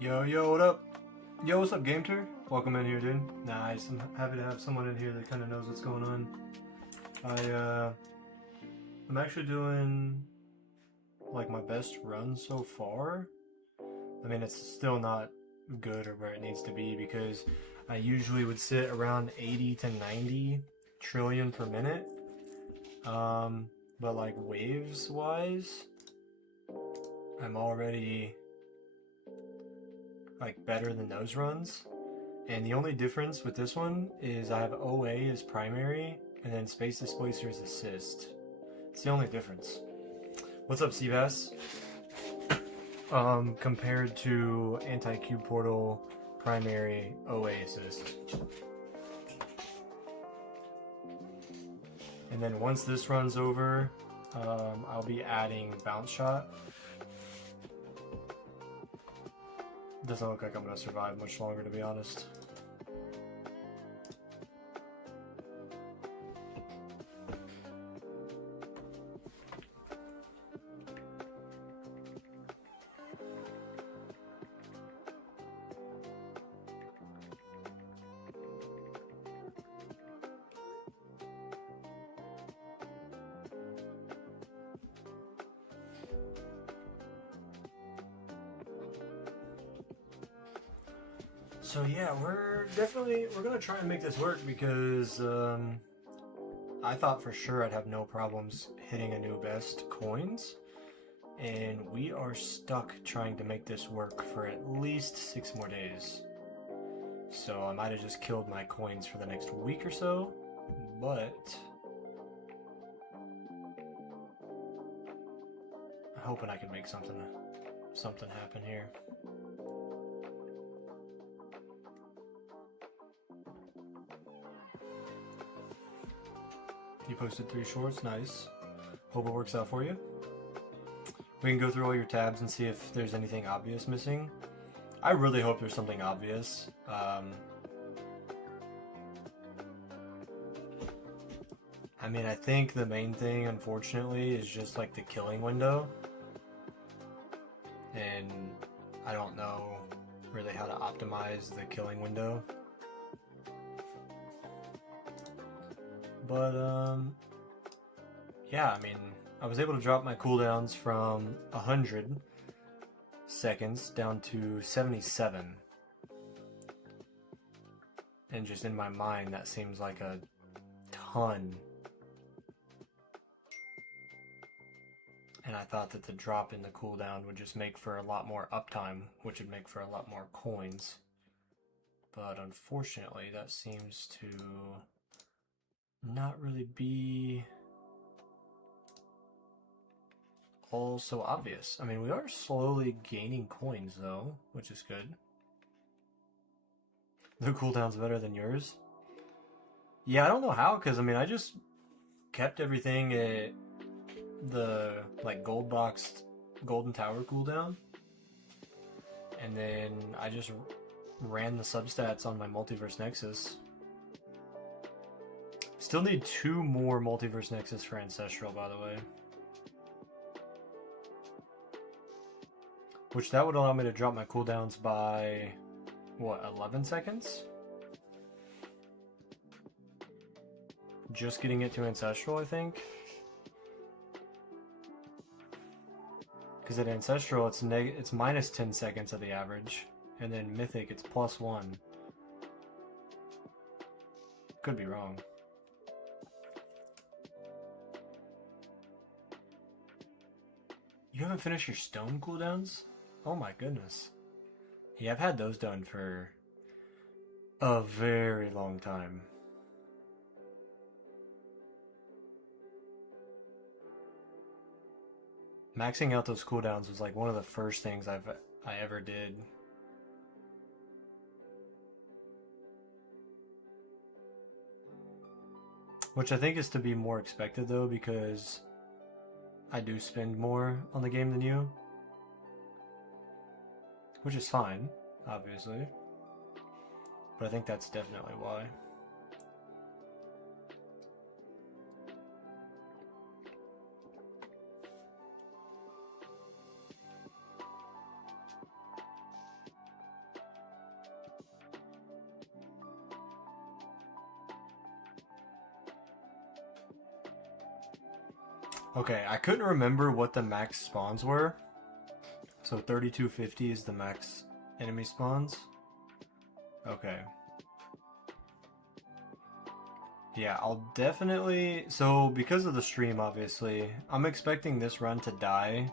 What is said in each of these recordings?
Yo, what up? Yo, what's up, Game Tour? Welcome in here, dude. Nice. I'm happy to have someone in here that kind of knows what's going on. I'm actually doing like my best run so far. I mean, it's still not good or where it needs to be because I usually would sit around 80 to 90 trillion per minute. But like waves wise, I'm already like better than those runs. And the only difference with this one is I have OA as primary and then Space Displacer as assist. It's the only difference. What's up, Seabass? Compared to Anti-Cube Portal primary OA assist. And then once this runs over, I'll be adding Bounce Shot. Doesn't look like I'm going to survive much longer, to be honest. So yeah, we're gonna try and make this work because I thought for sure I'd have no problems hitting a new best coins, and we are stuck trying to make this work for at least 6 more days. So I might have just killed my coins for the next week or so, but I'm hoping I can make something happen here. You posted 3 shorts, nice. Hope it works out for you. We can go through all your tabs and see if there's anything obvious missing. I really hope there's something obvious. I mean, I think the main thing, unfortunately, is just like the killing window. And I don't know really how to optimize the killing window. But, yeah, I mean, I was able to drop my cooldowns from 100 seconds down to 77. And just in my mind, that seems like a ton. And I thought that the drop in the cooldown would just make for a lot more uptime, which would make for a lot more coins. But unfortunately, that seems to not really be all so obvious. I mean, we are slowly gaining coins though, which is good. The cooldown's better than yours? Yeah, I don't know how, because I mean, I just kept everything at the like gold boxed golden tower cooldown, and then I just ran the substats on my multiverse nexus. Still need 2 more multiverse nexus for ancestral, by the way, which that would allow me to drop my cooldowns by what, 11 seconds? Just getting it to ancestral, I think. Because at ancestral, it's minus 10 seconds at the average, and then mythic, it's +1. Could be wrong. You haven't finished your stone cooldowns? Oh my goodness. Yeah, I've had those done for a very long time. Maxing out those cooldowns was like one of the first things I ever did. Which I think is to be more expected though, because I do spend more on the game than you. Which is fine, obviously. But I think that's definitely why. Okay, I couldn't remember what the max spawns were. So 3250 is the max enemy spawns. Okay. Yeah, I'll definitely... So, because of the stream, obviously, I'm expecting this run to die.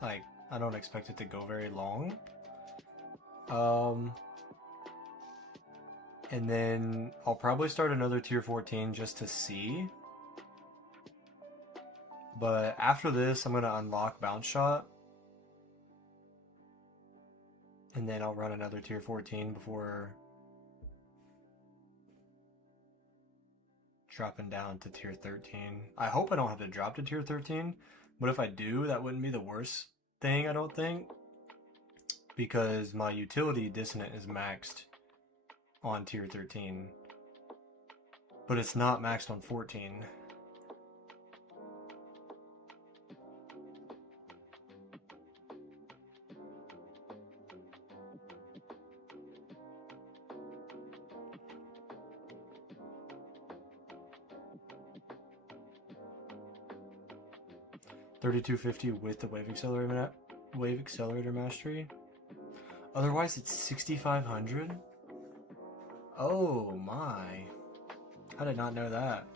Like, I don't expect it to go very long. And then I'll probably start another tier 14 just to see. But after this, I'm going to unlock Bounce Shot. And then I'll run another tier 14 before dropping down to tier 13. I hope I don't have to drop to tier 13, but if I do, that wouldn't be the worst thing, I don't think, because my utility dissonant is maxed on tier 13, but it's not maxed on 14. $32.50 with the wave accelerator mastery. Otherwise, it's $6,500. Oh my! I did not know that.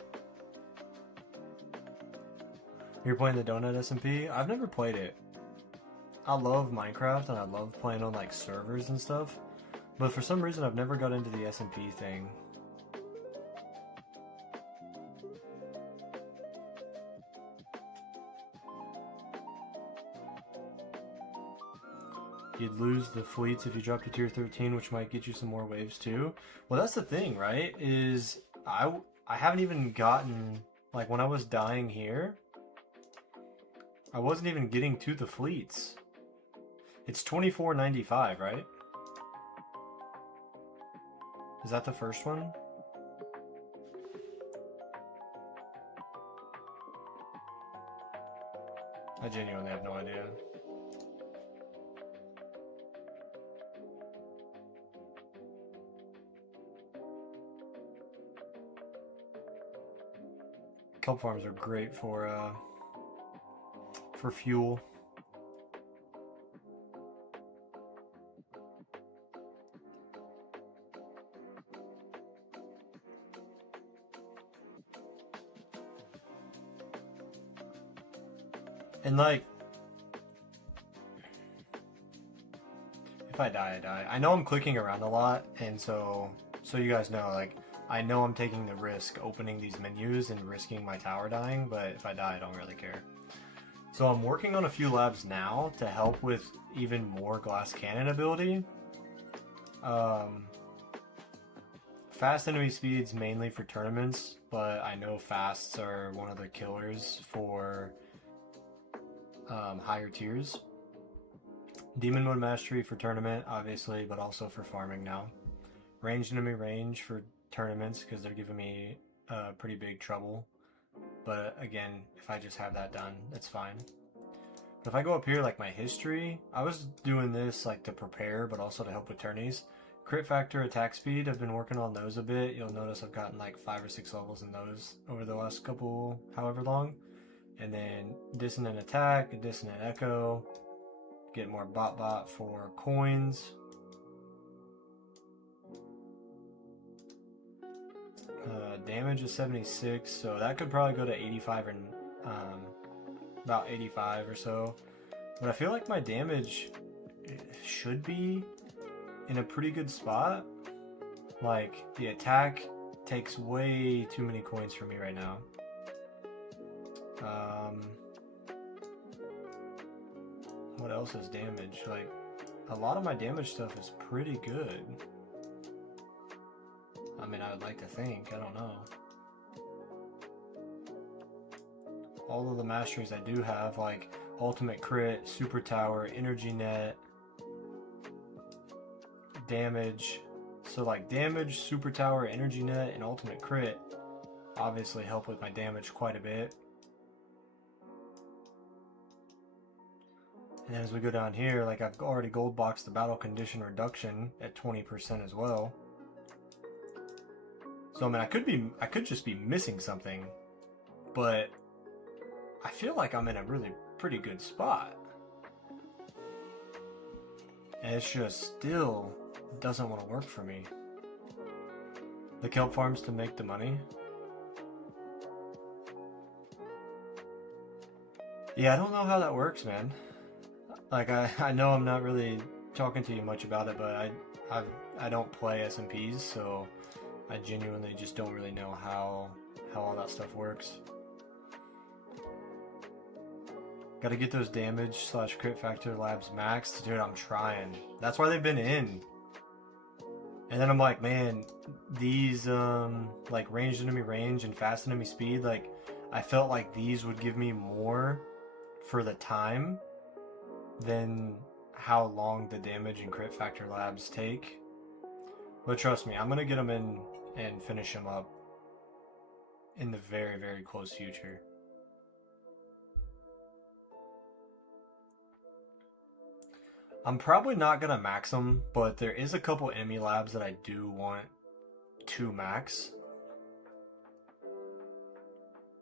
You're playing the Donut SMP? I've never played it. I love Minecraft and I love playing on like servers and stuff, but for some reason I've never got into the SMP thing. You'd lose the fleets if you drop to tier 13, which might get you some more waves too. Well, that's the thing, right? Is I haven't even gotten, like when I was dying here, I wasn't even getting to the fleets. It's $24.95, right? Is that the first one? I genuinely have no idea. Kelp farms are great for fuel. And like, if I die, I die. I know I'm clicking around a lot, and so you guys know, like, I know I'm taking the risk opening these menus and risking my tower dying, but if I die, I don't really care. So I'm working on a few labs now to help with even more glass cannon ability. Fast enemy speeds mainly for tournaments, but I know fasts are one of the killers for higher tiers. Demon mode mastery for tournament, obviously, but also for farming now. Ranged enemy range for tournaments because they're giving me pretty big trouble. But again, if I just have that done, that's fine. But if I go up here, like my history, I was doing this like to prepare, but also to help with tourneys. Crit factor, attack speed, I've been working on those a bit. You'll notice I've gotten like 5 or 6 levels in those over the last couple, however long. And then dissonant attack, dissonant echo, get more bot for coins. Damage is 76, so that could probably go to 85 and about 85 or so. But I feel like my damage should be in a pretty good spot. Like, the attack takes way too many coins for me right now. What else is damage? Like, a lot of my damage stuff is pretty good. I mean, I would like to think. I don't know. All of the masteries I do have, like ultimate crit, super tower, energy net, damage. So like damage, super tower, energy net, and ultimate crit obviously help with my damage quite a bit. And then as we go down here, like I've already gold boxed the battle condition reduction at 20% as well. So I mean, I could just be missing something, but I feel like I'm in a really pretty good spot. And it's just still doesn't want to work for me. The kelp farms to make the money. Yeah, I don't know how that works, man. Like, I know I'm not really talking to you much about it, but I don't play S&Ps, so I genuinely just don't really know how all that stuff works. Gotta get those damage / crit factor labs maxed. Dude, I'm trying. That's why they've been in. And then I'm like, man, these like ranged enemy range and fast enemy speed, like I felt like these would give me more for the time than how long the damage and crit factor labs take. But trust me, I'm gonna get them in and finish them up in the very, very close future. I'm probably not gonna max them, but there is a couple enemy labs that I do want to max.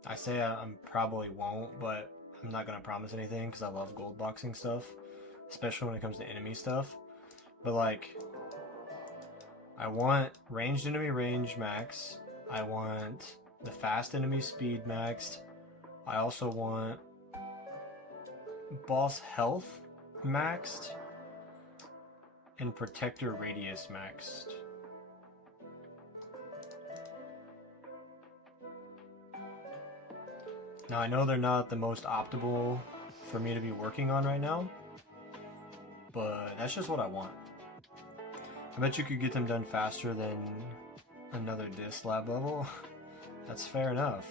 I say I probably won't, but I'm not gonna promise anything because I love gold boxing stuff, especially when it comes to enemy stuff. But like, I want ranged enemy range max. I want the fast enemy speed maxed. I also want boss health maxed and protector radius maxed. Now I know they're not the most optimal for me to be working on right now, but that's just what I want. I bet you could get them done faster than another disc lab level. That's fair enough.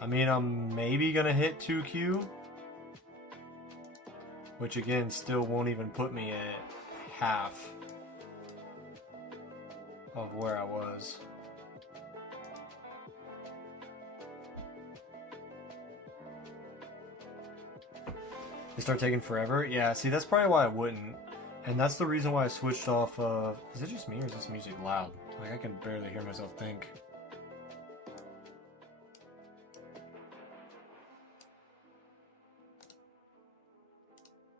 I mean, I'm maybe gonna hit 2Q, which again still won't even put me at half of where I was. They start taking forever? Yeah, see, that's probably why I wouldn't. And that's the reason why I switched off of... Is it just me or is this music loud? Like, I can barely hear myself think.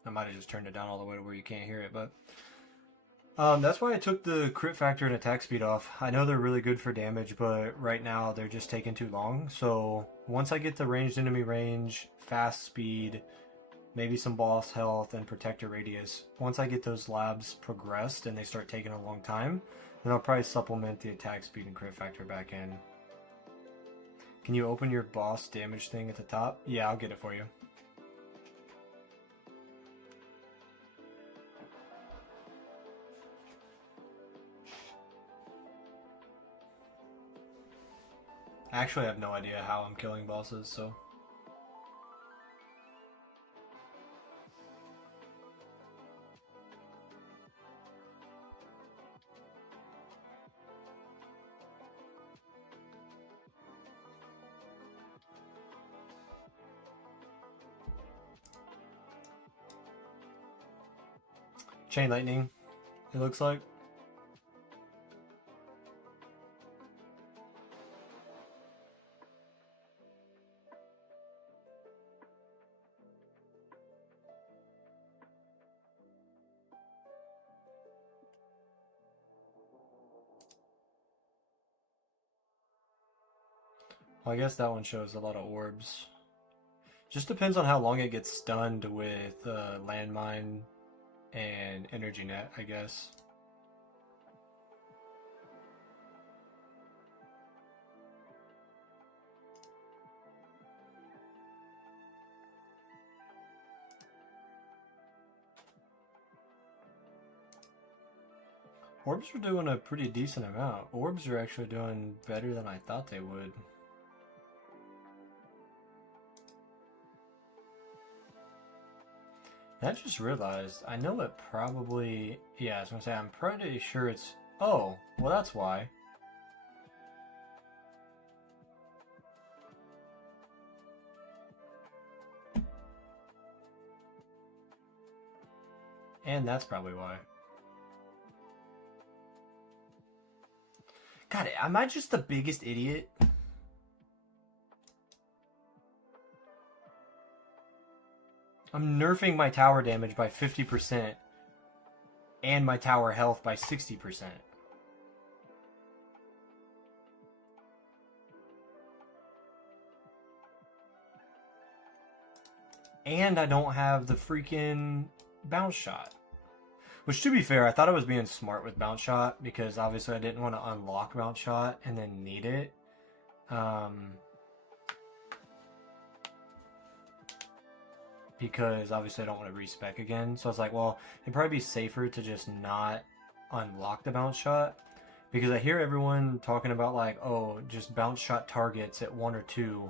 I might have just turned it down all the way to where you can't hear it, but... that's why I took the crit factor and attack speed off. I know they're really good for damage, but right now they're just taking too long. So once I get the ranged enemy range, fast speed, maybe some boss health, and protector radius, once I get those labs progressed and they start taking a long time, then I'll probably supplement the attack speed and crit factor back in. Can you open your boss damage thing at the top? Yeah, I'll get it for you. Actually, I have no idea how I'm killing bosses, so... Chain lightning, it looks like. Well, I guess that one shows a lot of orbs. Just depends on how long it gets stunned with landmine and energy net, I guess. Orbs are doing a pretty decent amount. Orbs are actually doing better than I thought they would. I just realized, I know it probably, yeah, I was gonna say, I'm pretty sure it's, oh, well that's why. And that's probably why. God, am I just the biggest idiot? I'm nerfing my tower damage by 50% and my tower health by 60%. And I don't have the freaking bounce shot. Which, to be fair, I thought I was being smart with bounce shot because obviously I didn't want to unlock bounce shot and then need it. Because obviously I don't want to respec again. So I was like, well, it'd probably be safer to just not unlock the bounce shot. Because I hear everyone talking about like, oh, just bounce shot targets at 1 or 2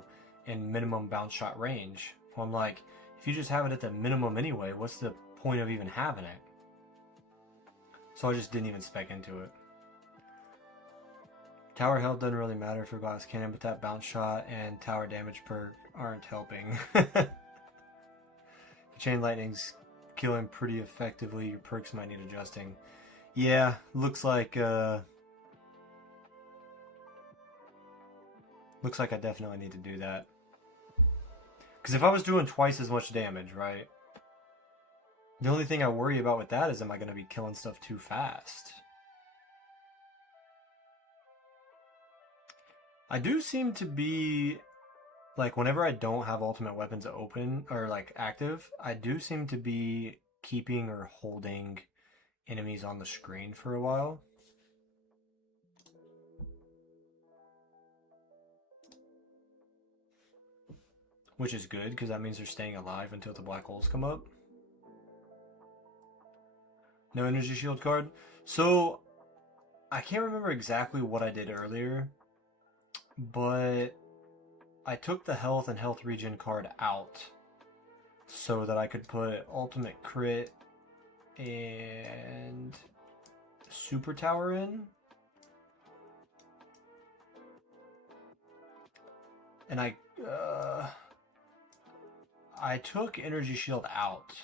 in minimum bounce shot range. Well, I'm like, if you just have it at the minimum anyway, what's the point of even having it? So I just didn't even spec into it. Tower health doesn't really matter for glass cannon, but that bounce shot and tower damage perk aren't helping. Chain lightning's killing pretty effectively. Your perks might need adjusting. Yeah, looks like I definitely need to do that. Because if I was doing twice as much damage, right? The only thing I worry about with that is, am I going to be killing stuff too fast? I do seem to be, like, whenever I don't have ultimate weapons open, or, like, active, I do seem to be keeping or holding enemies on the screen for a while. Which is good, because that means they're staying alive until the black holes come up. No energy shield card. So, I can't remember exactly what I did earlier, but I took the health and health regen card out so that I could put ultimate crit and super tower in. And I took energy shield out.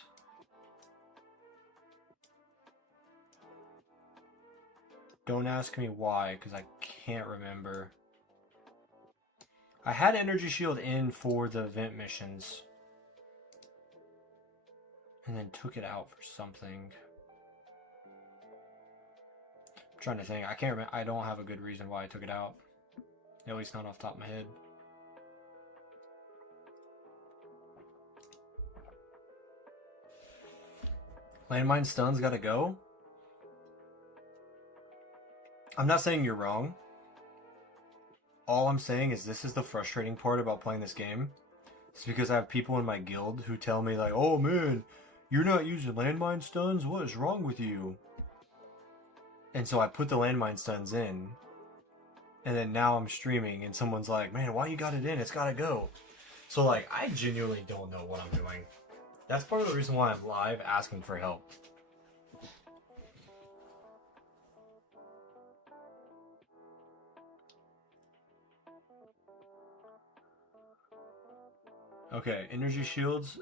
Don't ask me why, because I can't remember. I had energy shield in for the event missions, and then took it out for something. I'm trying to think. I can't remember. I don't have a good reason why I took it out. At least not off the top of my head. Landmine stuns gotta go. I'm not saying you're wrong. All I'm saying is this is the frustrating part about playing this game. It's because I have people in my guild who tell me like, oh man, you're not using landmine stuns? What is wrong with you? And so I put the landmine stuns in. And then now I'm streaming and someone's like, man, why you got it in? It's gotta go. So like, I genuinely don't know what I'm doing. That's part of the reason why I'm live asking for help. Okay, energy shields.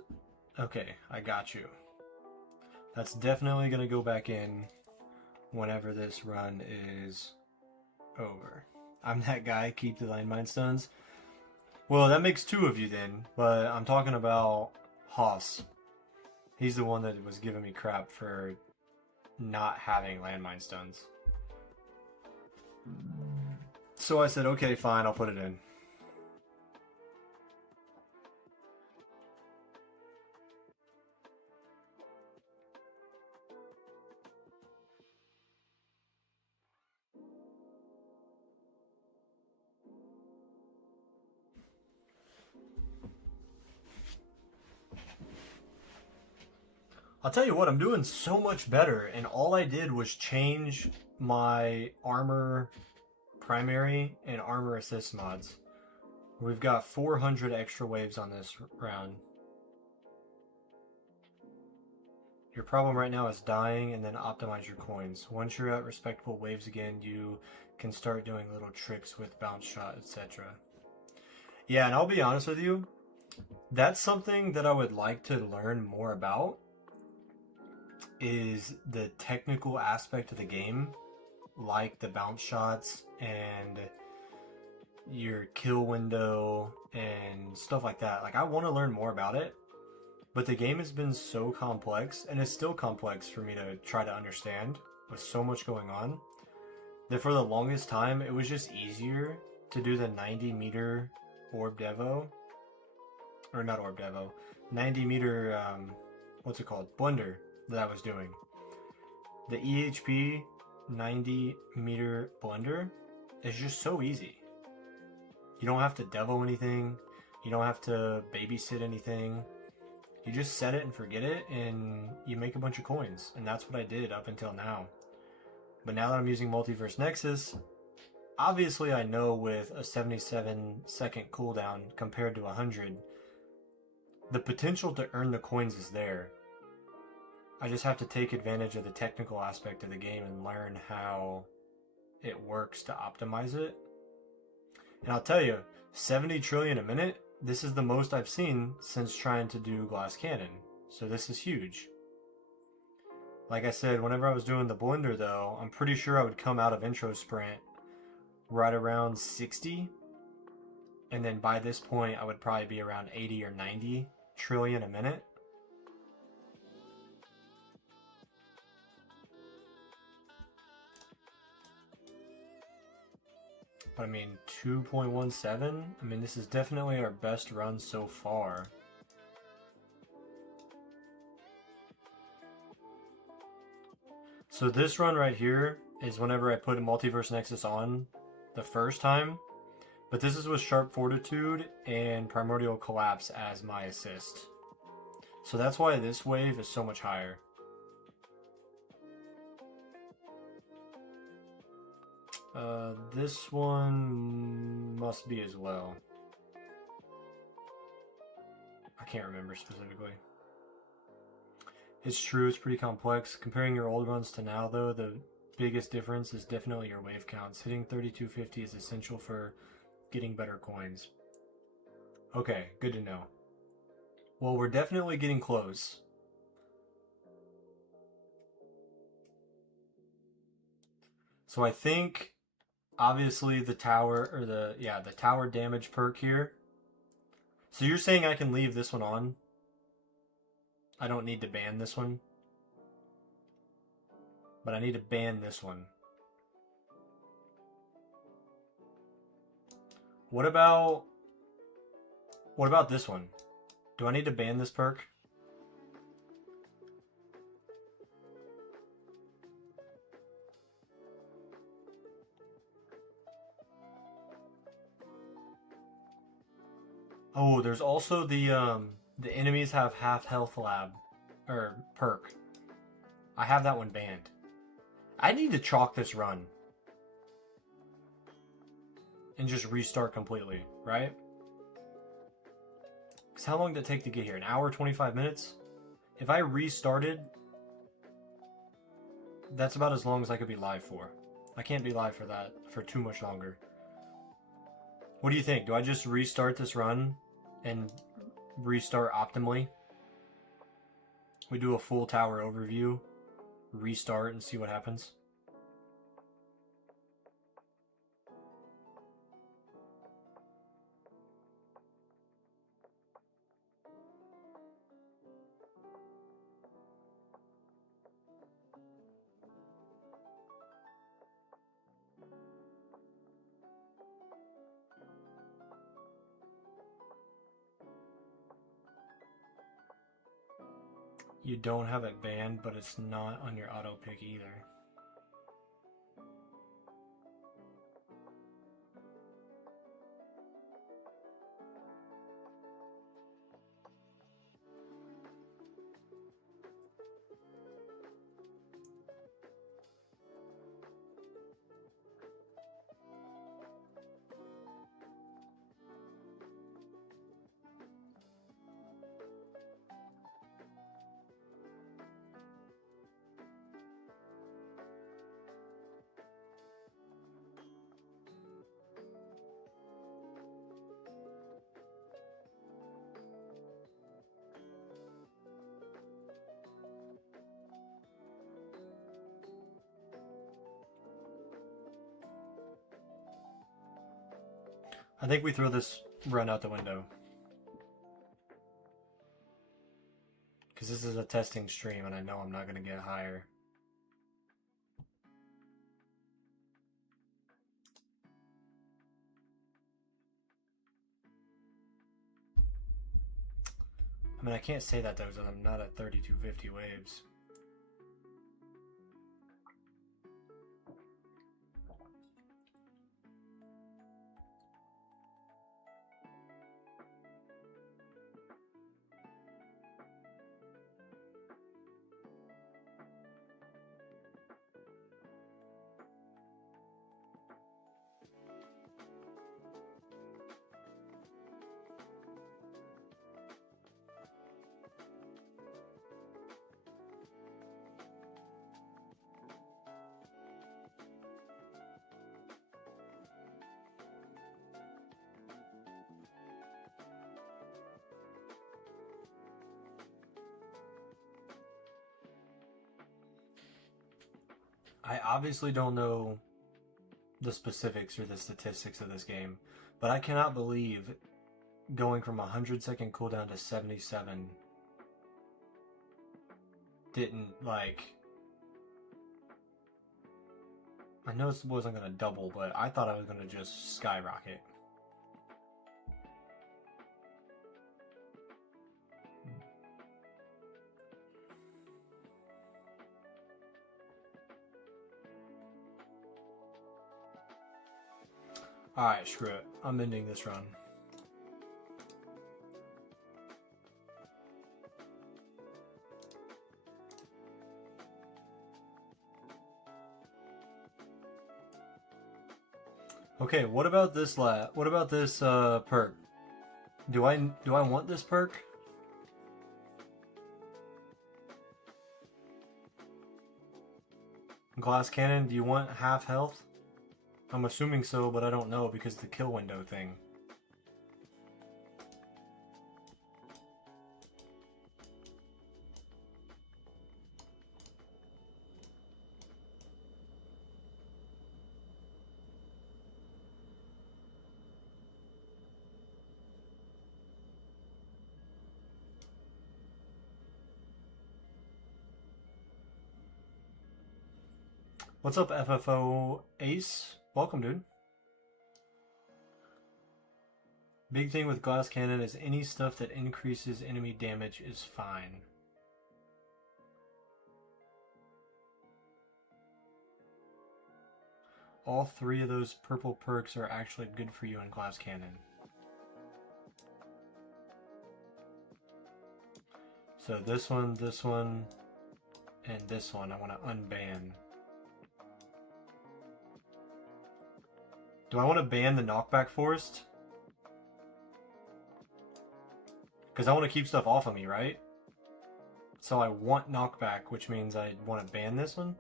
Okay, I got you. That's definitely going to go back in whenever this run is over. I'm that guy, keep the landmine stuns. Well, that makes 2 of you then, but I'm talking about Haas. He's the one that was giving me crap for not having landmine stuns. So I said, okay, fine, I'll put it in. I'll tell you what, I'm doing so much better, and all I did was change my armor primary and armor assist mods. We've got 400 extra waves on this round. Your problem right now is dying and then optimize your coins. Once you're at respectable waves again, you can start doing little tricks with bounce shot, etc. Yeah, and I'll be honest with you, that's something that I would like to learn more about, is the technical aspect of the game. like the bounce shots and your kill window and stuff like that. Like, I want to learn more about it, but the game has been so complex, and it's still complex for me to try to understand with so much going on, that for the longest time it was just easier to do the 90-meter orb devo, or not orb devo, 90-meter what's it called, blender that I was doing. The EHP 90-meter blender is just so easy. You don't have to devo anything, you don't have to babysit anything. You just set it and forget it, and you make a bunch of coins. And that's what I did up until now. But now that I'm using Multiverse Nexus, obviously I know with a 77-second cooldown compared to 100, the potential to earn the coins is there. I just have to take advantage of the technical aspect of the game and learn how it works to optimize it. And I'll tell you, 70 trillion a minute, this is the most I've seen since trying to do Glass Cannon. So this is huge. Like I said, whenever I was doing the blender though, I'm pretty sure I would come out of intro sprint right around 60. And then by this point, I would probably be around 80 or 90 trillion a minute. But I mean, 2.17? I mean, this is definitely our best run so far. So this run right here is whenever I put a Multiverse Nexus on the first time. But this is with Sharp Fortitude and Primordial Collapse as my assist. So that's why this wave is so much higher. This one must be as well. I can't remember specifically. It's true, it's pretty complex. Comparing your old runs to now though, the biggest difference is definitely your wave counts. Hitting 3250 is essential for getting better coins. Okay, good to know. Well, we're definitely getting close. So I think obviously the tower, or the tower damage perk here. So you're saying I can leave this one on? I don't need to ban this one? But I need to ban this one. What about this one? Do I need to ban this perk? Oh, there's also the enemies have half health lab, or perk. I have that one banned. I need to chalk this run and just restart completely, right? Because how long did it take to get here? An hour, 25 minutes? If I restarted, that's about as long as I could be live for. I can't be live for that for too much longer. What do you think? Do I just restart this run and restart optimally? We do a full tower overview, restart, and see what happens. You don't have it banned, but it's not on your auto pick either. I think we throw this run out the window. Because this is a testing stream and I know I'm not going to get higher. I mean, I can't say that though, because I'm not at 3250 waves. I obviously don't know the specifics or the statistics of this game, but I cannot believe going from 100-second cooldown to 77 didn't, like... I know it wasn't going to double, but I thought I was going to just skyrocket. Alright, screw it. I'm ending this run. Okay, what about this perk? Do I want this perk? Glass cannon, do you want half health? I'm assuming so, but I don't know because the kill window thing. What's up, FFO Ace? Welcome, dude. Big thing with glass cannon is any stuff that increases enemy damage is fine. All three of those purple perks are actually good for you in glass cannon. So this one, and this one I want to unban. Do I want to ban the knockback forest? Because I want to keep stuff off of me, right? So I want knockback, which means I want to ban this one.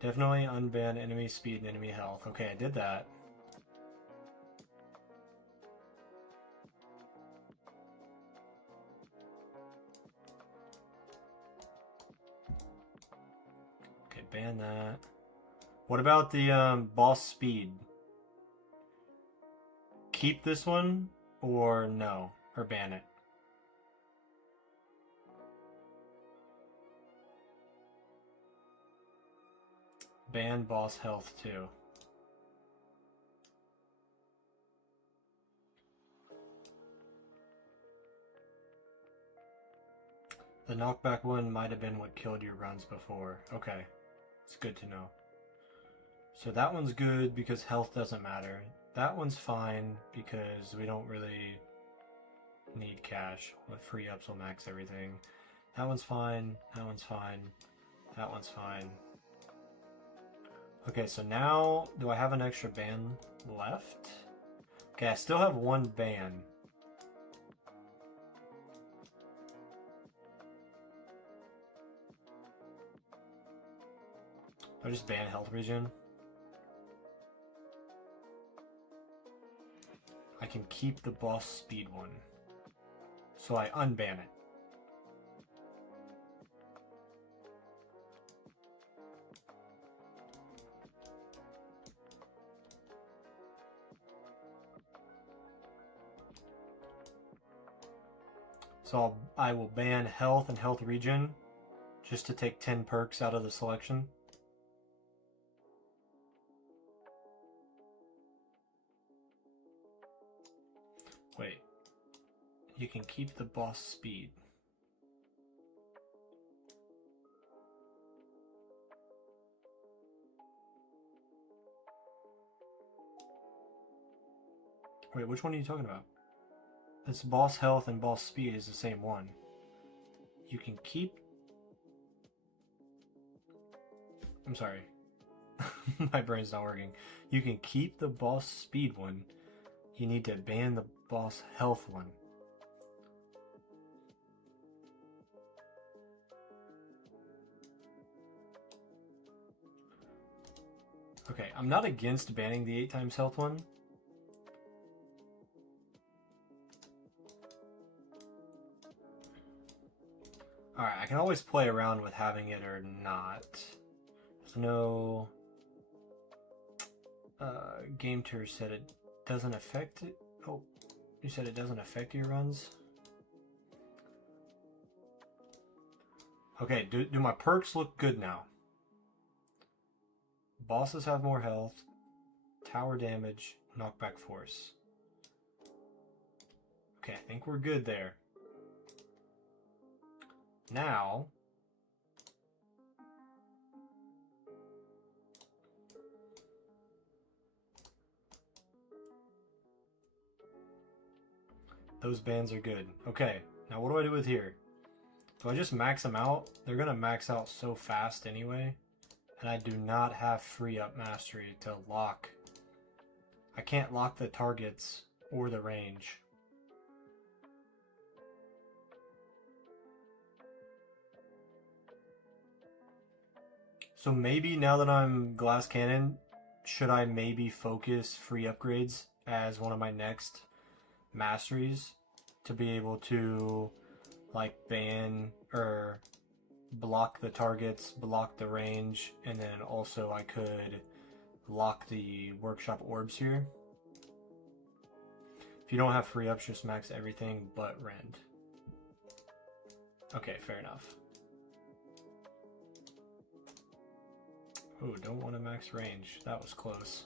Definitely unban enemy speed and enemy health. Okay, I did that. Okay, ban that. What about the boss speed? Keep this one or no? Or ban it? Ban boss health too. The knockback one might have been what killed your runs before. Okay, it's good to know. So that one's good because health doesn't matter. That one's fine because we don't really need cash. With free ups will max everything. That one's fine. That one's fine. That one's fine. Okay, so now, do I have an extra ban left? Okay, I still have one ban. I'll just ban health regen. I can keep the boss speed one. So I unban it. So I will ban health and health regen just to take 10 perks out of the selection. Wait, you can keep the boss speed. Wait, which one are you talking about? It's boss health and boss speed is the same one. You can keep... I'm sorry. My brain's not working. You can keep the boss speed one. You need to ban the boss health one. Okay, I'm not against banning the 8 times health one. Alright, I can always play around with having it or not. No... Game Tour said it doesn't affect it. Oh, you said it doesn't affect your runs? Okay, do my perks look good now? Bosses have more health, tower damage, knockback force. Okay, I think we're good there. Now, those bands are good. Okay, now what do I do with here? Do I just max them out? They're gonna max out so fast anyway. And I do not have free up mastery to lock. I can't lock the targets or the range. So maybe now that I'm Glass Cannon, should I maybe focus free upgrades as one of my next masteries to be able to like ban or block the targets, block the range, and then also I could lock the workshop orbs here. If you don't have free ups, just max everything but rend. Okay, fair enough. Oh, don't want to max range. That was close.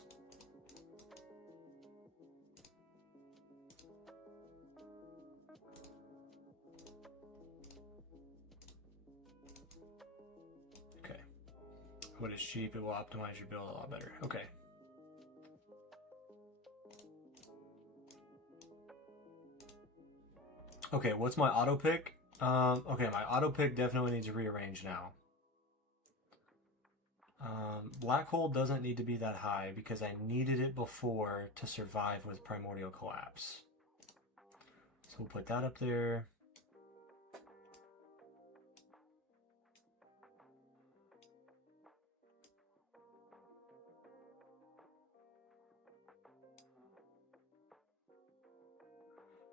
Okay. What is cheap? It will optimize your build a lot better. Okay. Okay, what's my auto pick? Okay, my auto pick definitely needs to rearrange now. Black hole doesn't need to be that high because I needed it before to survive with primordial collapse. So we'll put that up there.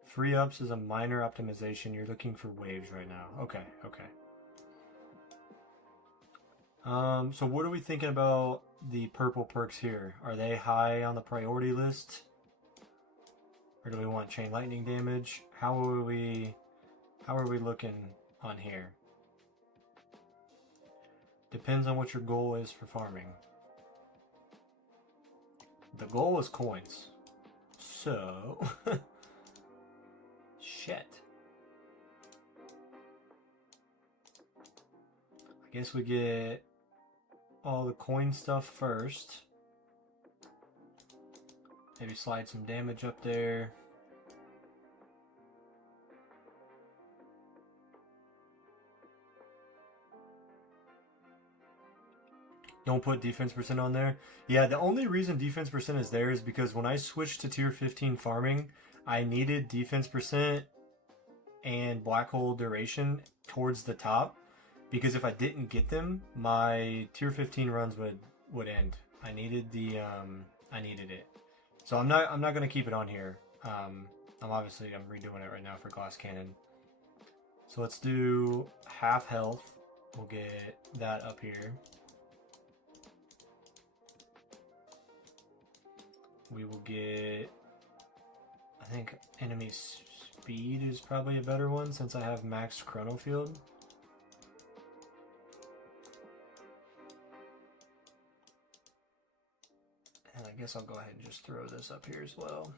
Free ups is a minor optimization. You're looking for waves right now. Okay, okay. So what are we thinking about the purple perks here? Are they high on the priority list? Or do we want chain lightning damage? How are we looking on here? Depends on what your goal is for farming. The goal is coins. So shit. I guess we get all the coin stuff first. Maybe slide some damage up there. Don't put defense percent on there. Yeah, the only reason defense percent is there is because when I switched to tier 15 farming, I needed defense percent and black hole duration towards the top. Because if I didn't get them, my tier 15 runs would end. I needed the I needed it. So I'm not gonna keep it on here. I'm redoing it right now for Glass Cannon. So let's do half health. We'll get that up here. We will get, I think enemy speed is probably a better one since I have max chrono field. And I guess I'll go ahead and just throw this up here as well.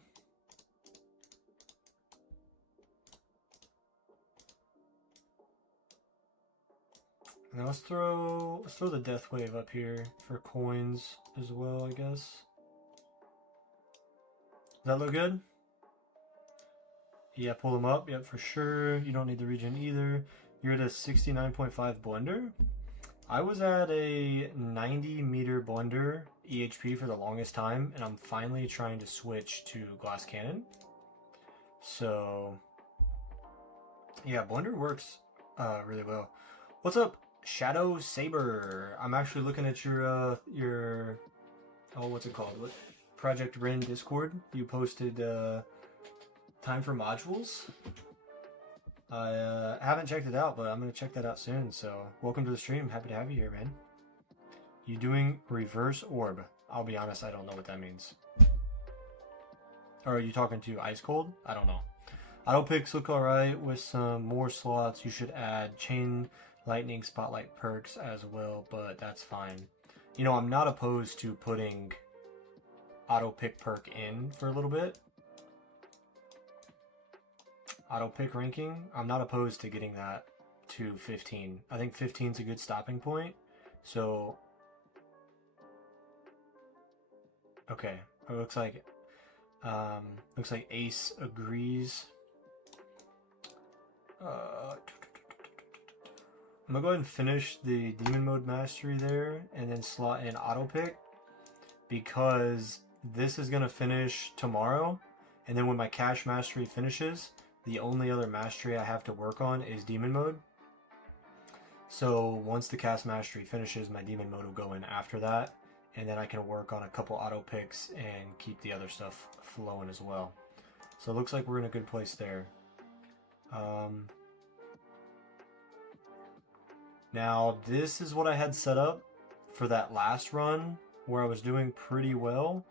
Now let's throw the death wave up here for coins as well, I guess. Does that look good? Yeah, pull them up. Yep, for sure. You don't need the regen either. You're at a 69.5 blender. I was at a 90 meter blender EHP for the longest time, and I'm finally trying to switch to glass cannon. So yeah, blender works really well. What's up, Shadow Saber? I'm actually looking at your oh, what's it called? What Project Ren Discord? You posted time for modules. I haven't checked it out, but I'm gonna check that out soon. So welcome to the stream. Happy to have you here, man. You doing reverse orb? I'll be honest, I don't know what that means. Or are you talking to Ice Cold? I don't know. Auto picks look alright with some more slots. You should add chain lightning spotlight perks as well, but that's fine. You know, I'm not opposed to putting auto pick perk in for a little bit. Auto pick ranking, I'm not opposed to getting that to 15. I think 15 is a good stopping point. So okay, it looks like Ace agrees. I'm gonna go ahead and finish the demon mode mastery there and then slot in auto pick, because this is gonna finish tomorrow, and then when my cash mastery finishes, the only other mastery I have to work on is demon mode. So once the cast mastery finishes, my demon mode will go in after that, and then I can work on a couple auto picks and keep the other stuff flowing as well. So it looks like we're in a good place there. Now this is what I had set up for that last run where I was doing pretty well.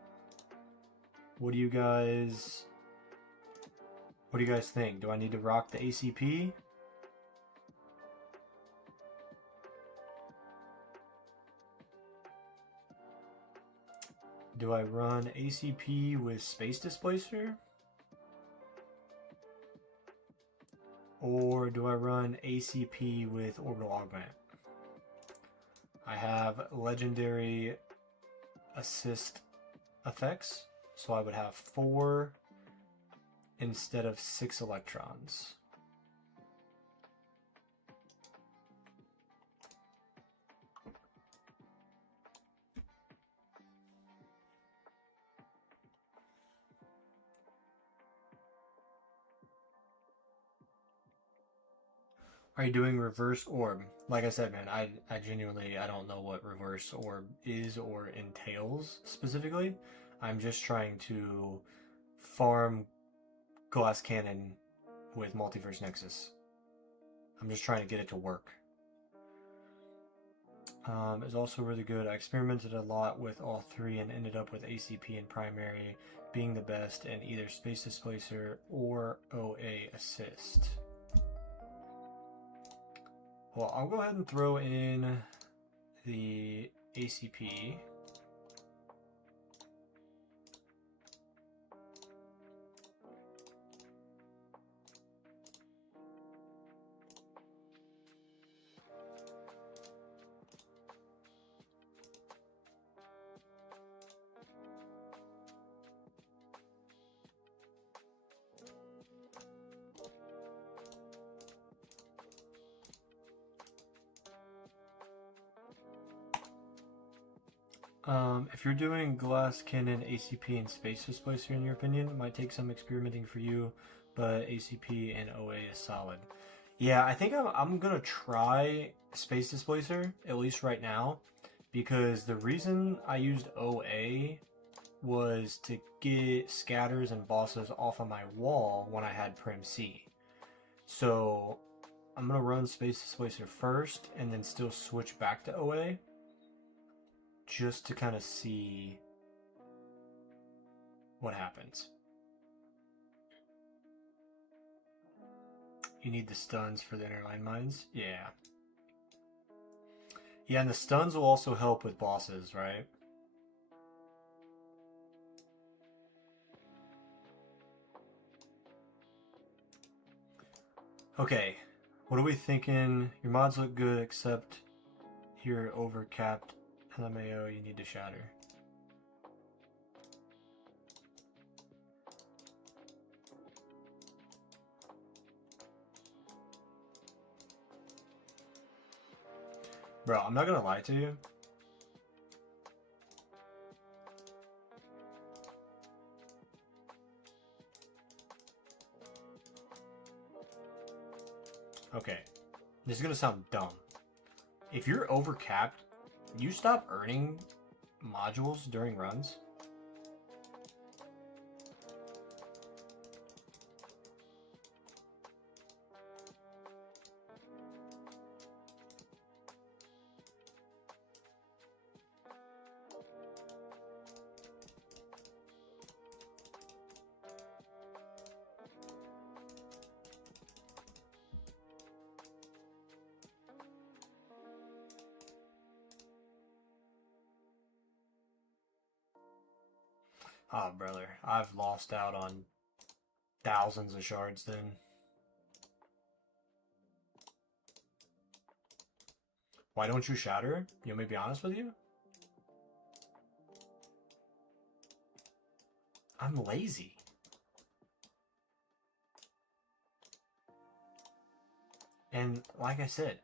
What do you guys think? Do I need to rock the ACP? Do I run ACP with Space Displacer? Or do I run ACP with Orbital Augment? I have legendary assist effects, so I would have 4 instead of 6 electrons. Are you doing reverse orb? Like I said, man, I genuinely, I don't know what reverse orb is or entails specifically. I'm just trying to farm glass cannon with Multiverse Nexus. I'm just trying to get it to work. It's also really good. I experimented a lot with all 3 and ended up with ACP and primary being the best, and either Space Displacer or OA Assist. Well, I'll go ahead and throw in the ACP. If you're doing glass cannon, ACP, and Space Displacer, in your opinion, it might take some experimenting for you, but ACP and OA is solid. Yeah, I think I'm gonna try Space Displacer, at least right now, because the reason I used OA was to get scatters and bosses off of my wall when I had Prim C. So I'm gonna run Space Displacer first, and then still switch back to OA, just to kind of see what happens. You need the stuns for the inner line mines? Yeah. Yeah, and the stuns will also help with bosses, right? Okay, what are we thinking? Your mods look good, except you're overcapped LMAO, you need to shatter. Bro, I'm not gonna lie to you. Okay, this is gonna sound dumb. If you're overcapped, you stop earning modules during runs. Oh, brother, I've lost out on thousands of shards then. Why don't you shatter? You want me to be honest with you? I'm lazy. And like I said,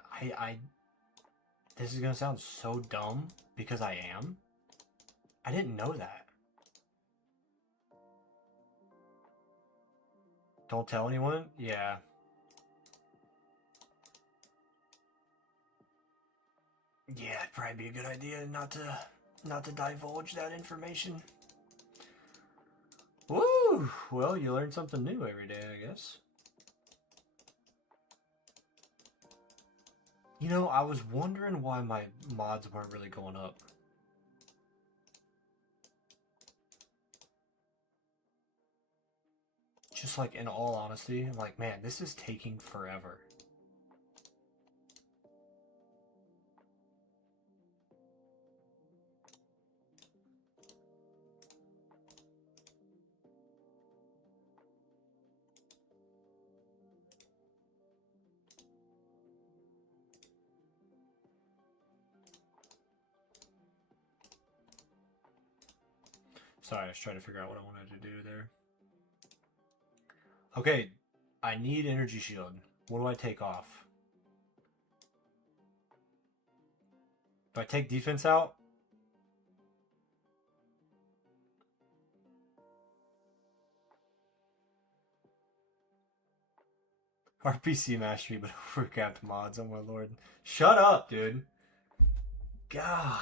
this is gonna sound so dumb because I am. I didn't know that. Don't tell anyone? Yeah. Yeah, it'd probably be a good idea not to divulge that information. Woo! Well, you learn something new every day, I guess. You know, I was wondering why my mods weren't really going up. Just like, in all honesty, I'm like, man, this is taking forever. Sorry, I was trying to figure out what I wanted to do there. Okay, I need energy shield. What do I take off? Do I take defense out? RPC mastery, but overcapped mods. Oh my lord. Shut up, dude. God.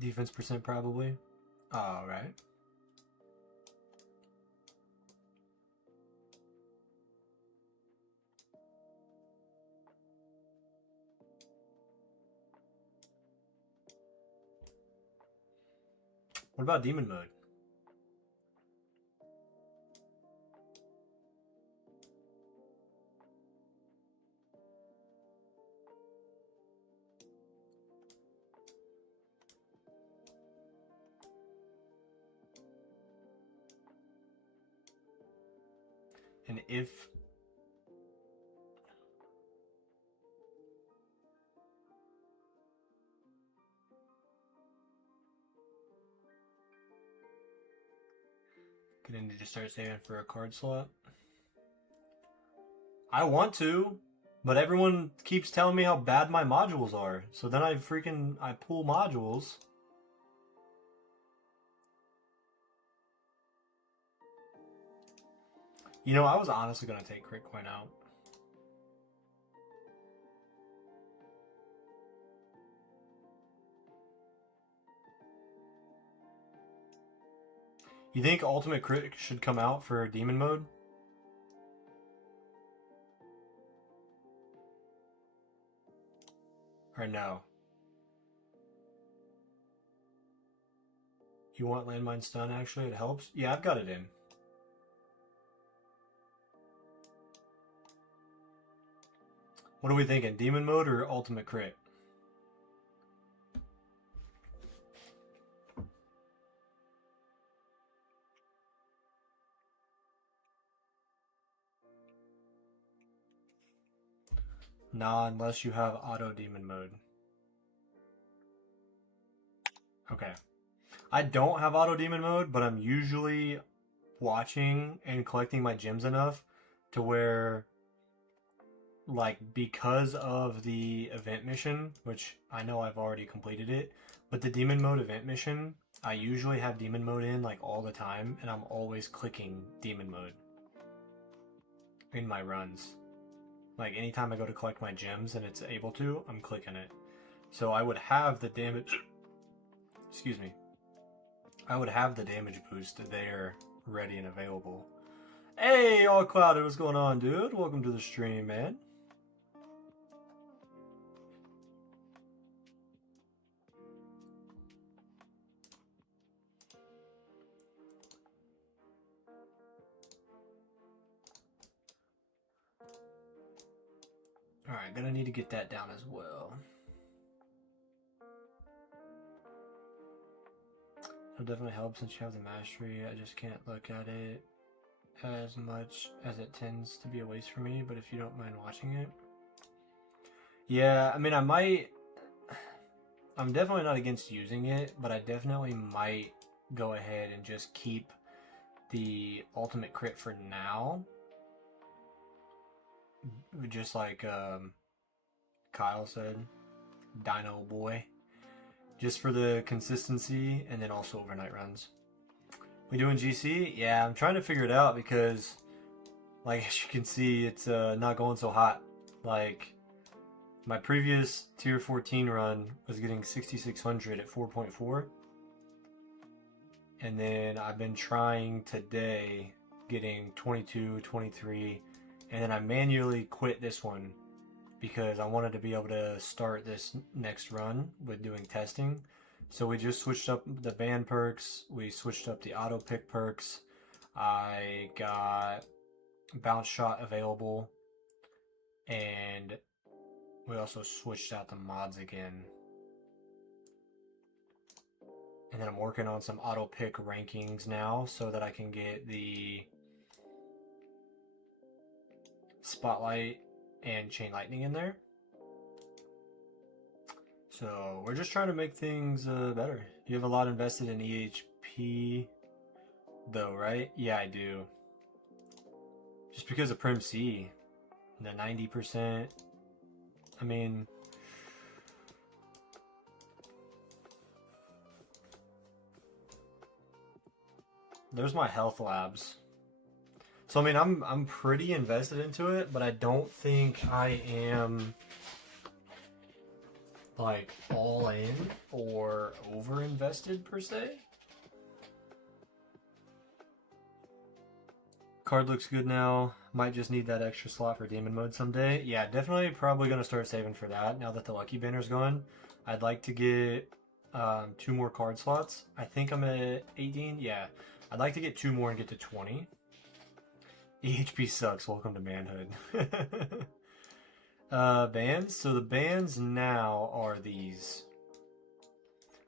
Defense percent probably. Alright. What about demon mode? And if gonna need to start saving for a card slot. I want to, but everyone keeps telling me how bad my modules are. So then I pull modules. You know, I was honestly gonna take Crit Coin out. You think Ultimate Crit should come out for Demon Mode? Or no? You want landmine stun, actually? It helps? Yeah, I've got it in. What are we thinking? Demon mode or ultimate crit? Nah, unless you have auto demon mode. Okay. I don't have auto demon mode, but I'm usually watching and collecting my gems enough to where, like, because of the event mission, which I know I've already completed it, but the demon mode event mission, I usually have demon mode in like all the time, and I'm always clicking demon mode in my runs. Like anytime I go to collect my gems and it's able to, I'm clicking it. So I would have the damage, excuse me, I would have the damage boost there ready and available. Hey, All Clouded, what's going on, dude? Welcome to the stream, man. Alright, gonna need to get that down as well. It'll definitely help since you have the mastery. I just can't look at it as much as it tends to be a waste for me, but if you don't mind watching it. Yeah, I mean, I'm definitely not against using it, but I definitely might go ahead and just keep the ultimate crit for now. Just like Kyle said, Dino Boy. Just for the consistency and then also overnight runs. We doing GC? Yeah, I'm trying to figure it out because, like, as you can see, it's not going so hot. Like, my previous tier 14 run was getting 6600 at 4.4. And then I've been trying today getting 22, 23. And then I manually quit this one because I wanted to be able to start this next run with doing testing. So we just switched up the band perks. We switched up the auto pick perks. I got bounce shot available. And we also switched out the mods again. And then I'm working on some auto pick rankings now so that I can get the spotlight and chain lightning in there. So we're just trying to make things better. You have a lot invested in EHP though, right? Yeah, I do. Just because of Prim C, the 90%. I mean, there's my health labs. So I mean, I'm pretty invested into it, but I don't think I am like all in or over invested per se. Card looks good now. Might just need that extra slot for demon mode someday. Yeah, definitely probably gonna start saving for that now that the lucky banner's gone. I'd like to get 2 more card slots. I think I'm at 18. Yeah, I'd like to get 2 more and get to 20. EHP sucks. Welcome to manhood. Bands. So the bands now are these.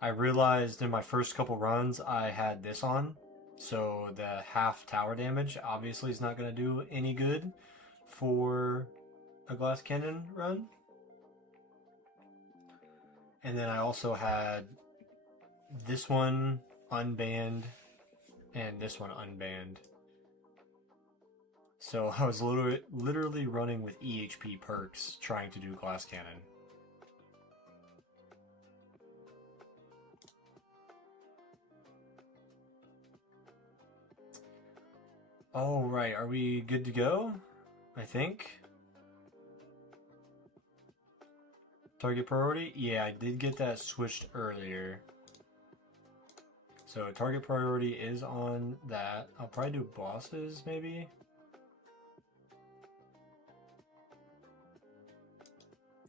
I realized in my first couple runs I had this on. So the half tower damage obviously is not going to do any good for a glass cannon run. And then I also had this one unbanned and this one unbanned. So I was literally running with EHP perks trying to do glass cannon. Oh, right. Are we good to go? I think. Target priority? Yeah, I did get that switched earlier. So target priority is on that. I'll probably do bosses, maybe.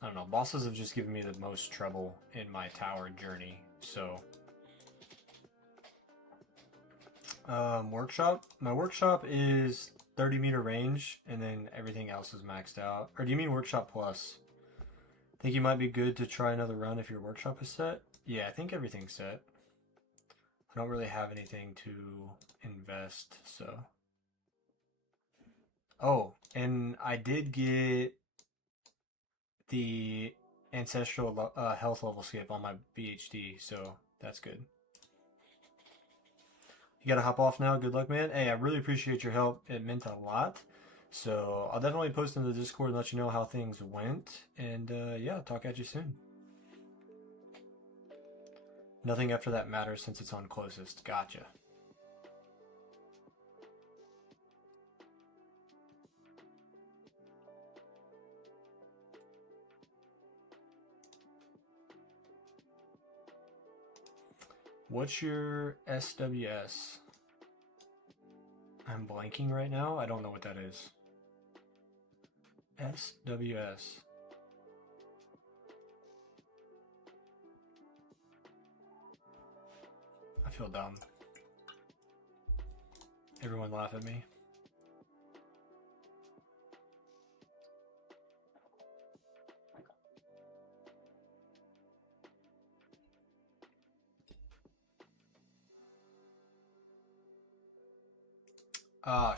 don't know, bosses have just given me the most trouble in my tower journey, so. Workshop. My workshop is 30-meter range, and then everything else is maxed out. Or do you mean workshop plus? Think you might be good to try another run if your workshop is set? Yeah, I think everything's set. I don't really have anything to invest, so. Oh, and I did get the ancestral health level skip on my BHD, so that's good. You gotta hop off now. Good luck, man. Hey, I really appreciate your help. It meant a lot. So I'll definitely post in the Discord and let you know how things went. And yeah, talk at you soon. Nothing after that matters since it's on closest. Gotcha. What's your SWS? I'm blanking right now. I don't know what that is. SWS. I feel dumb. Everyone laugh at me.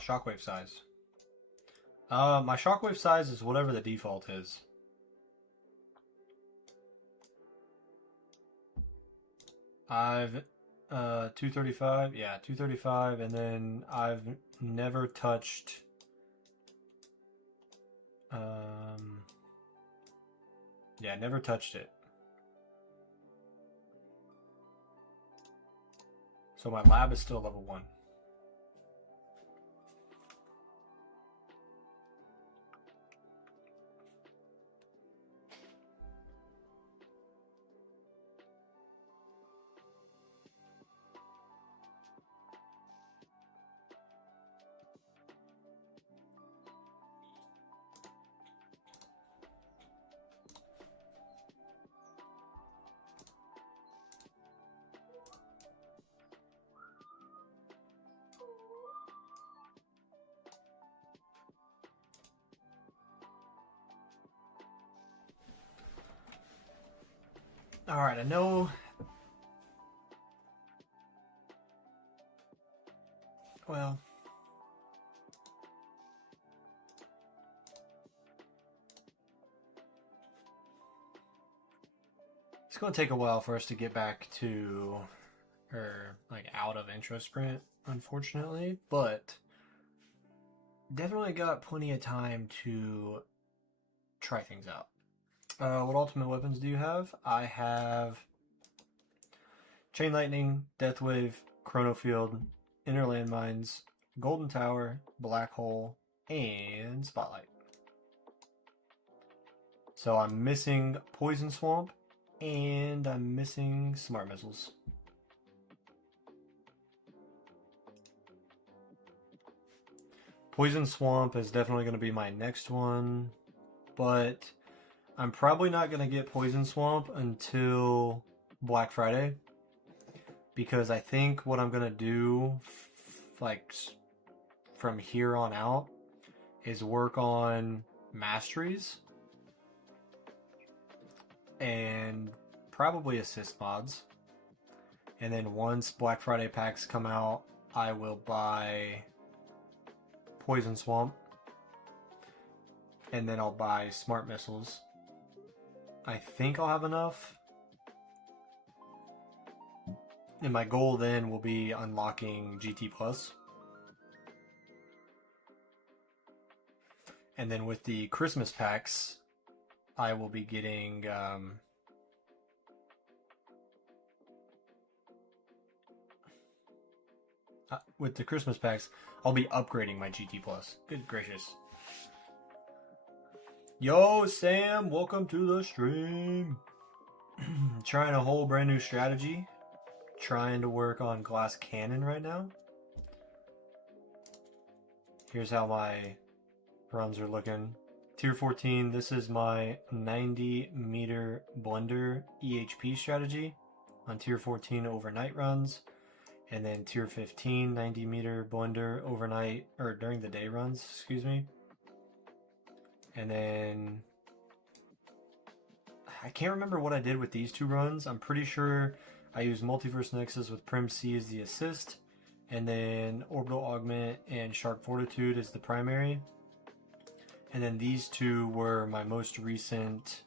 Shockwave size. My shockwave size is whatever the default is. I've 235, yeah, 235, and then I've never touched yeah, never touched it. So my lab is still level 1. All right, I know. Well, it's going to take a while for us to get back to, or like out of intro sprint, unfortunately, but definitely got plenty of time to try things out. What ultimate weapons do you have? I have Chain Lightning, Death Wave, Chrono Field, Inner Landmines, Golden Tower, Black Hole, and Spotlight. So I'm missing Poison Swamp, and I'm missing Smart Missiles. Poison Swamp is definitely going to be my next one, but I'm probably not going to get Poison Swamp until Black Friday, because I think what I'm going to do, like, from here on out, is work on masteries and probably assist mods. And then once Black Friday packs come out, I will buy Poison Swamp, and then I'll buy Smart Missiles. I think I'll have enough. And my goal then will be unlocking GT Plus. And then with the Christmas packs, I will be getting with the Christmas packs, I'll be upgrading my GT Plus. Good gracious. Yo, Sam, welcome to the stream. Trying a whole brand new strategy. Trying to work on Glass Cannon right now. Here's how my runs are looking. Tier 14, this is my 90 meter blender EHP strategy on Tier 14 overnight runs. And then Tier 15, 90 meter blender overnight, or during the day runs, excuse me. And then I can't remember what I did with these two runs. I'm pretty sure I used Multiverse Nexus with Prim C as the assist, and then Orbital Augment and Shark Fortitude as the primary. And then these two were my most recent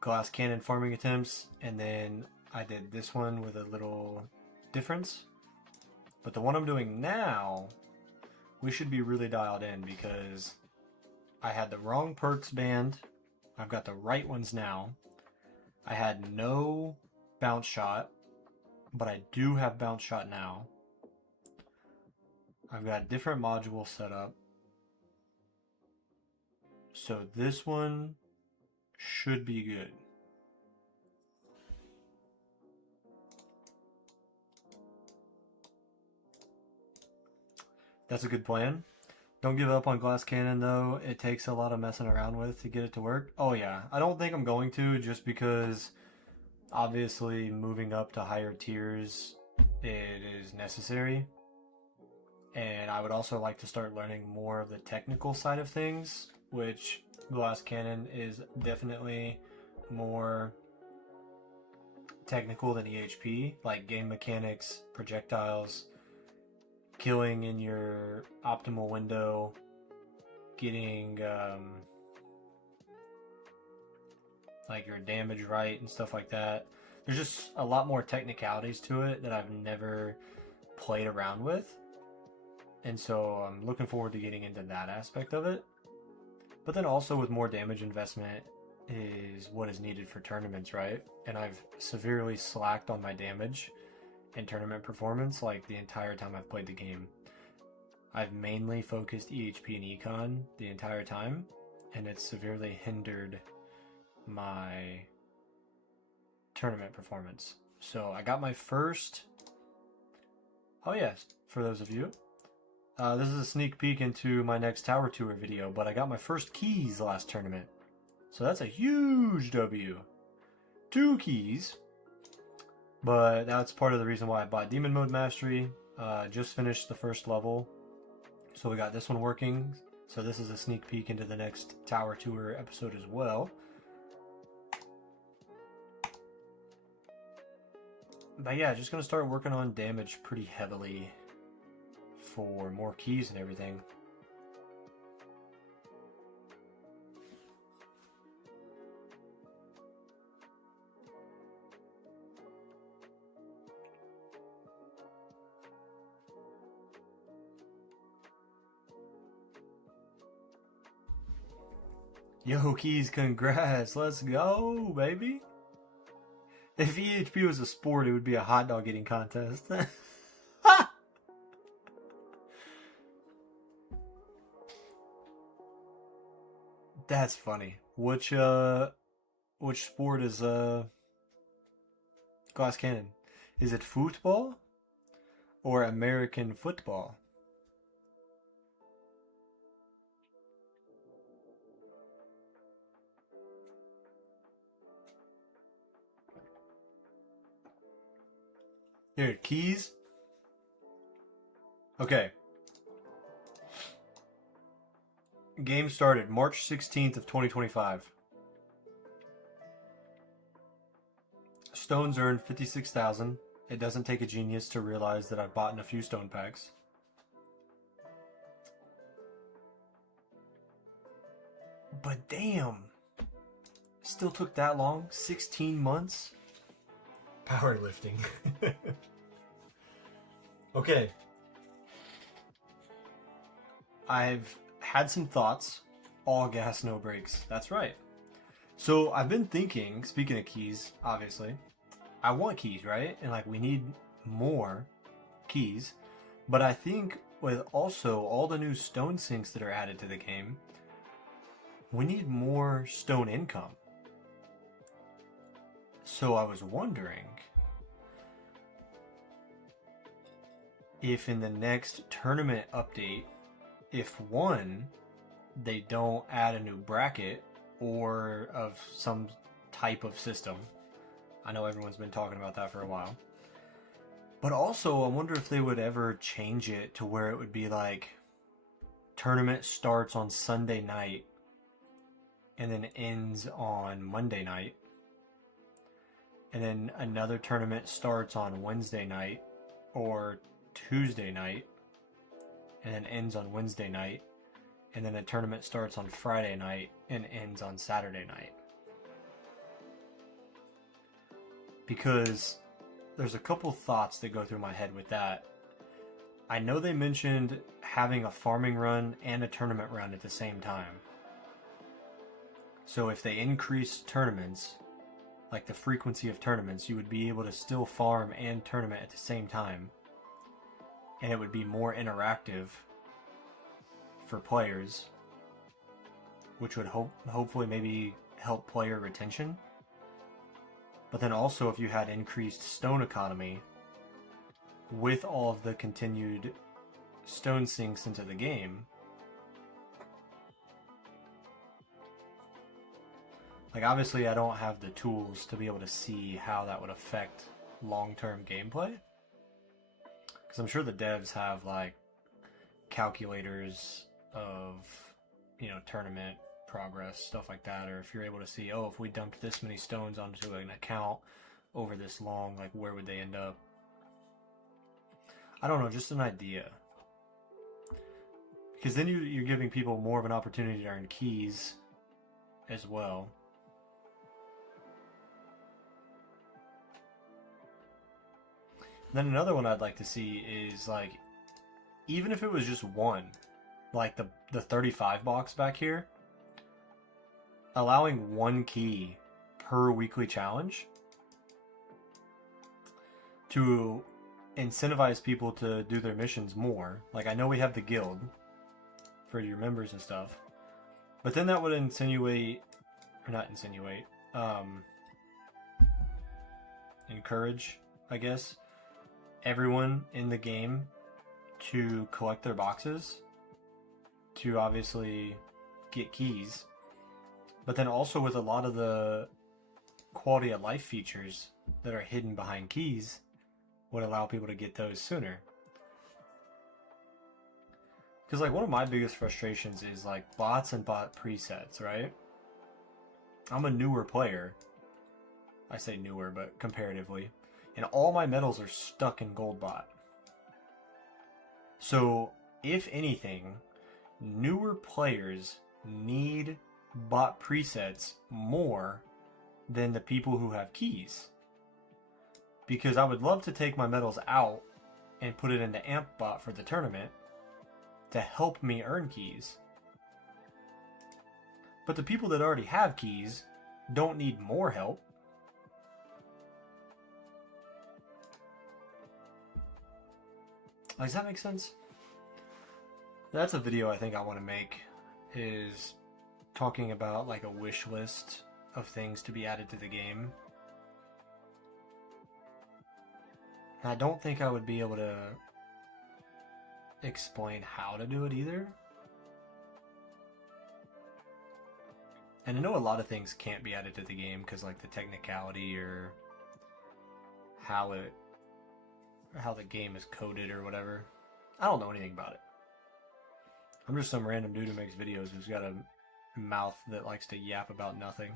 Glass Cannon farming attempts, and then I did this one with a little difference. But the one I'm doing now, we should be really dialed in because I had the wrong perks banned. I've got the right ones now. I had no bounce shot, but I do have bounce shot now. I've got different modules set up. So this one should be good. That's a good plan. Don't give up on Glass Cannon though. It takes a lot of messing around with to get it to work. Oh yeah, I don't think I'm going to, just because obviously moving up to higher tiers, it is necessary. And I would also like to start learning more of the technical side of things, which Glass Cannon is definitely more technical than EHP, like game mechanics, projectiles, killing in your optimal window, getting like your damage right and stuff like that. There's just a lot more technicalities to it that I've never played around with, and so I'm looking forward to getting into that aspect of it. But then also with more damage investment is what is needed for tournaments, right? And I've severely slacked on my damage and tournament performance like the entire time I've played the game. I've mainly focused EHP and Econ the entire time, and it's severely hindered my tournament performance. So I got my first... Oh yes, for those of you, this is a sneak peek into my next Tower Tour video, but I got my first keys last tournament. So that's a huge W. 2 keys. But that's part of the reason why I bought Demon Mode Mastery. Just finished the first level, so we got this one working. So this is a sneak peek into the next Tower Tour episode as well. But yeah, just gonna start working on damage pretty heavily for more keys and everything. Yo, Keys, congrats. Let's go, baby. If EHP was a sport, it would be a hot dog eating contest. That's funny. Which sport is Glass Cannon? Is it football or American football? Here, keys. Okay. Game started March 16th of 2025. Stones earned 56,000. It doesn't take a genius to realize that I've bought in a few stone packs. But damn. Still took that long? 16 months? Powerlifting. Okay. I've had some thoughts. All gas, no brakes. That's right. So I've been thinking, speaking of keys, obviously, I want keys, right? And like we need more keys. But I think with also all the new stone sinks that are added to the game, we need more stone income. So I was wondering if in the next tournament update, if one, they don't add a new bracket or of some type of system. I know everyone's been talking about that for a while. But also, I wonder if they would ever change it to where it would be like tournament starts on Sunday night and then ends on Monday night. And then another tournament starts on Wednesday night or Tuesday night and then ends on Wednesday night. And then a tournament starts on Friday night and ends on Saturday night. Because there's a couple thoughts that go through my head with that. I know they mentioned having a farming run and a tournament run at the same time. So if they increase tournaments, like the frequency of tournaments, you would be able to still farm and tournament at the same time. And it would be more interactive for players, which would hopefully maybe help player retention. But then also if you had increased stone economy with all of the continued stone sinks into the game, like obviously I don't have the tools to be able to see how that would affect long-term gameplay, because I'm sure the devs have like calculators of, you know, tournament progress, stuff like that, or if you're able to see, oh, if we dumped this many stones onto an account over this long, like where would they end up? I don't know, just an idea. Because then you're giving people more of an opportunity to earn keys as well. And then another one I'd like to see is like, even if it was just one, like the 35 box back here, allowing one key per weekly challenge to incentivize people to do their missions more. Like I know we have the guild for your members and stuff, but then that would encourage, I guess, everyone in the game to collect their boxes to obviously get keys. But then also with a lot of the quality of life features that are hidden behind keys would allow people to get those sooner. Because like one of my biggest frustrations is like bots and bot presets, right? I'm a newer player. I say newer, but comparatively. And all my medals are stuck in gold bot. So if anything, newer players need bot presets more than the people who have keys, because I would love to take my medals out and put it into amp bot for the tournament to help me earn keys. But the people that already have keys don't need more help. Does that make sense? That's a video I think I want to make, is talking about like a wish list of things to be added to the game. And I don't think I would be able to explain how to do it either. And I know a lot of things can't be added to the game because like the technicality or how the game is coded or whatever. I don't know anything about it. I'm just some random dude who makes videos who's got a mouth that likes to yap about nothing.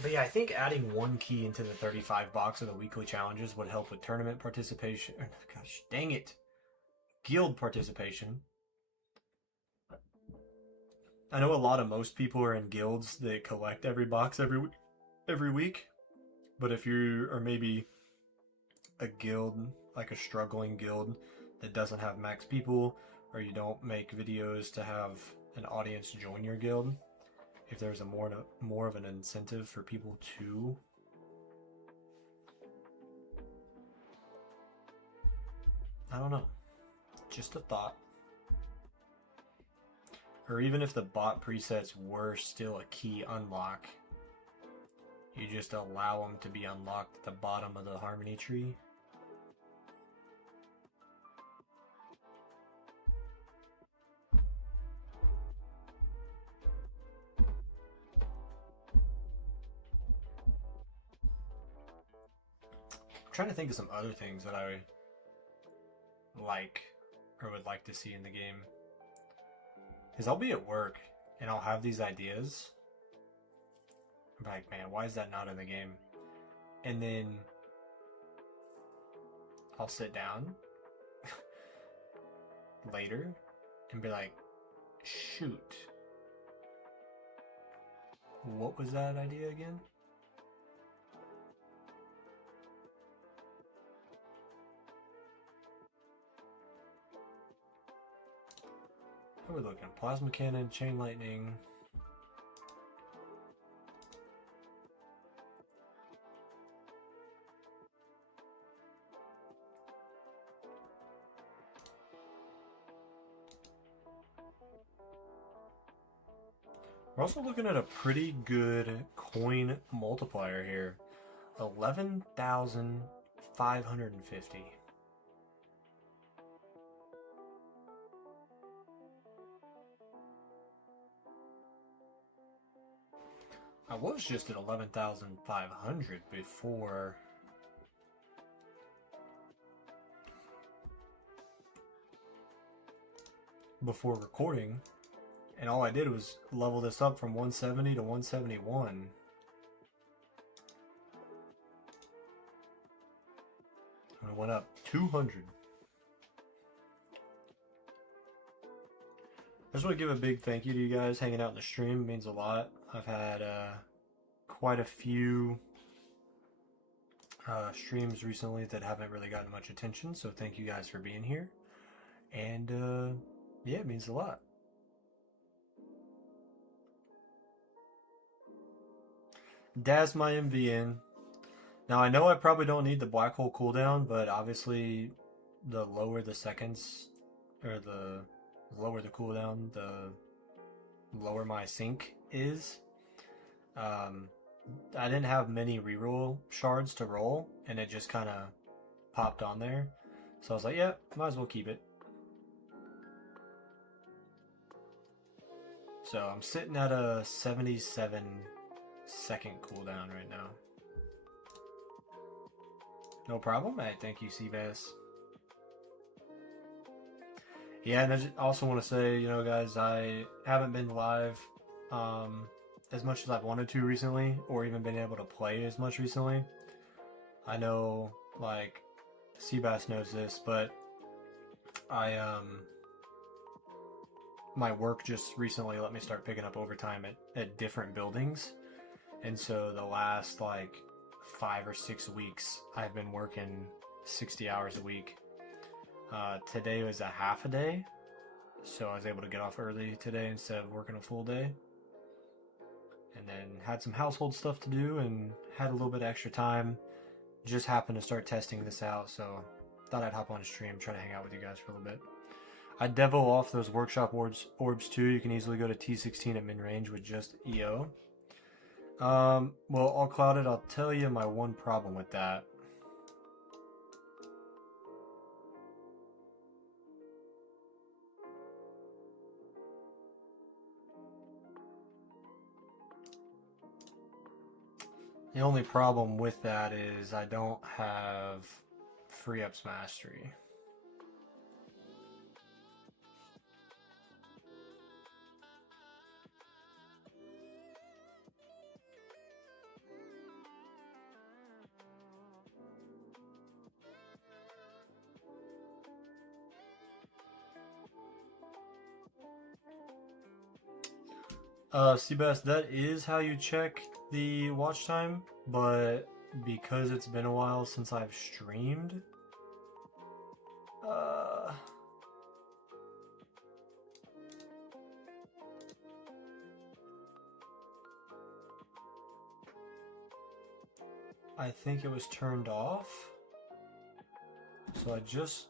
But yeah, I think adding one key into the 35 box of the weekly challenges would help with tournament participation. Gosh, dang it. Guild participation. I know most people are in guilds that collect every box every week. But if you are maybe a guild, like a struggling guild that doesn't have max people, or you don't make videos to have an audience join your guild, if there's a more of an incentive for people to I don't know, just a thought. Or even if the bot presets were still a key unlock, you just allow them to be unlocked at the bottom of the harmony tree. trying to think of some other things that I like or would like to see in the game. Because I'll be at work and I'll have these ideas. I'm like, man, why is that not in the game? And then I'll sit down later and be like, shoot, what was that idea again? What are we looking? Plasma cannon, chain lightning. We're also looking at a pretty good coin multiplier here. 11,550. I was just at 11,500 before recording, and all I did was level this up from 170 to 171. And it went up 200. I just want to give a big thank you to you guys hanging out in the stream. It means a lot. I've had quite a few streams recently that haven't really gotten much attention, so thank you guys for being here. And yeah, it means a lot. Daz my MVN. Now I know I probably don't need the black hole cooldown, but obviously the lower the seconds, or the lower the cooldown, the lower my sync is. I didn't have many reroll shards to roll, and it just kind of popped on there. So I was like, yeah, might as well keep it. So I'm sitting at a 77-second cooldown right now. No problem. Hey, thank you, Seabass. Yeah, and I also want to say, you know, guys, I haven't been live as much as I've wanted to recently, or even been able to play as much recently. I know, like, Seabass knows this, but my work just recently let me start picking up overtime at different buildings, and so the last like 5 or 6 weeks I've been working 60 hours a week. Today was a half a day, so I was able to get off early today instead of working a full day, and then had some household stuff to do and had a little bit of extra time. Just happened to start testing this out, so thought I'd hop on a stream, try to hang out with you guys for a little bit. I devo off those workshop orbs too. You can easily go to T16 at min range with just EO. Well, all clouded, I'll tell you my one problem with that. The only problem with that is I don't have free ups mastery. Seabass, that is how you check the watch time, but because it's been a while since I've streamed, I think it was turned off. So I just...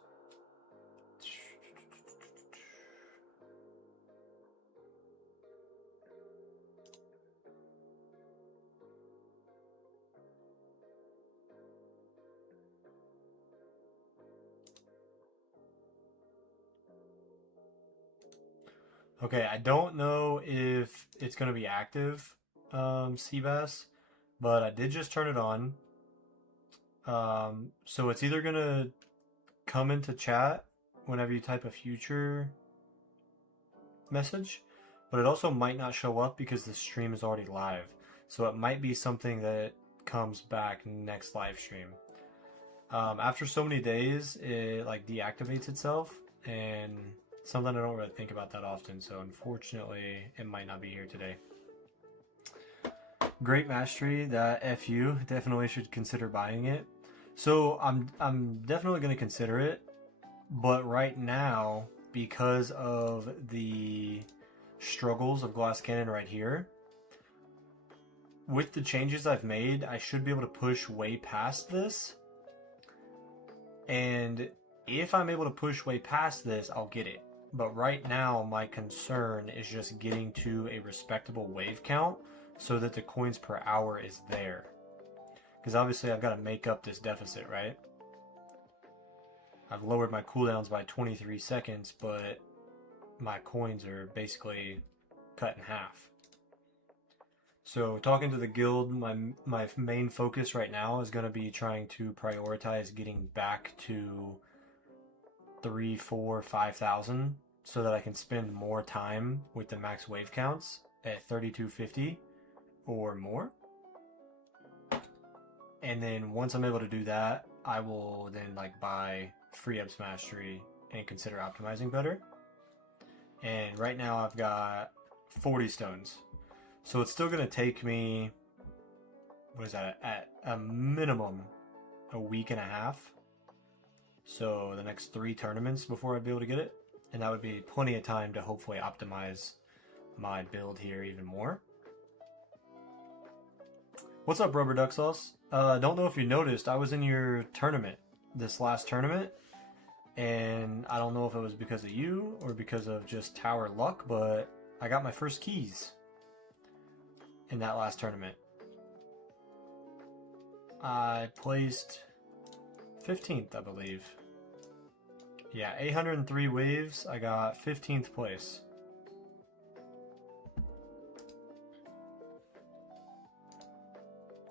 Okay, I don't know if it's going to be active, Seabass, but I did just turn it on. So it's either gonna come into chat whenever you type a future message, but it also might not show up because the stream is already live. So it might be something that comes back next live stream. After so many days, it like deactivates itself, and something I don't really think about that often. So unfortunately, it might not be here today. Great mastery. That FU definitely should consider buying it. So I'm definitely going to consider it, but right now, because of the struggles of Glass Cannon right here, with the changes I've made, I should be able to push way past this. And if I'm able to push way past this, I'll get it. But right now, my concern is just getting to a respectable wave count so that the coins per hour is there. Because obviously I've got to make up this deficit, right? I've lowered my cooldowns by 23 seconds, but my coins are basically cut in half. So talking to the guild, my main focus right now is going to be trying to prioritize getting back to 3, 4, 5,000 so that I can spend more time with the max wave counts at 3250 or more. And then once I'm able to do that, I will then like buy free Ups Mastery and consider optimizing better. And right now I've got 40 stones. So it's still going to take me, what is that, at a minimum, a week and a half. So the next 3 tournaments before I'd be able to get it. And that would be plenty of time to hopefully optimize my build here even more. What's up, Rubber Duck Sauce? Don't know if you noticed, I was in your tournament, this last tournament. And I don't know if it was because of you or because of just tower luck, but I got my first keys in that last tournament. I placed 15th, I believe. Yeah, 803 waves, I got 15th place.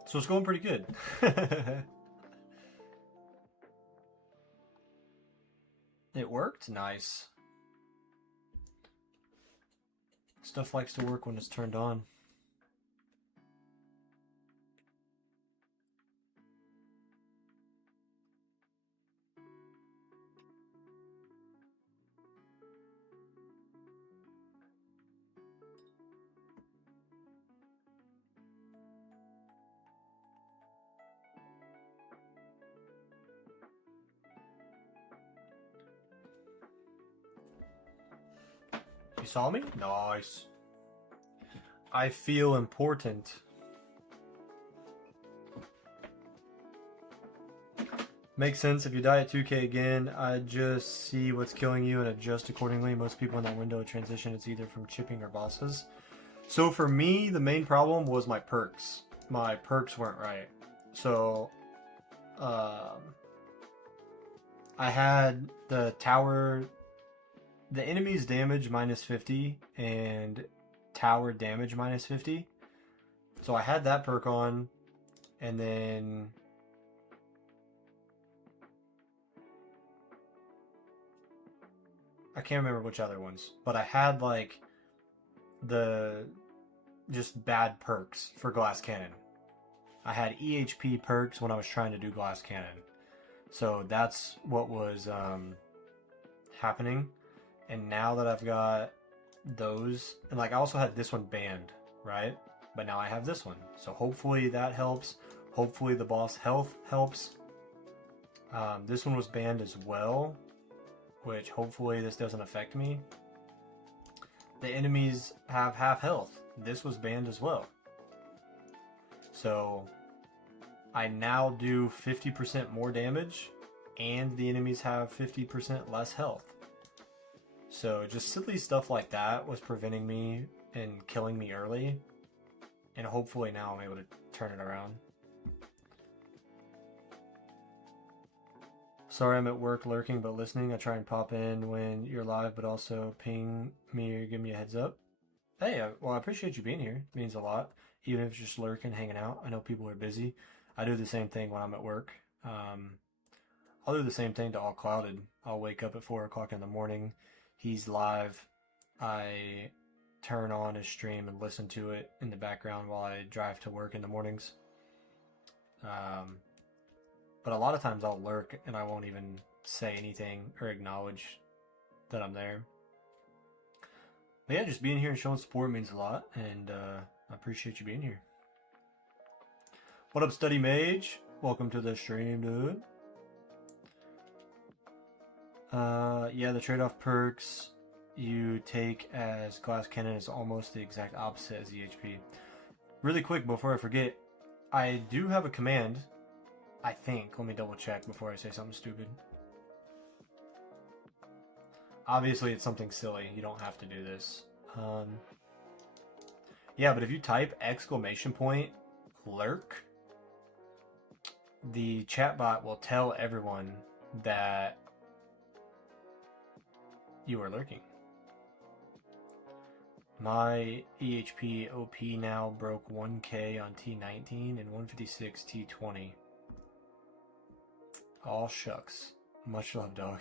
So it's going pretty good. It worked? Nice. Stuff likes to work when it's turned on. You saw me? Nice. I feel important. Makes sense. If you die at 2k again, I just see what's killing you and adjust accordingly. Most people in that window of transition, it's either from chipping or bosses. So for me, the main problem was my perks. My perks weren't right. So, I had the tower, the enemy's damage minus 50 and tower damage minus 50. So I had that perk on, and then I can't remember which other ones, but I had like the just bad perks for Glass Cannon. I had EHP perks when I was trying to do Glass Cannon. So that's what was happening. And now that I've got those, and like I also had this one banned, right? But now I have this one. So hopefully that helps. Hopefully the boss health helps. This one was banned as well, which hopefully this doesn't affect me. The enemies have half health. This was banned as well. So I now do 50% more damage, and the enemies have 50% less health. So just silly stuff like that was preventing me and killing me early. And hopefully now I'm able to turn it around. Sorry I'm at work lurking but listening. I try and pop in when you're live, but also ping me or give me a heads up. Hey, well, I appreciate you being here. It means a lot. Even if it's just lurking, hanging out. I know people are busy. I do the same thing when I'm at work. I'll do the same thing to All Clouded. I'll wake up at 4 o'clock in the morning. He's live. I turn on his stream and listen to it in the background while I drive to work in the mornings. But a lot of times I'll lurk and I won't even say anything or acknowledge that I'm there. But yeah, just being here and showing support means a lot, and I appreciate you being here. What up, Study Mage? Welcome to the stream, dude. Yeah, the trade-off perks you take as Glass Cannon is almost the exact opposite as EHP. Really quick, before I forget, I do have a command, I think. Let me double check before I say something stupid. Obviously, it's something silly. You don't have to do this. Yeah, but if you type !lurk, the chatbot will tell everyone that you are lurking. My EHP OP now broke 1K on T19 and 156 T20. All shucks. Much love, dog.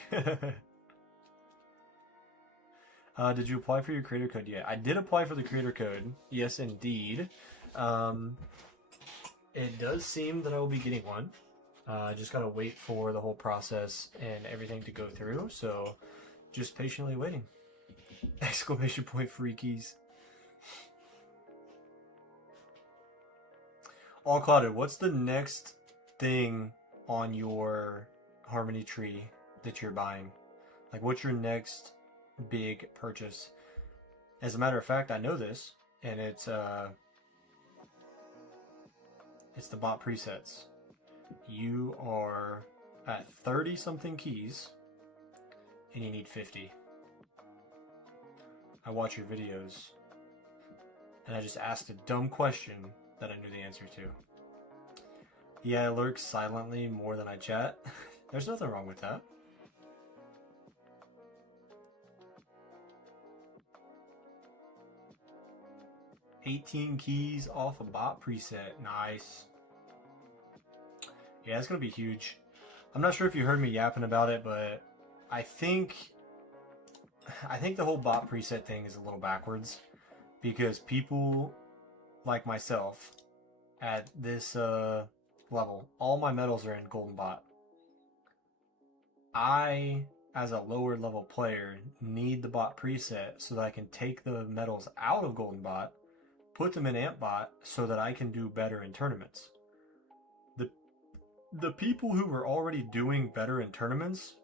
Did you apply for your creator code yet? I did apply for the creator code. Yes, indeed. It does seem that I will be getting one. I just gotta wait for the whole process and everything to go through. So, just patiently waiting. ! Freakies. All Clouded, what's the next thing on your Harmony tree that you're buying? Like, what's your next big purchase? As a matter of fact, I know this, and it's the bot presets. You are at 30 something keys and you need 50. I watch your videos and I just asked a dumb question that I knew the answer to. Yeah, I lurk silently more than I chat. There's nothing wrong with that. $18 keys off a bot preset. Nice. Yeah, it's gonna be huge. I'm not sure if you heard me yapping about it, but I think the whole bot preset thing is a little backwards, because people like myself at this level, all my medals are in Golden Bot. I, as a lower level player, need the bot preset so that I can take the medals out of Golden Bot, put them in Amp Bot so that I can do better in tournaments. The people who were already doing better in tournaments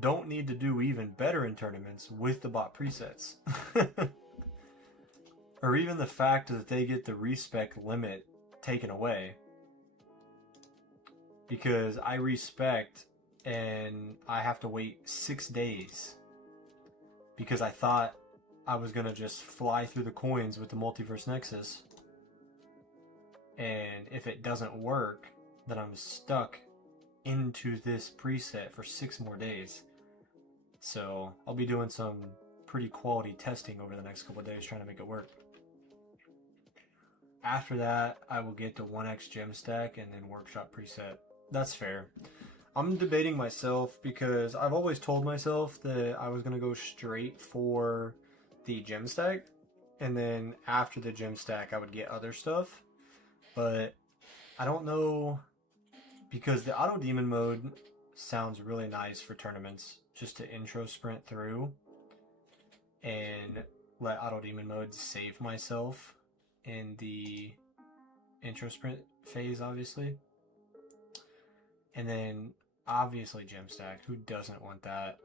don't need to do even better in tournaments with the bot presets. Or even the fact that they get the respec limit taken away. Because I respect and I have to wait 6 days. Because I thought I was going to just fly through the coins with the Multiverse Nexus. And if it doesn't work, then I'm stuck into this preset for 6 more days. So I'll be doing some pretty quality testing over the next couple of days trying to make it work. After that, I will get to 1x gem stack and then workshop preset. That's fair. I'm debating myself because I've always told myself that I was going to go straight for the gem stack, and then after the gem stack I would get other stuff. But I don't know, because the auto demon mode sounds really nice for tournaments, just to intro sprint through and let auto demon mode save myself in the intro sprint phase, obviously. And then obviously gem stack, who doesn't want that?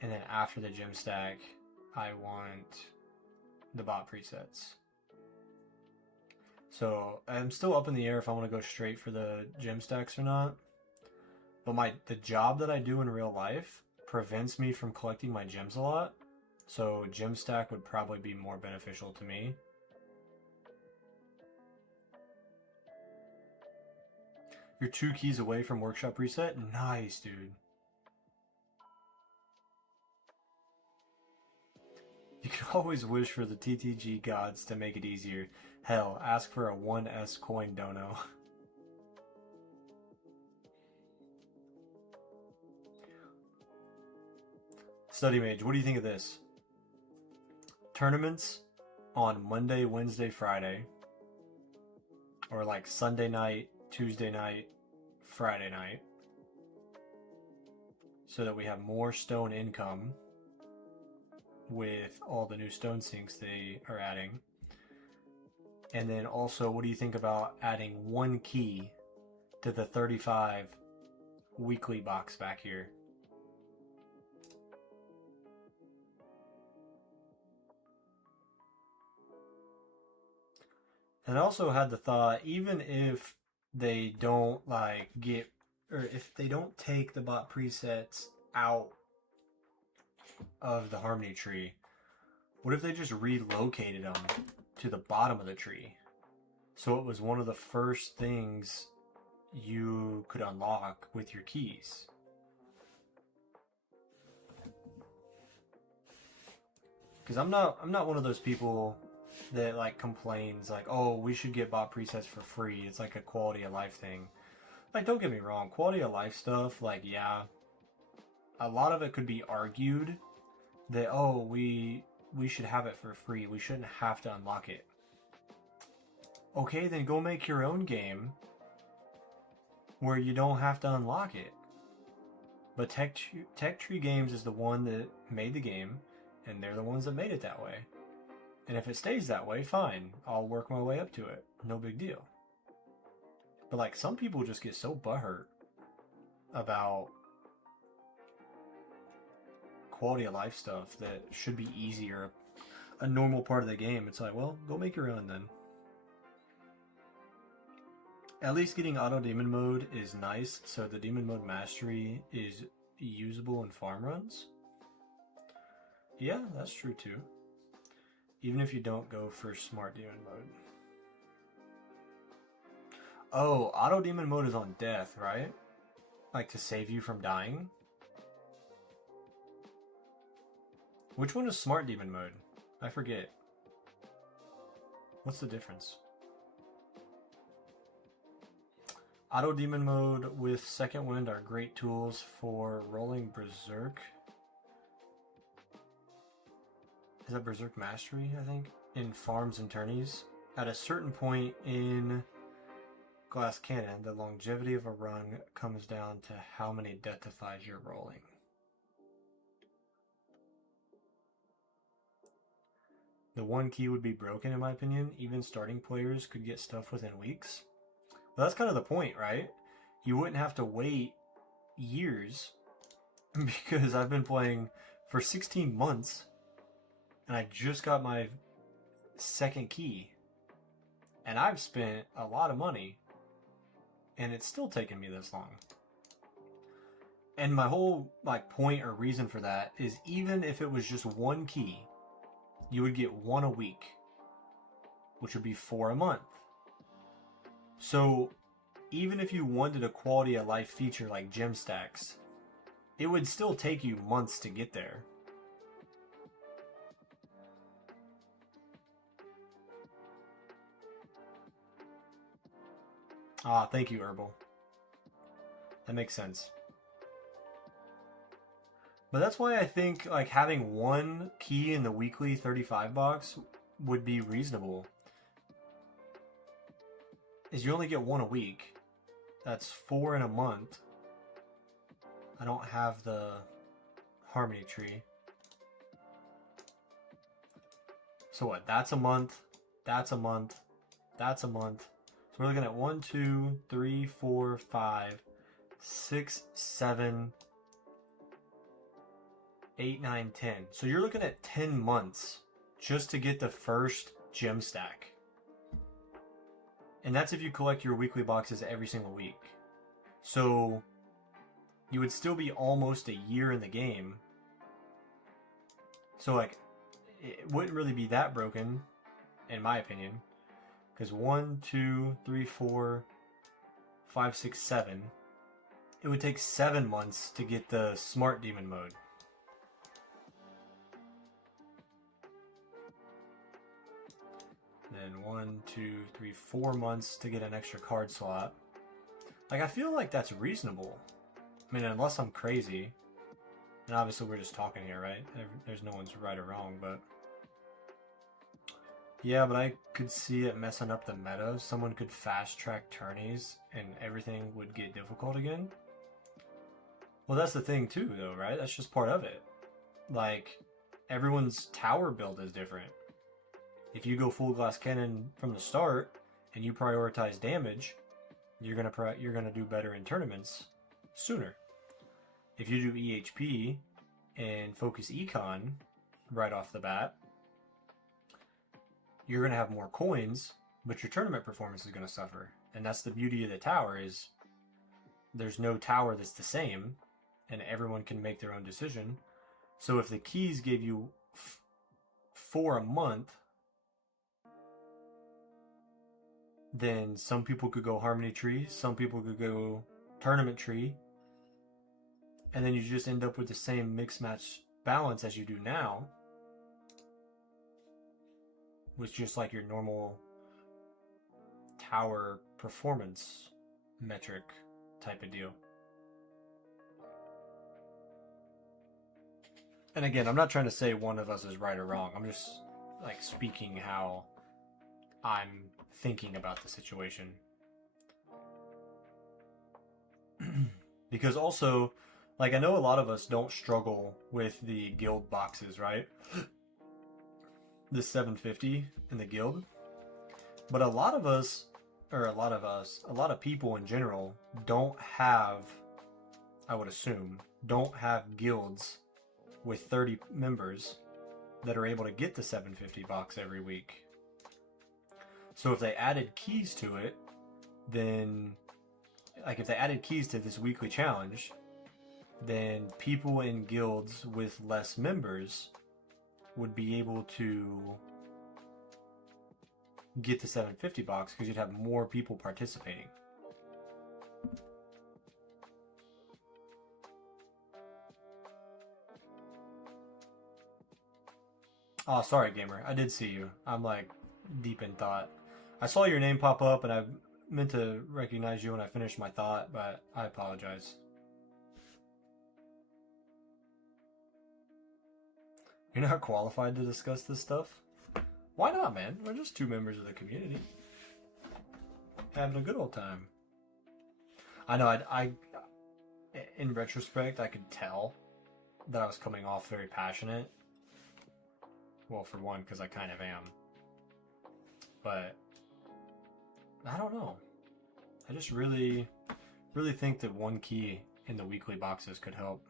And then after the gem stack, I want the bot presets. So I'm still up in the air if I want to go straight for the gem stacks or not. But the job that I do in real life prevents me from collecting my gems a lot. So gem stack would probably be more beneficial to me. You're 2 keys away from workshop reset? Nice, dude. You can always wish for the TTG gods to make it easier. Hell, ask for a 1S coin dono. Study Mage, what do you think of this? Tournaments on Monday, Wednesday, Friday, or like Sunday night, Tuesday night, Friday night, so that we have more stone income with all the new stone sinks they are adding. And then also, what do you think about adding 1 key to the 35 weekly box back here? And I also had the thought, even if they don't like get, or if they don't take the bot presets out of the harmony tree, what if they just relocated them to the bottom of the tree? So it was one of the first things you could unlock with your keys. Because I'm not one of those people that like complains like, oh, we should get bot presets for free. It's like a quality of life thing. Like, don't get me wrong, quality of life stuff, like, yeah, a lot of it could be argued that, oh, we should have it for free. We shouldn't have to unlock it. Okay, then go make your own game where you don't have to unlock it. But Tech Tree Games is the one that made the game, and they're the ones that made it that way. And if it stays that way, fine. I'll work my way up to it. No big deal. But like, some people just get so butthurt about quality of life stuff that should be easier, a normal part of the game. It's like, well, go make your own then. At least getting auto demon mode is nice, so the demon mode mastery is usable in farm runs. Yeah, that's true too. Even if you don't go for smart demon mode. Oh, auto demon mode is on death, right? Like to save you from dying? Which one is smart demon mode? I forget. What's the difference? Auto demon mode with second wind are great tools for rolling berserk. Is that berserk mastery, I think? In farms and tourneys. At a certain point in Glass Cannon, the longevity of a run comes down to how many death defies you're rolling. The 1 key would be broken, in my opinion. Even starting players could get stuff within weeks. Well, that's kind of the point, right? You wouldn't have to wait years, because I've been playing for 16 months and I just got my 2nd key, and I've spent a lot of money, and it's still taking me this long. And my whole like point or reason for that is, even if it was just 1 key, you would get 1 a week, which would be 4 a month. So even if you wanted a quality of life feature like gem stacks, it would still take you months to get there. Ah, thank you, Herbal. That makes sense. But that's why I think like having 1 key in the weekly 35 box would be reasonable. Is you only get 1 a week. That's 4 in a month. I don't have the harmony tree. So what? That's a month. That's a month. That's a month. So we're looking at 1, 2, 3, 4, 5, 6, 7, 8, 9, 10. So you're looking at 10 months just to get the first gem stack. And that's if you collect your weekly boxes every single week. So you would still be almost a year in the game. So like, it wouldn't really be that broken, in my opinion. Because 1, 2, 3, 4, 5, 6, 7. It would take 7 months to get the smart demon mode. Then 1, 2, 3, 4 months to get an extra card slot. Like, I feel like that's reasonable. I mean, unless I'm crazy. And obviously we're just talking here, right? There's no one's right or wrong, but yeah, but I could see it messing up the meta. Someone could fast track tourneys and everything would get difficult again. Well, that's the thing too, though, right? That's just part of it. Like, everyone's tower build is different. If you go full glass cannon from the start and you prioritize damage, you're gonna do better in tournaments sooner. If you do EHP and focus econ right off the bat, you're gonna have more coins, but your tournament performance is gonna suffer. And that's the beauty of the tower, is there's no tower that's the same, and everyone can make their own decision. So if the keys gave you 4 a month, then some people could go Harmony Tree, some people could go Tournament Tree, and then you just end up with the same mix match balance as you do now, with just like your normal tower performance metric type of deal. And again, I'm not trying to say one of us is right or wrong. I'm just like speaking how I'm thinking about the situation. Because also, like, I know a lot of us don't struggle with the guild boxes, right? The 750 in the guild. But a lot of people in general don't have, I would assume, don't have guilds with 30 members that are able to get the 750 box every week. So if they added keys to it, then, like, if they added keys to this weekly challenge, then people in guilds with less members would be able to get the 750 box because you'd have more people participating. Oh, sorry, gamer. I did see you. I'm like deep in thought. I saw your name pop up and I meant to recognize you when I finished my thought, but I apologize. You're not qualified to discuss this stuff? Why not, man? We're just 2 members of the community. Having a good old time. I know, I in retrospect, I could tell that I was coming off very passionate. Well, for one, because I kind of am. But I don't know. I just really think that one key in the weekly boxes could help.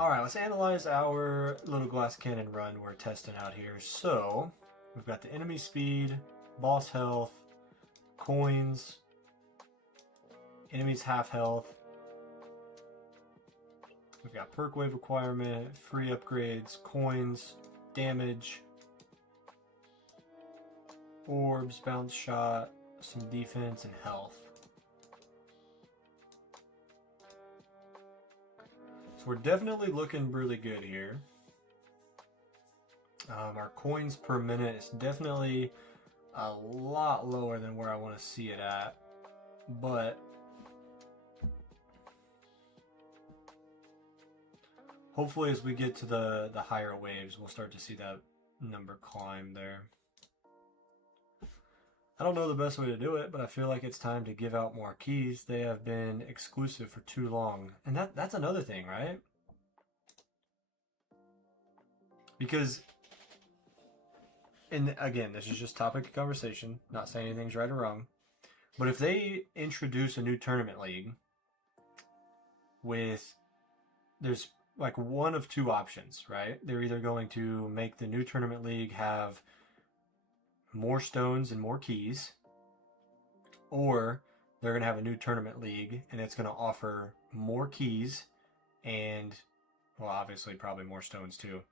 Alright, let's analyze our little glass cannon run we're testing out here. So, we've got the enemy speed, boss health, coins, enemies half health. We've got perk wave requirement, free upgrades, coins, damage, orbs, bounce shot, some defense, and health. So we're definitely looking really good here. Our coins per minute is definitely a lot lower than where I want to see it at, but hopefully as we get to the higher waves, we'll start to see that number climb there. I don't know the best way to do it, but I feel like it's time to give out more keys. They have been exclusive for too long. And that's another thing, right? Because, and again, this is just topic of conversation, not saying anything's right or wrong. But if they introduce a new tournament league with, there's like one of 2 options, right? They're either going to make the new tournament league have more stones and more keys, or they're going to have a new tournament league and it's going to offer more keys and, well, obviously probably more stones too.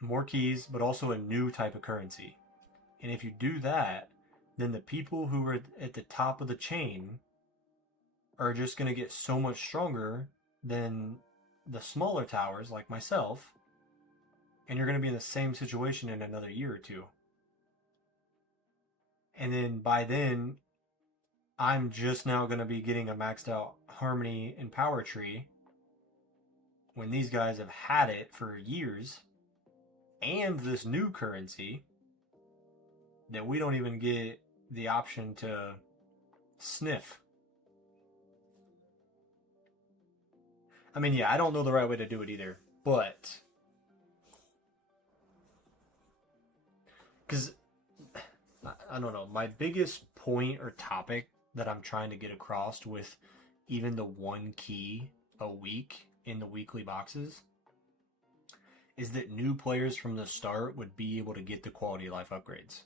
More keys, but also a new type of currency. And if you do that, then the people who are at the top of the chain are just going to get so much stronger than the smaller towers like myself, and you're going to be in the same situation in another year or 2. And then by then, I'm just now going to be getting a maxed out Harmony and Power Tree when these guys have had it for years, and this new currency that we don't even get the option to sniff. I mean, yeah, I don't know the right way to do it either, but because I don't know, my biggest point or topic that I'm trying to get across with even the one key a week in the weekly boxes is that new players from the start would be able to get the quality of life upgrades.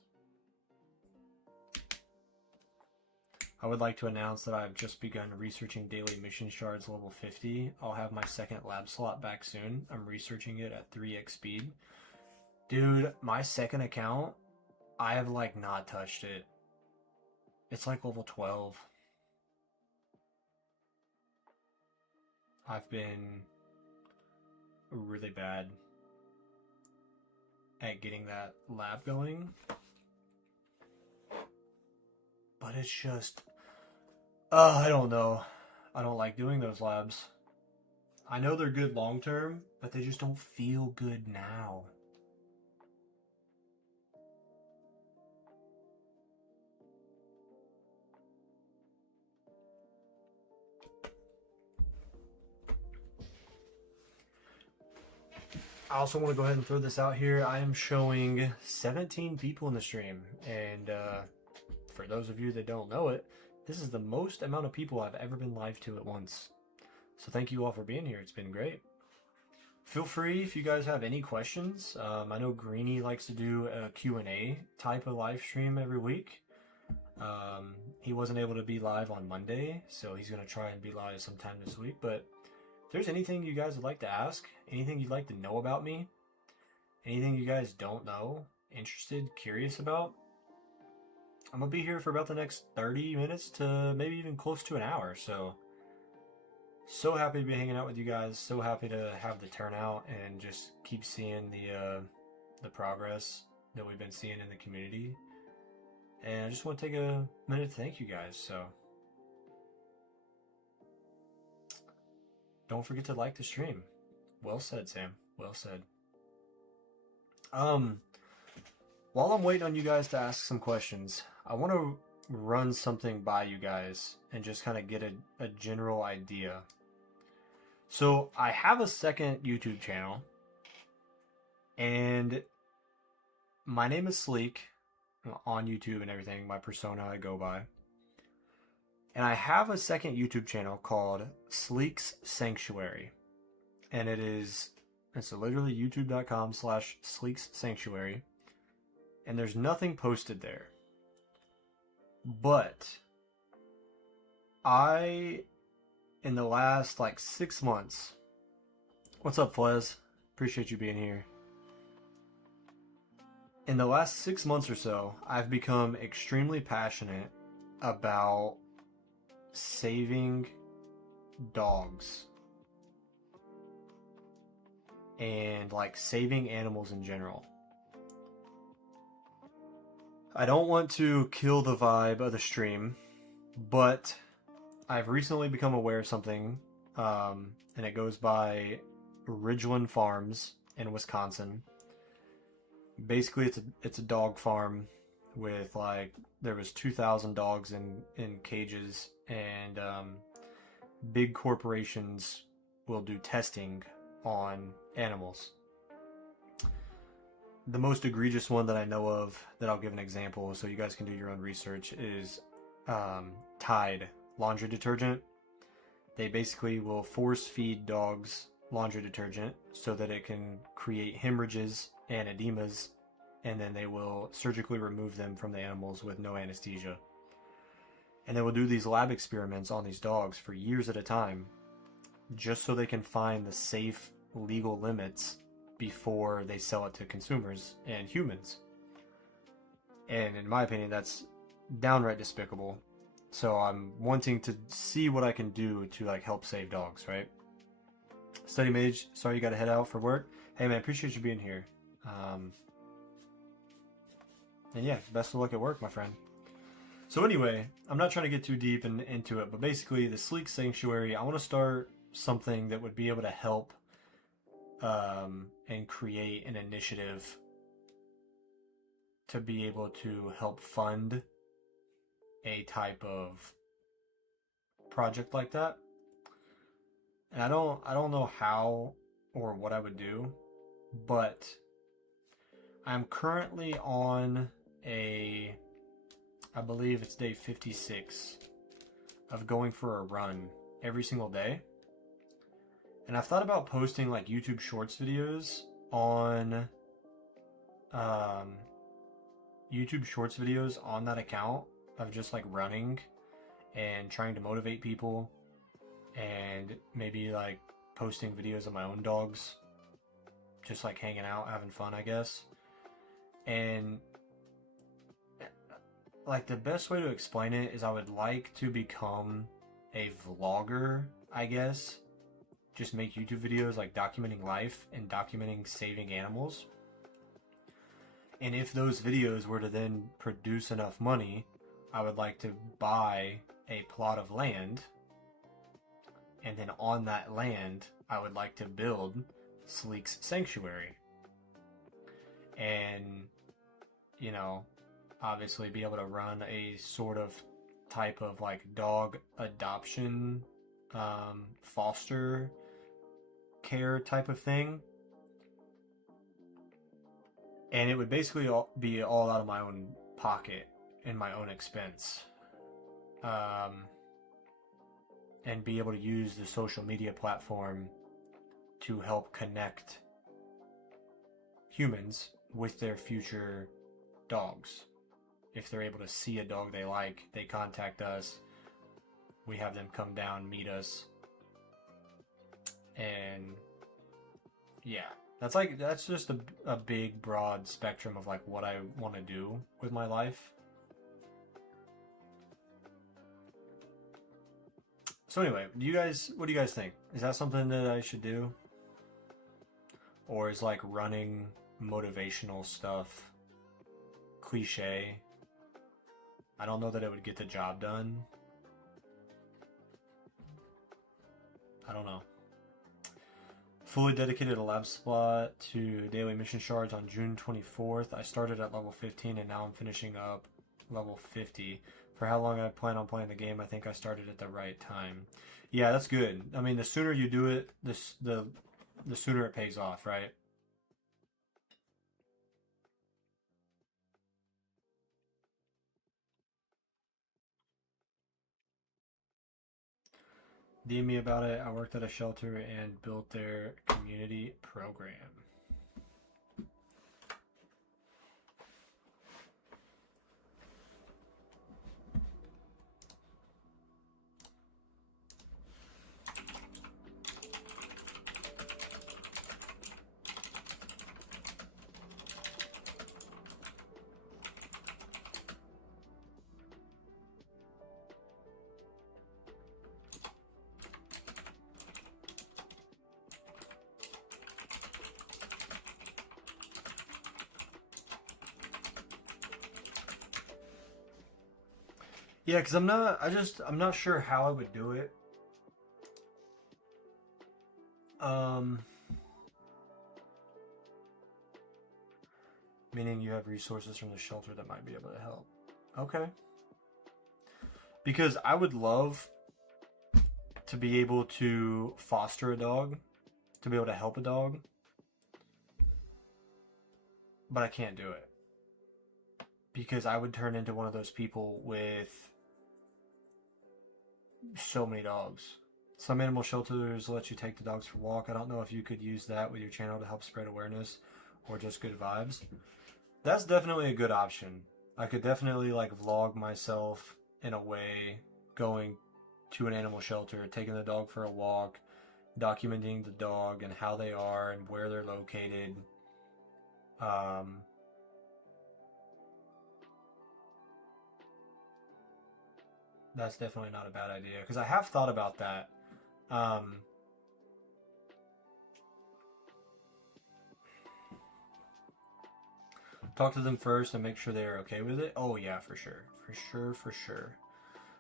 I would like to announce that I've just begun researching daily mission shards level 50. I'll have my second lab slot back soon. I'm researching it at 3x speed. Dude, my second account, I have like not touched it. It's like level 12. I've been really bad at getting that lab going. But it's just, I don't know. I don't like doing those labs. I know they're good long term, but they just don't feel good now. I also want to go ahead and throw this out here. I am showing 17 people in the stream, and for those of you that don't know it, this is the most amount of people I've ever been live to at once. So thank you all for being here. It's been great. Feel free if you guys have any questions. I know Greeny likes to do a Q&A type of live stream every week. He wasn't able to be live on Monday, so he's going to try and be live sometime this week. But if there's anything you guys would like to ask, anything you'd like to know about me, anything you guys don't know, interested, curious about, I'm going to be here for about the next 30 minutes to maybe even close to an hour. So happy to be hanging out with you guys. So happy to have the turnout and just keep seeing the progress that we've been seeing in the community. And I just want to take a minute to thank you guys. So don't forget to like the stream. Well said, Sam. Well said. While I'm waiting on you guys to ask some questions, I want to run something by you guys and just kind of get a general idea. So I have a second YouTube channel, and my name is Sleek on YouTube and everything, my persona I go by. And I have a second YouTube channel called Sleek's Sanctuary. And it's literally youtube.com/Sleek's Sanctuary. And there's nothing posted there. But in the last 6 months, what's up, Flez? Appreciate you being here. In the last 6 months or so, I've become extremely passionate about saving dogs and saving animals in general. I don't want to kill the vibe of the stream, but I've recently become aware of something, and it goes by Ridgeland Farms in Wisconsin. Basically, it's a dog farm with there was 2,000 dogs in cages, and big corporations will do testing on animals. The most egregious one that I know of, that I'll give an example so you guys can do your own research, is Tide laundry detergent. They basically will force feed dogs laundry detergent so that it can create hemorrhages and edemas, and then they will surgically remove them from the animals with no anesthesia. And they will do these lab experiments on these dogs for years at a time, just so they can find the safe legal limits before they sell it to consumers and humans. And in my opinion, that's downright despicable. So I'm wanting to see what I can do to help save dogs, right? Study Mage, sorry you gotta head out for work. Hey man, appreciate you being here. And yeah, best of luck at work, my friend. So anyway, I'm not trying to get too deep into it, but basically the Sleek Sanctuary, I want to start something that would be able to help and create an initiative to be able to help fund a type of project like that. And I don't know how or what I would do, but I'm currently on I believe it's day 56 of going for a run every single day. And I've thought about posting like YouTube Shorts videos on that account of just like running and trying to motivate people, and maybe like posting videos of my own dogs, just like hanging out, having fun, I guess. And like the best way to explain it is I would like to become a vlogger, I guess. Just make YouTube videos like documenting life and documenting saving animals. And if those videos were to then produce enough money, I would like to buy a plot of land. And then on that land, I would like to build Sleek's Sanctuary. And, you know, obviously be able to run a sort of type of like dog adoption, foster care type of thing. And it would basically be all out of my own pocket and my own expense. And be able to use the social media platform to help connect humans with their future dogs. If they're able to see a dog they like, they contact us. We have them come down, meet us. And yeah, that's just a big broad spectrum of like what I want to do with my life. So anyway, what do you guys think? Is that something that I should do? Or is like running motivational stuff cliche? I don't know that it would get the job done. I don't know. Fully dedicated a lab spot to daily mission shards on June 24th. I started at level 15 and now I'm finishing up level 50. For how long I plan on playing the game, I think I started at the right time. Yeah, that's good. I mean, the sooner you do it, the sooner it pays off, right? DM me about it. I worked at a shelter and built their community program. Yeah, because I'm not sure how I would do it. Meaning you have resources from the shelter that might be able to help. Okay. Because I would love to be able to foster a dog, to be able to help a dog, but I can't do it. Because I would turn into one of those people with so many dogs. Some animal shelters let you take the dogs for a walk. I don't know if you could use that with your channel to help spread awareness or just good vibes. That's definitely a good option. I could definitely like vlog myself in a way, going to an animal shelter, taking the dog for a walk, documenting the dog and how they are and where they're located. That's definitely not a bad idea, because I have thought about that. Talk to them first and make sure they are okay with it. Oh yeah, for sure. For sure, for sure.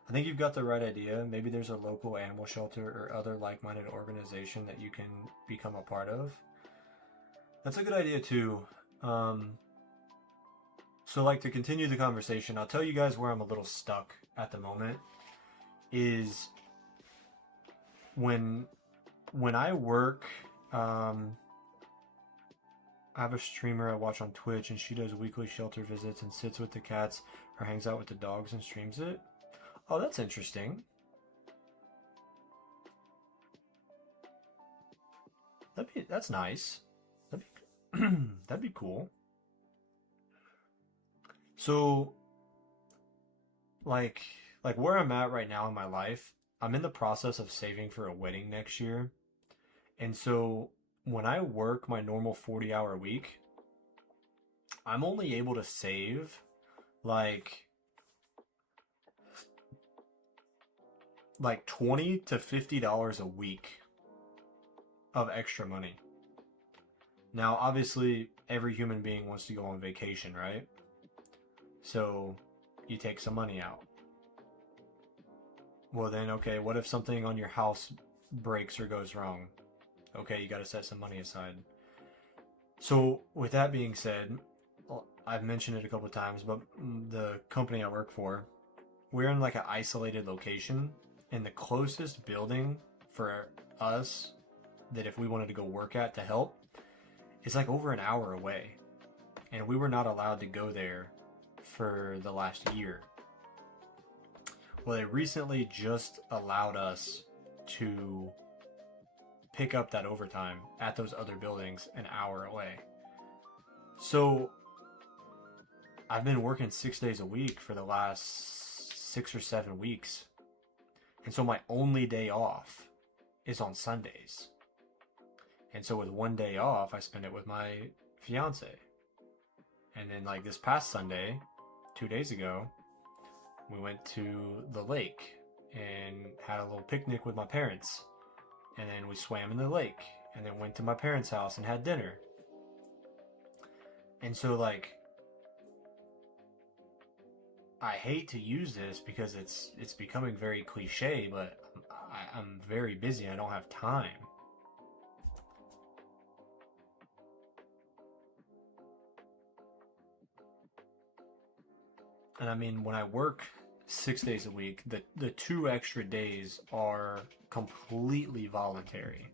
I think you've got the right idea. Maybe there's a local animal shelter or other like-minded organization that you can become a part of. That's a good idea too. So like to continue the conversation, I'll tell you guys where I'm a little stuck at the moment is when I work, I have a streamer I watch on Twitch and she does weekly shelter visits and sits with the cats or hangs out with the dogs and streams it. Oh, that's interesting. That's nice. That'd be cool. So, like where I'm at right now in my life, I'm in the process of saving for a wedding next year. And so when I work my normal 40-hour week, I'm only able to save like $20 to $50 a week of extra money. Now, obviously, every human being wants to go on vacation, right? So you take some money out. Well then, okay, what if something on your house breaks or goes wrong? Okay, you got to set some money aside. So with that being said, I've mentioned it a couple of times, but the company I work for, we're in like an isolated location, and the closest building for us that if we wanted to go work at to help is like over an hour away. And we were not allowed to go there for the last year. Well, they recently just allowed us to pick up that overtime at those other buildings an hour away. So I've been working 6 days a week for the last 6 or 7 weeks. And so my only day off is on Sundays. And so with one day off, I spend it with my fiance. And then like this past Sunday, 2 days ago, we went to the lake and had a little picnic with my parents. And then we swam in the lake and then went to my parents' house and had dinner. And so like, I hate to use this because it's becoming very cliche, but I'm very busy. I don't have time. And I mean, when I work 6 days a week, the 2 extra days are completely voluntary.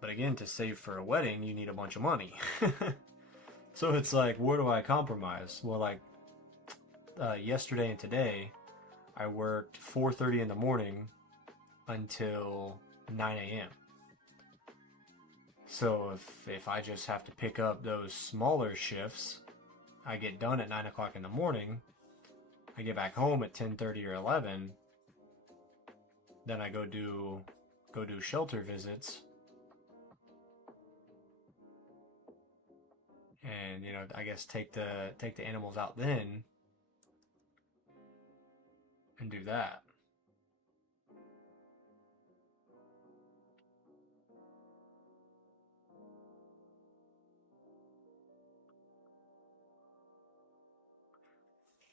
But again, to save for a wedding, you need a bunch of money. So it's like, where do I compromise? Well, like yesterday and today, I worked 4:30 in the morning until 9 a.m. So if I just have to pick up those smaller shifts, I get done at 9 o'clock in the morning, I get back home at 10:30 or 11, then I go do shelter visits, and you know, I guess take the animals out then and do that.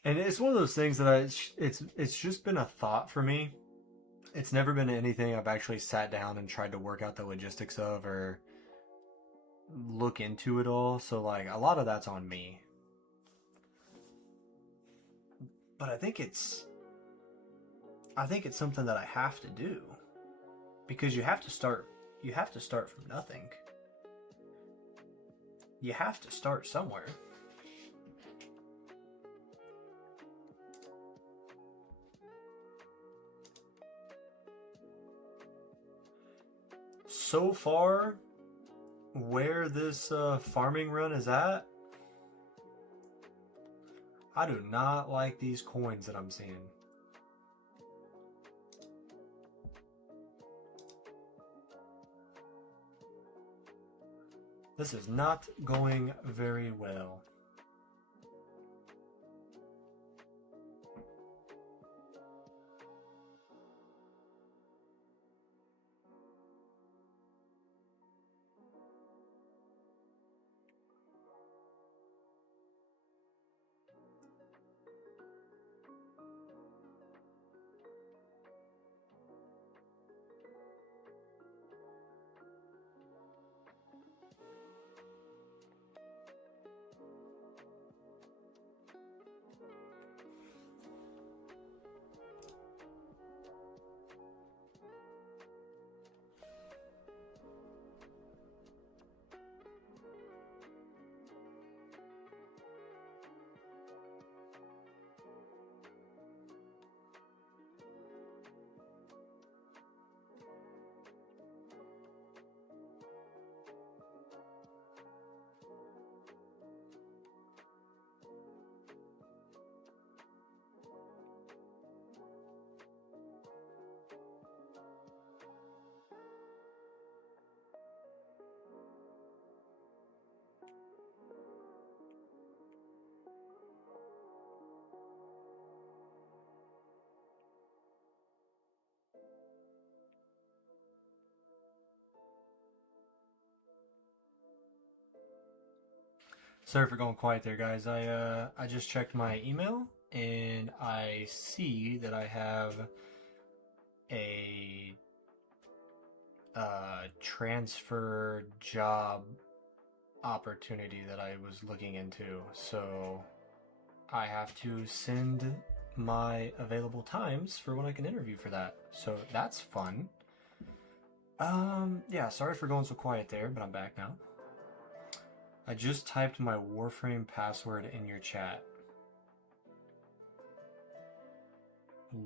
And it's one of those things that it's just been a thought for me. It's never been anything I've actually sat down and tried to work out the logistics of or look into it all. So like a lot of that's on me. But I think it's something that I have to do because you have to start from nothing. You have to start somewhere. So far, where this farming run is at, I do not like these coins that I'm seeing. This is not going very well. Sorry for going quiet there, guys. I just checked my email and I see that I have a transfer job opportunity that I was looking into. So I have to send my available times for when I can interview for that. So that's fun. Yeah, sorry for going so quiet there, but I'm back now. I just typed my Warframe password in your chat.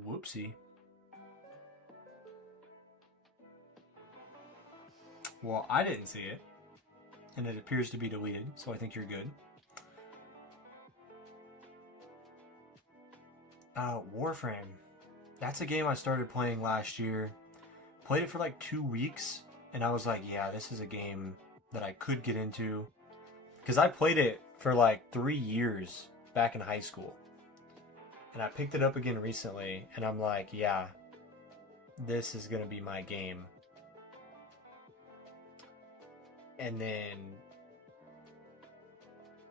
Whoopsie. Well, I didn't see it, and it appears to be deleted, so I think you're good. Warframe. That's a game I started playing last year. Played it for like 2 weeks, and I was like, yeah, this is a game that I could get into. Because I played it for like 3 years back in high school. And I picked it up again recently, and I'm like, yeah, this is going to be my game. And then,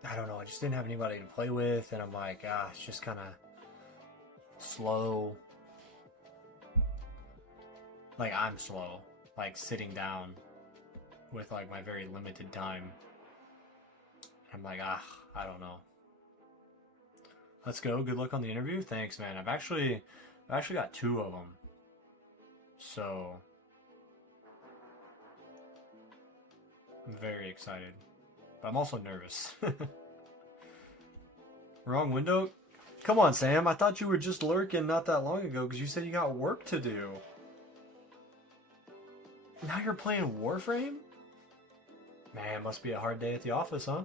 I don't know, I just didn't have anybody to play with, and I'm like, it's just kind of slow. Like, I'm slow. Like, sitting down with, like, my very limited time. I'm like, I don't know. Let's go. Good luck on the interview. Thanks, man. I've actually got 2 of them. So, I'm very excited. But I'm also nervous. Wrong window? Come on, Sam. I thought you were just lurking not that long ago because you said you got work to do. Now you're playing Warframe? Man, must be a hard day at the office, huh?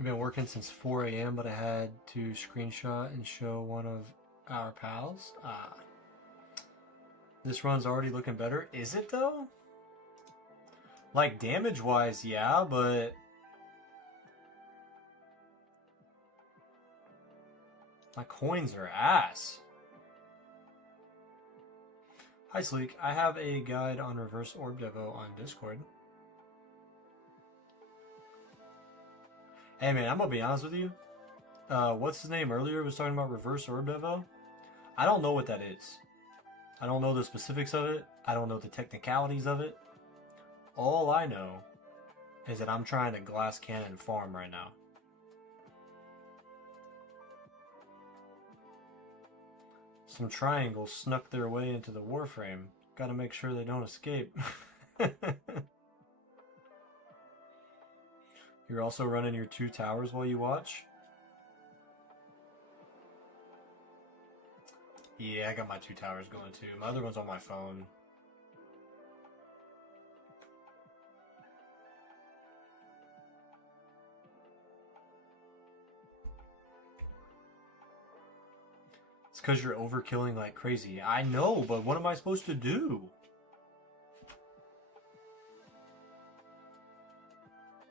I've been working since 4 a.m., but I had to screenshot and show one of our pals. This run's already looking better. Is it, though? Like, damage-wise, yeah, but... my coins are ass. Hi, Sleek. I have a guide on reverse orb devo on Discord. Hey man, I'm gonna be honest with you. What's his name earlier was talking about reverse orb devo. I don't know what that is. I don't know the specifics of it. I don't know the technicalities of it. All I know is that I'm trying to glass cannon farm right now. Some triangles snuck their way into the Warframe. Gotta make sure they don't escape. You're also running your 2 towers while you watch? Yeah, I got my 2 towers going too. My other one's on my phone. It's because you're overkilling like crazy. I know, but what am I supposed to do?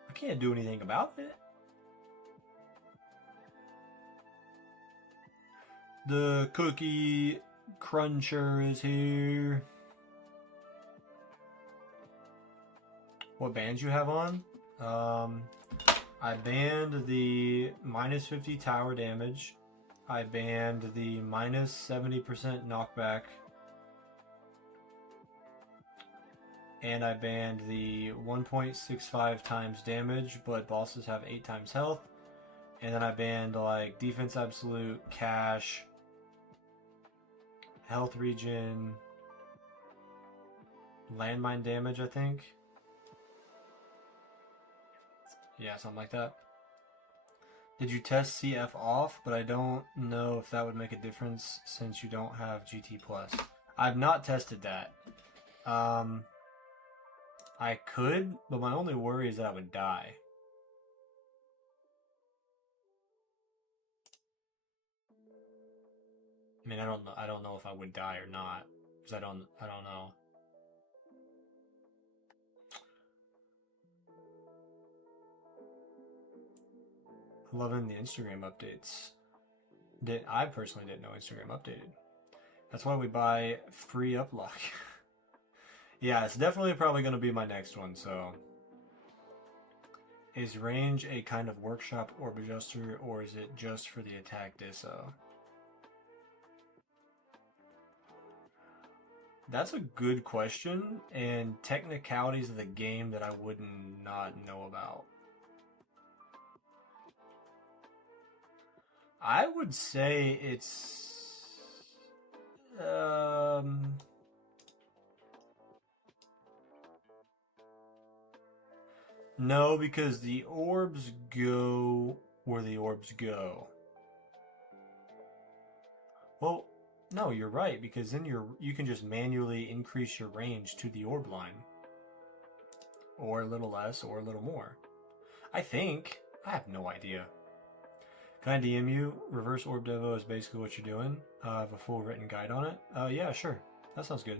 I can't do anything about it. The cookie cruncher is here. What bands you have on? I banned the minus 50 tower damage. I banned the minus 70% knockback. and I banned the 1.65 times damage, but bosses have 8 times health. And then I banned like defense absolute, cash, health regen, landmine damage, I think. Yeah, something like that. Did you test CF off? But I don't know if that would make a difference since you don't have GT+. I've not tested that. I could, but my only worry is that I would die. I mean, I don't know if I would die or not, because I don't know. Loving the Instagram updates. I personally didn't know Instagram updated. That's why we buy free uplock. Yeah, it's definitely probably going to be my next one, so. Is range a kind of workshop orb adjuster, or is it just for the attack disso? That's a good question, and technicalities of the game that I would not know about. I would say it's no, because the orbs go where the orbs go. Well, no, you're right, because then you can just manually increase your range to the orb line. Or a little less, or a little more. I think. I have no idea. Can I DM you? Reverse Orb Devo is basically what you're doing. I have a full written guide on it. Yeah, sure. That sounds good.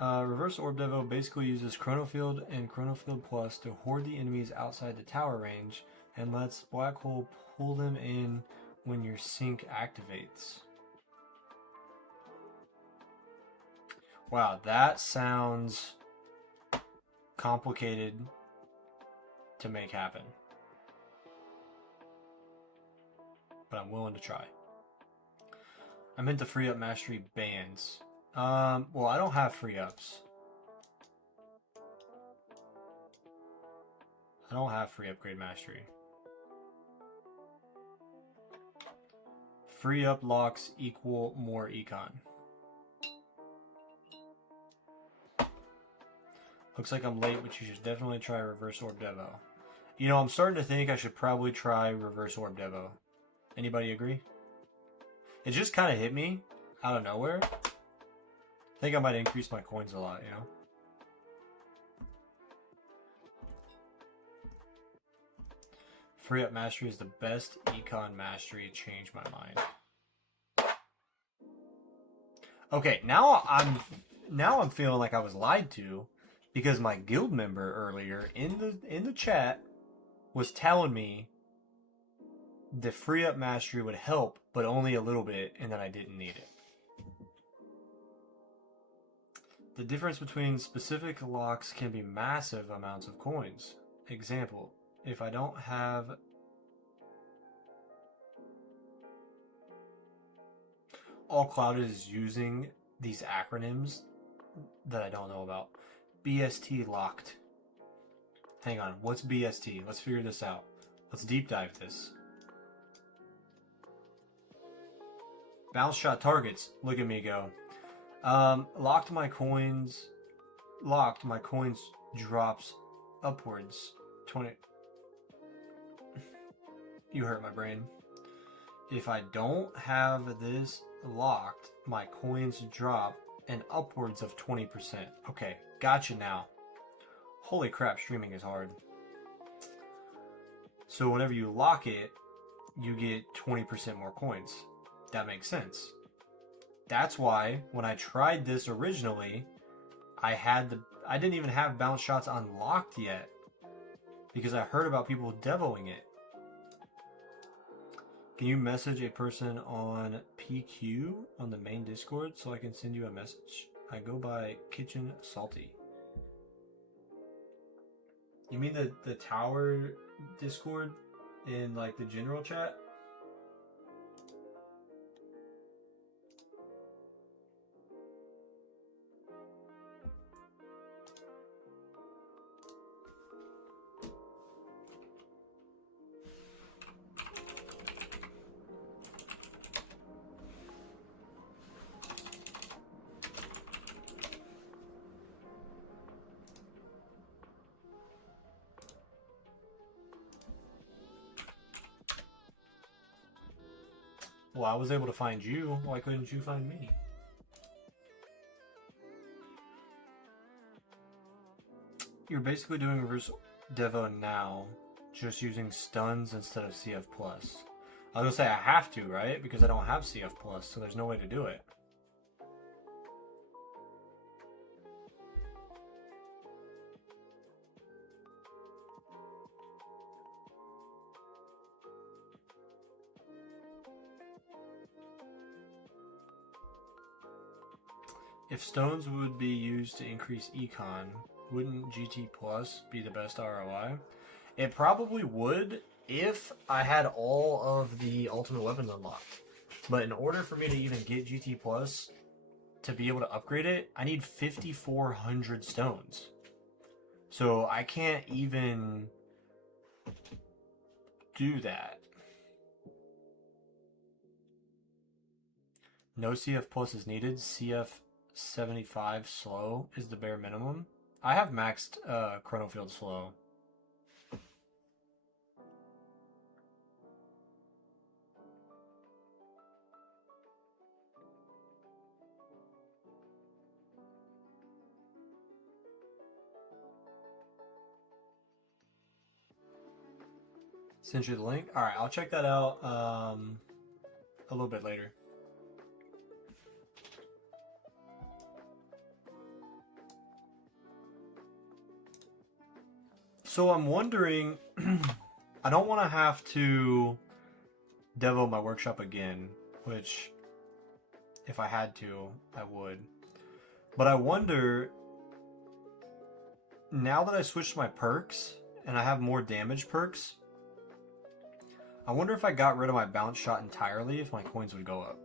Reverse Orb Devo basically uses Chronofield and Chronofield Plus to hoard the enemies outside the tower range and lets Black Hole pull them in when your sync activates. Wow, that sounds complicated to make happen. But I'm willing to try. I meant to free up mastery bands. Well, I don't have free ups. I don't have free upgrade mastery. Free up locks equal more econ. Looks like I'm late, but you should definitely try Reverse Orb Devo. You know, I'm starting to think I should probably try Reverse Orb Devo. Anybody agree? It just kind of hit me out of nowhere. I think I might increase my coins a lot, you know? Free up mastery is the best econ mastery. It changed my mind. Okay, now I'm feeling like I was lied to, because my guild member earlier in the chat was telling me the free up mastery would help, but only a little bit, and that I didn't need it. The difference between specific locks can be massive amounts of coins. Example, if I don't have All Clouded is using these acronyms that I don't know about. BST locked. Hang on, what's BST? Let's figure this out. Let's deep dive this. Bounce shot targets. Look at me go. Locked my coins drops upwards 20. You hurt my brain. If I don't have this locked, my coins drop an upwards of 20%. Okay, gotcha now. Holy crap, streaming is hard. So whenever you lock it, you get 20% more coins. That makes sense. That's why when I tried this originally, I didn't even have bounce shots unlocked yet, because I heard about people devoing it. Can you message a person on PQ on the main Discord so I can send you a message? I go by Kitchen Salty. You mean the tower Discord in like the general chat? Well, I was able to find you. Why couldn't you find me? You're basically doing reverse Devo now, just using stuns instead of CF+. I was gonna say I have to, right? Because I don't have CF+, so there's no way to do it. If stones would be used to increase econ, wouldn't GT Plus be the best ROI? It probably would if I had all of the ultimate weapons unlocked. But in order for me to even get GT Plus to be able to upgrade it, I need 5,400 stones. So I can't even do that. No CF Plus is needed. CF 75 slow is the bare minimum. I have maxed Chronofield slow. Send you the link. All right, I'll check that out a little bit later. So I'm wondering, I don't want to have to devo my workshop again, which if I had to, I would. But I wonder, now that I switched my perks and I have more damage perks, I wonder if I got rid of my bounce shot entirely, if my coins would go up.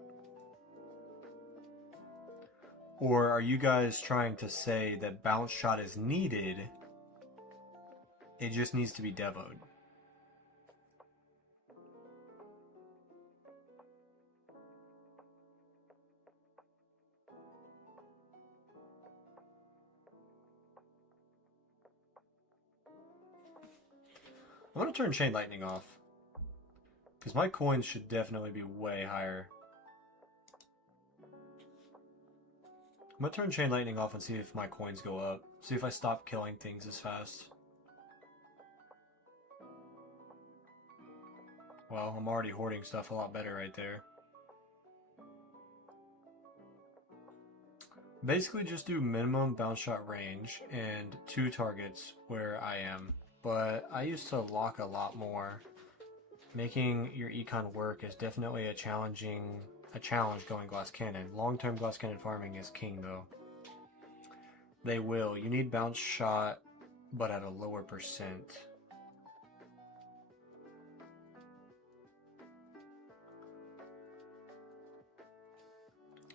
Or are you guys trying to say that bounce shot is needed? It just needs to be devoed. I'm going to turn Chain Lightning off, because my coins should definitely be way higher. I'm going to turn Chain Lightning off and see if my coins go up. See if I stop killing things as fast. Well, I'm already hoarding stuff a lot better right there. Basically just do minimum bounce shot range and 2 targets where I am. But I used to lock a lot more. Making your econ work is definitely a challenge going glass cannon. Long-term glass cannon farming is king though. They will. You need bounce shot, but at a lower percent.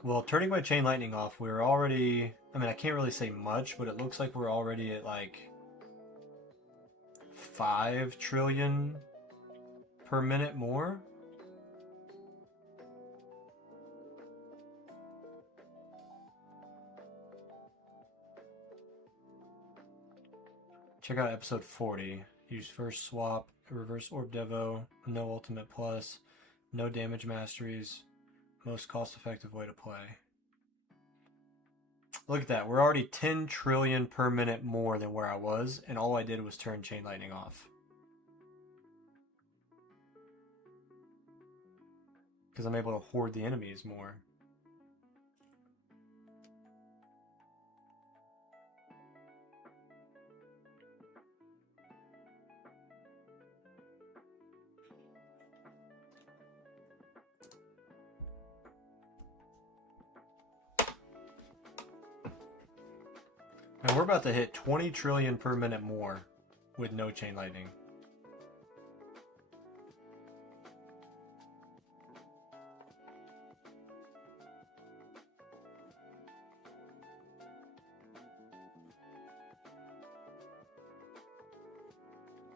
Well, turning my Chain Lightning off, we're already... I mean, I can't really say much, but it looks like we're already at like 5 trillion per minute more. Check out episode 40. Use first swap, reverse orb devo, no ultimate plus, no damage masteries, most cost-effective way to play. Look at that. We're already 10 trillion per minute more than where I was, and all I did was turn Chain Lightning off. Because I'm able to hoard the enemies more. And we're about to hit 20 trillion per minute more with no Chain Lightning.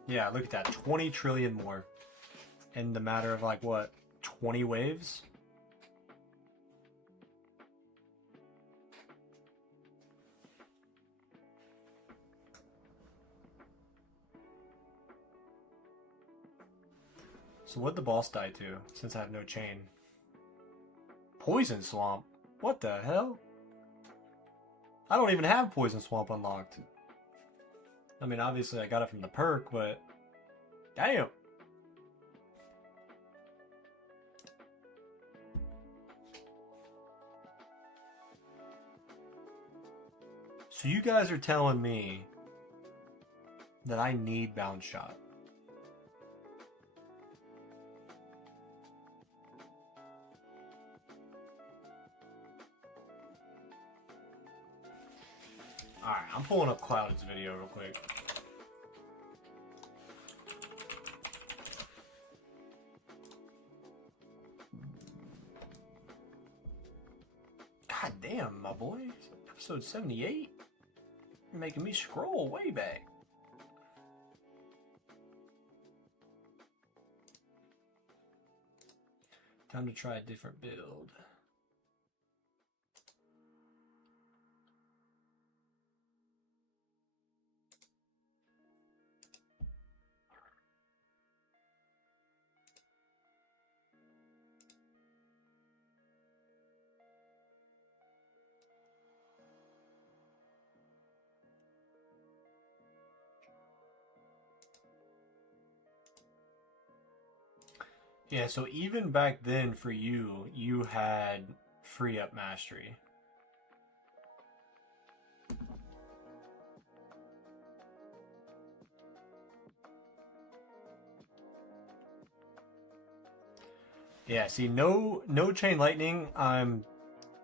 Yeah, look at that. 20 trillion more in the matter of like, what, 20 waves? So what'd the boss die to, since I have no chain? Poison Swamp? What the hell? I don't even have Poison Swamp unlocked. I mean, obviously I got it from the perk, but... Damn! So you guys are telling me that I need Bounce Shot. Alright, I'm pulling up Cloud's video real quick. God damn, my boy. Episode 78? You're making me scroll way back. Time to try a different build. Yeah, so even back then for you, you had Free Up Mastery. Yeah, see, no chain lightning, I'm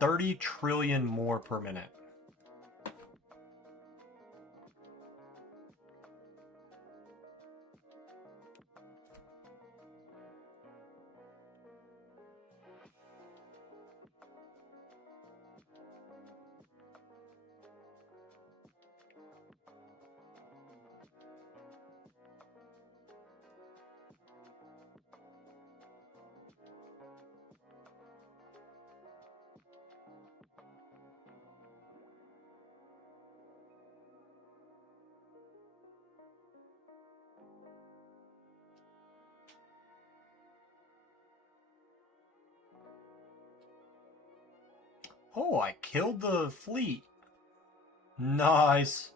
30 trillion more per minute. Oh, I killed the fleet. Nice.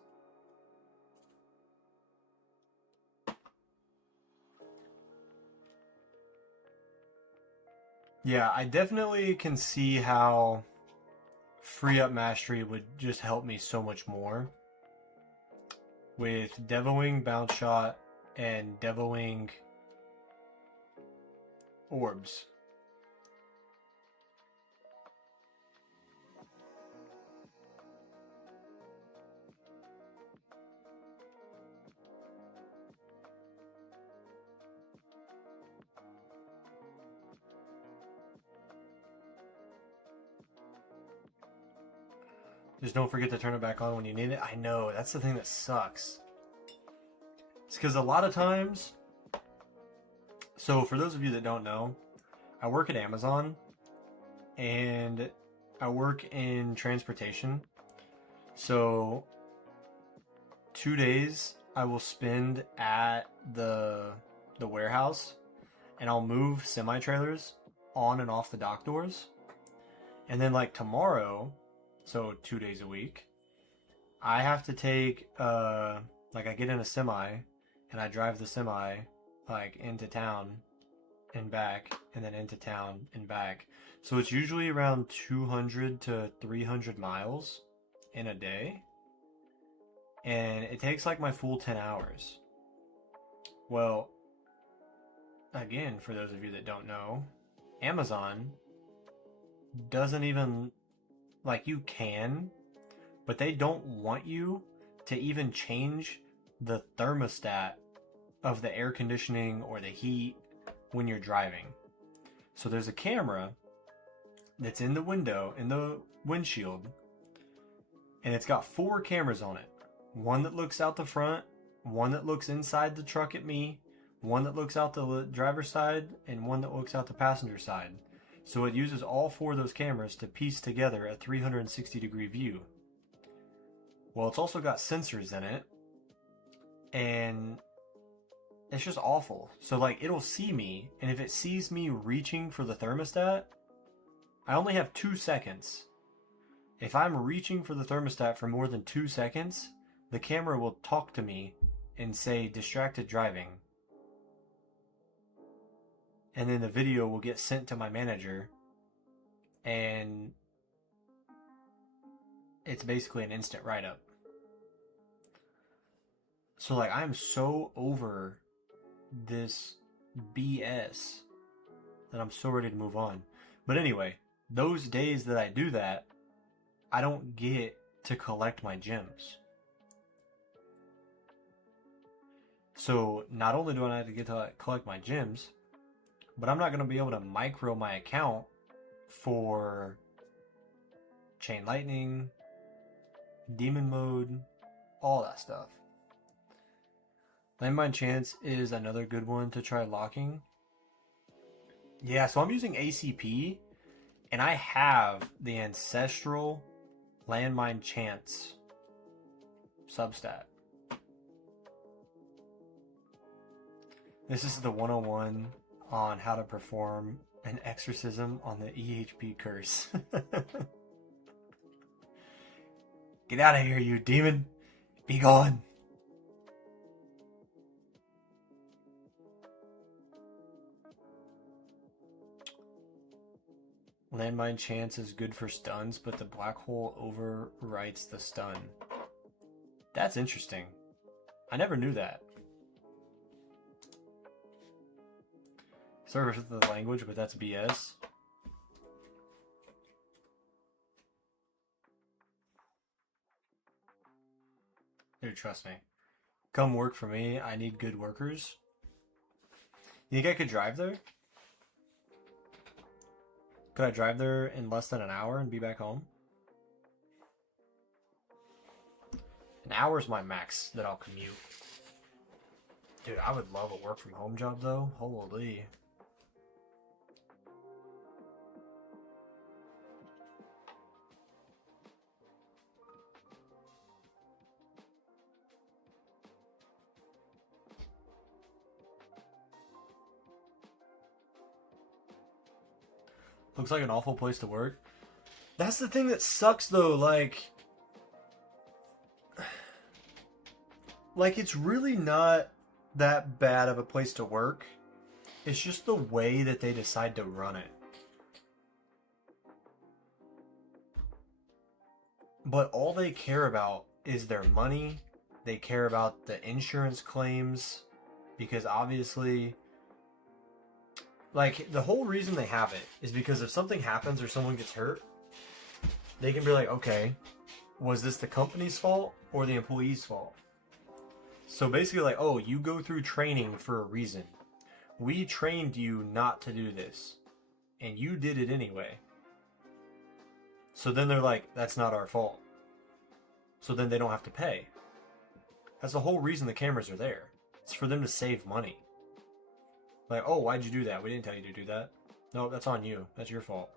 Yeah, I definitely can see how Free Up Mastery would just help me so much more. With Devoing Bounce Shot and Devoing Orbs. Just don't forget to turn it back on when you need it. I know, that's the thing that sucks. It's because a lot of times... So for those of you that don't know, I work at Amazon and I work in transportation. So 2 days I will spend at the warehouse and I'll move semi-trailers on and off the dock doors. And then like tomorrow, so 2 days a week, I have to take, like I get in a semi and I drive the semi like into town and back and then into town and back. So it's usually around 200 to 300 miles in a day. And it takes like my full 10 hours. Well, again, for those of you that don't know, Amazon doesn't even, like, you can, but they don't want you to even change the thermostat of the air conditioning or the heat when you're driving. So there's a camera that's in the window, in the windshield, and it's got 4 cameras on it. One that looks out the front, one that looks inside the truck at me, one that looks out the driver's side, and one that looks out the passenger side. So it uses all 4 of those cameras to piece together a 360-degree view. Well, it's also got sensors in it, and it's just awful. So like, it'll see me, and if it sees me reaching for the thermostat, I only have 2 seconds. If I'm reaching for the thermostat for more than 2 seconds, the camera will talk to me and say distracted driving. And then the video will get sent to my manager, and it's basically an instant write-up. So like, I'm so over this BS that I'm so ready to move on. But anyway, those days that I do that, I don't get to collect my gems. So not only do I not get to collect my gems, but I'm not going to be able to micro my account for Chain Lightning, Demon Mode, all that stuff. Landmine Chance is another good one to try locking. Yeah, so I'm using ACP, and I have the Ancestral Landmine Chance substat. This is the 101 on how to perform an exorcism on the EHP curse. Get out of here, you demon! Be gone! Landmine Chance is good for stuns, but the black hole overwrites the stun. That's interesting. I never knew that. Sorry for the language, but that's BS. Dude, trust me. Come work for me. I need good workers. You think I could drive there? Could I drive there in less than an hour and be back home? An hour is my max that I'll commute. Dude, I would love a work from home job though. Holy. Looks like an awful place to work. That's the thing that sucks though, like it's really not that bad of a place to work. It's just the way that they decide to run it. But all they care about is their money. They care about the insurance claims, because obviously, like, the whole reason they have it is because if something happens or someone gets hurt, they can be like, okay, was this the company's fault or the employee's fault? So basically, like, oh, you go through training for a reason. We trained you not to do this, and you did it anyway. So then they're like, that's not our fault. So then they don't have to pay. That's the whole reason the cameras are there. It's for them to save money. Like, oh, why'd you do that? We didn't tell you to do that. No, that's on you. That's your fault.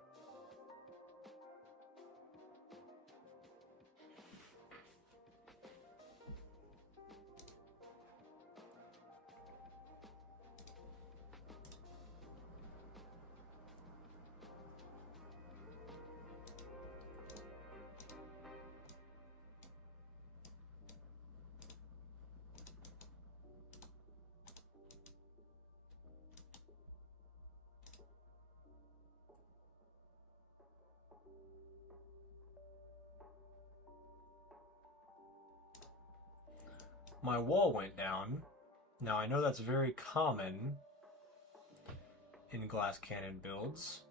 My wall went down. Now I know that's very common in glass cannon builds,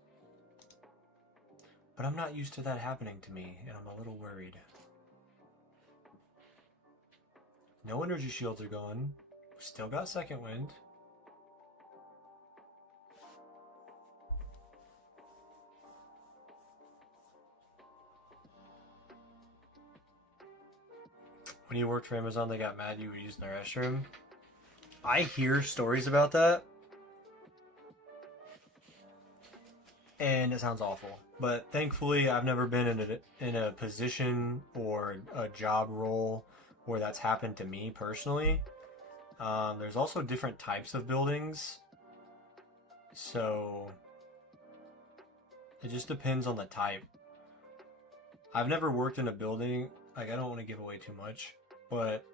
but I'm not used to that happening to me, and I'm a little worried. No energy shields are gone. Still got second wind. When you worked for Amazon, they got mad you were using the restroom. I hear stories about that, and it sounds awful. But thankfully, I've never been in a position or a job role where that's happened to me personally. There's also different types of buildings, so It just depends on the type. I've never worked in a building, like I don't want to give away too much, but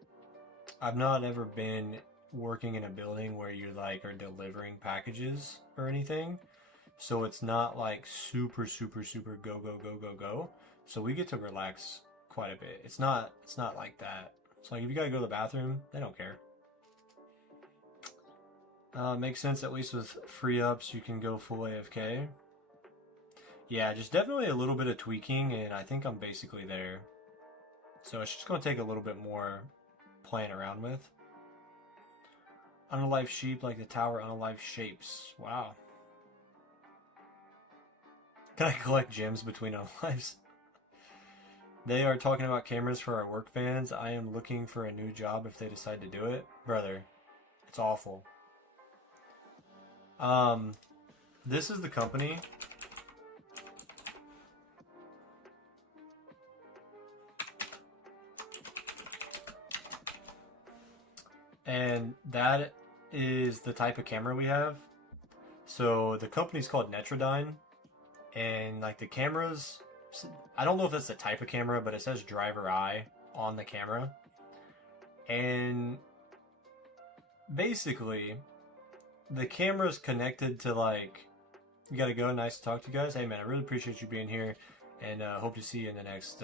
I've not ever been working in a building where you like are delivering packages or anything. So it's not like super go go go go go. So we get to relax quite a bit. It's not like that. It's like if you gotta go to the bathroom, they don't care. Makes sense, at least with free ups you can go full AFK. Yeah, just definitely a little bit of tweaking and I think I'm basically there. So it's just gonna take a little bit more playing around with. Unalive sheep like the tower unalive shapes. Wow. Can I collect gems between unalives? They are talking about cameras for our work fans. I am looking for a new job if they decide to do it. Brother, it's awful. This is the company. And that is the type of camera we have. So the company's called Netrodyne. And like the cameras, I don't know if that's the type of camera, but it says driver eye on the camera. And basically, the camera's connected to like, you gotta go, nice to talk to you guys. Hey man, I really appreciate you being here. And hope to see you in the next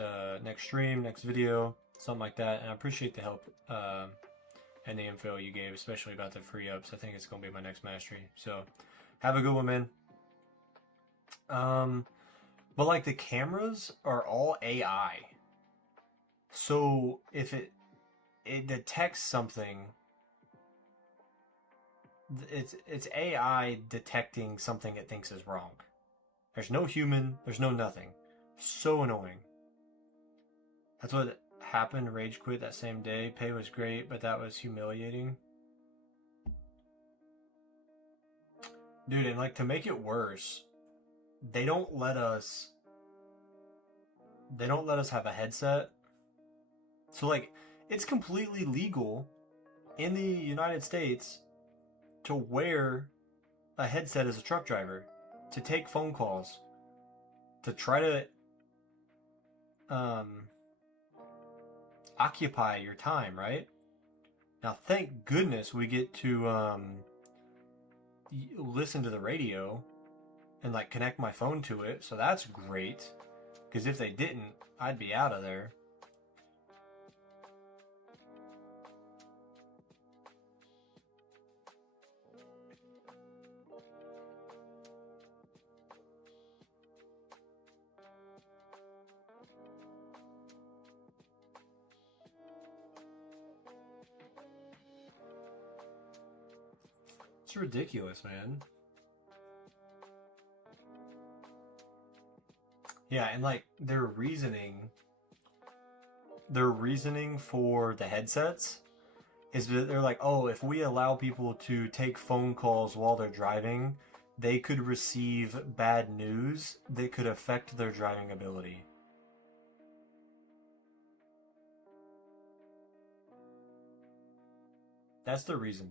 stream, next video, something like that. And I appreciate the help and the info you gave, especially about the free ups. I think it's going to be my next mastery. So have a good one, man. But like the cameras are all AI. So if it detects something, it's AI detecting something it thinks is wrong. There's no human, there's no nothing. So annoying. That's what happened. Rage quit that same day. Pay was great, but that was humiliating. Dude, and like to make it worse, they don't let us have a headset. So like it's completely legal in the United States to wear a headset as a truck driver, to take phone calls, to try to occupy your time, right? Now, thank goodness we get to listen to the radio and like connect my phone to it, so that's great. Because if they didn't, I'd be out of there. It's ridiculous, man. Yeah, and like their reasoning for the headsets is that they're like, oh, if we allow people to take phone calls while they're driving, they could receive bad news that could affect their driving ability. That's the reason.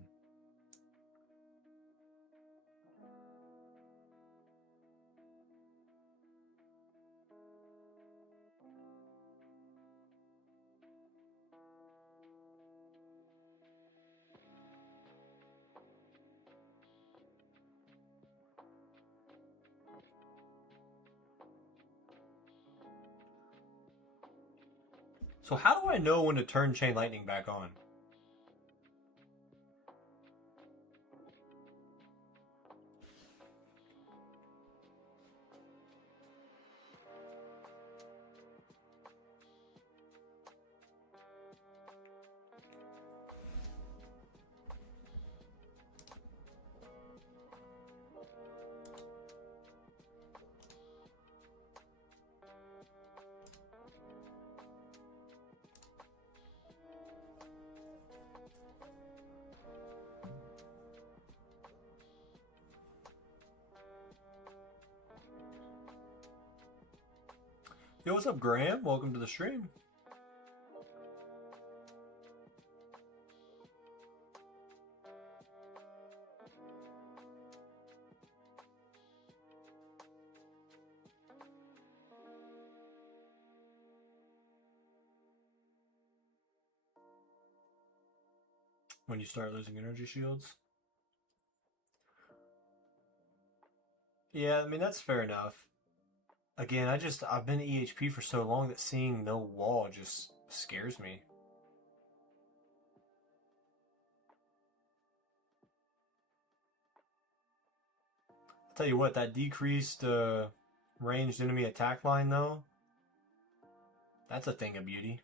So how do I know when to turn chain lightning back on? Yo, what's up, Graham? Welcome to the stream. when you start losing energy shields. Yeah, I mean, that's fair enough. Again, I've been EHP for so long that seeing no wall just scares me. I'll tell you what, that decreased ranged enemy attack line though, that's a thing of beauty.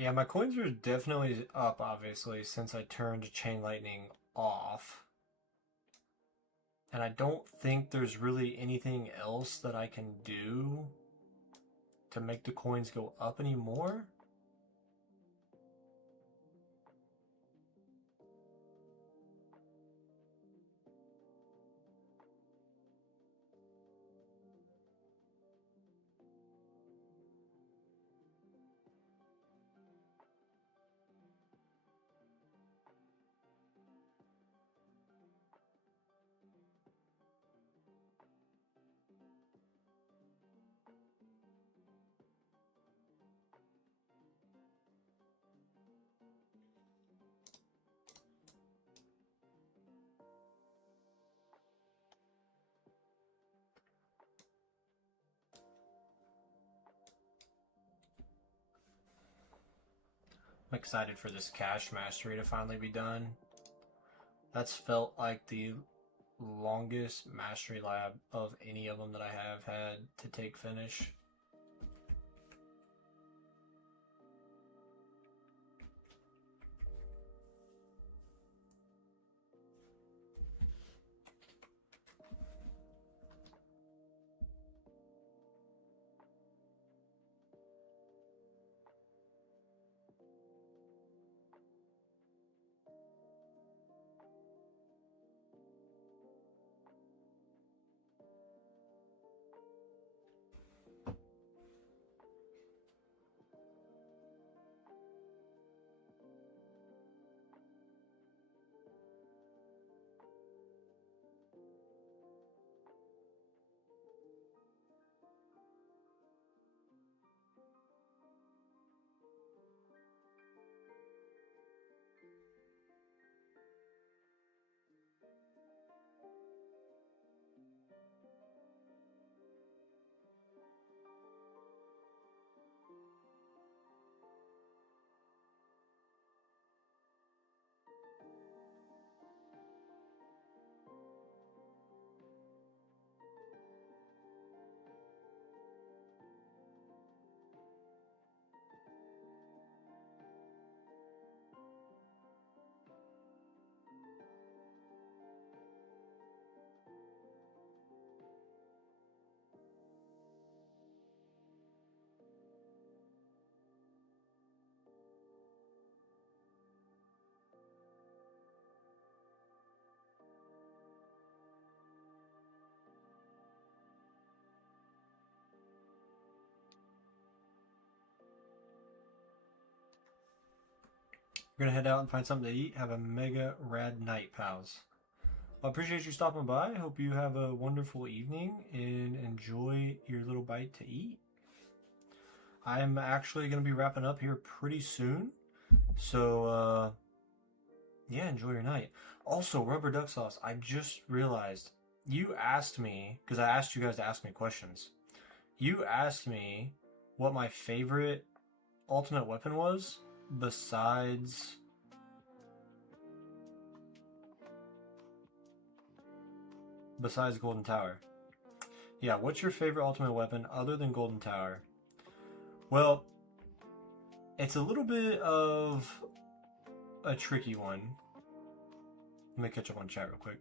Yeah, my coins are definitely up, obviously, since I turned Chain Lightning off. And I don't think there's really anything else that I can do to make the coins go up anymore. I'm excited for this cash mastery to finally be done. That's felt like the longest mastery lab of any of them that I have had to take finish. We're gonna head out and find something to eat. Have a mega rad night, pals. I appreciate you stopping by. Hope you have a wonderful evening and enjoy your little bite to eat. I'm actually gonna be wrapping up here pretty soon. So yeah, enjoy your night. Also, rubber duck sauce. I just realized you asked me, because I asked you guys to ask me questions. You asked me what my favorite ultimate weapon was besides Golden Tower. Yeah, what's your favorite ultimate weapon other than Golden Tower? Well, it's a little bit of a tricky one. Let me catch up on chat real quick.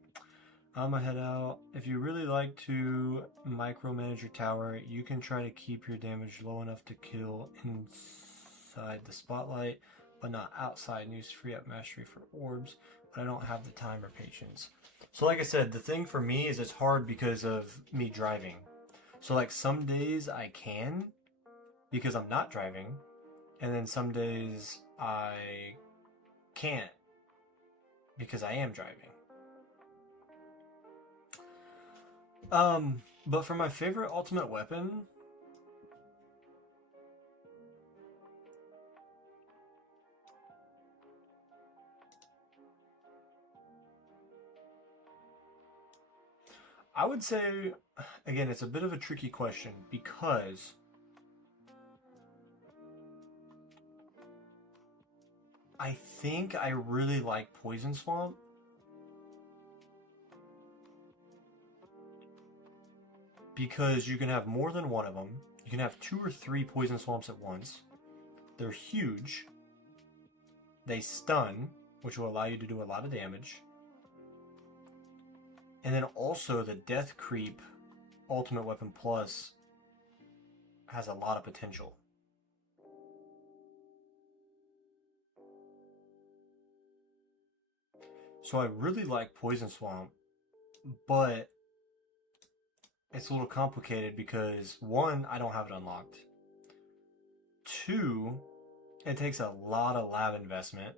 I'm gonna head out. If you really like to micromanage your tower, you can try to keep your damage low enough to kill inside the spotlight. but not outside, and use free up mastery for orbs, but I don't have the time or patience. So like I said, the thing for me is it's hard because of me driving. So like some days I can because I'm not driving, and then some days I can't because I am driving. But for my favorite ultimate weapon, I would say, again, it's a bit of a tricky question because I think I really like Poison Swamp. Because you can have more than one of them. You can have 2 or 3 Poison Swamps at once. They're huge. They stun, which will allow you to do a lot of damage. And then also the Death Creep Ultimate Weapon Plus has a lot of potential. So I really like Poison Swamp, but it's a little complicated because 1, I don't have it unlocked. 2, it takes a lot of lab investment.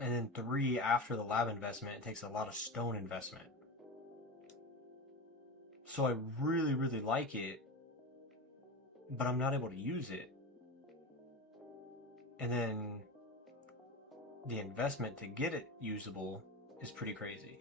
And then 3, after the lab investment, it takes a lot of stone investment. So I really, really like it, but I'm not able to use it. And then the investment to get it usable is pretty crazy.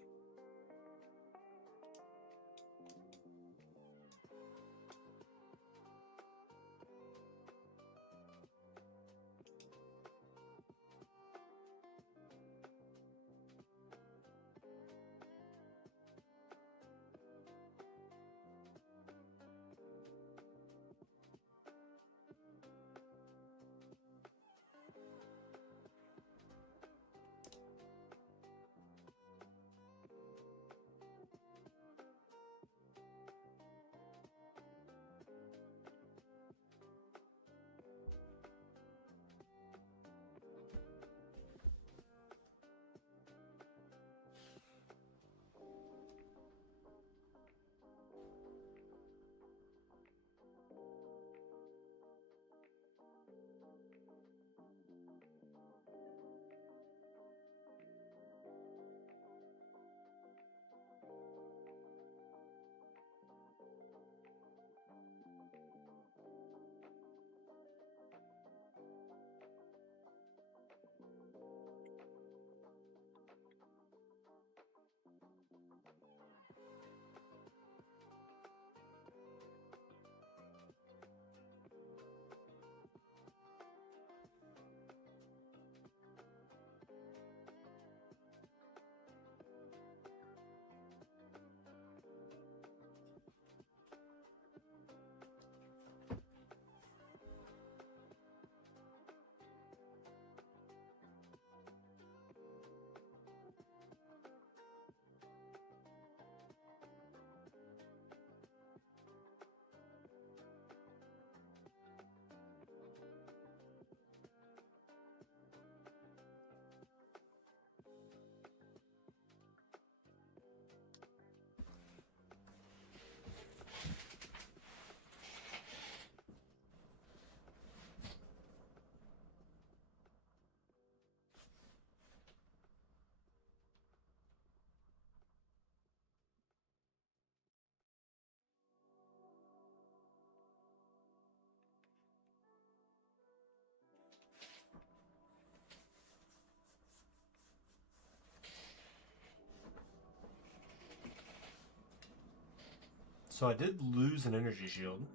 So I did lose an energy shield.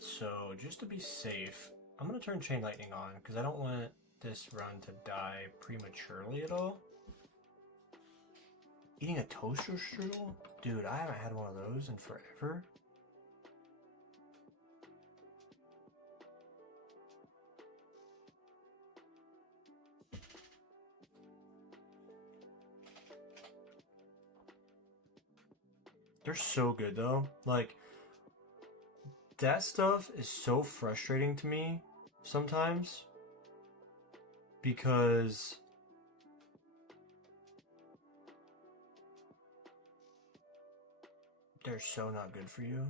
So just to be safe, I'm going to turn Chain Lightning on because I don't want this run to die prematurely at all. Eating a toaster strudel? Dude, I haven't had one of those in forever. They're so good though. Like, that stuff is so frustrating to me sometimes. because they're so not good for you.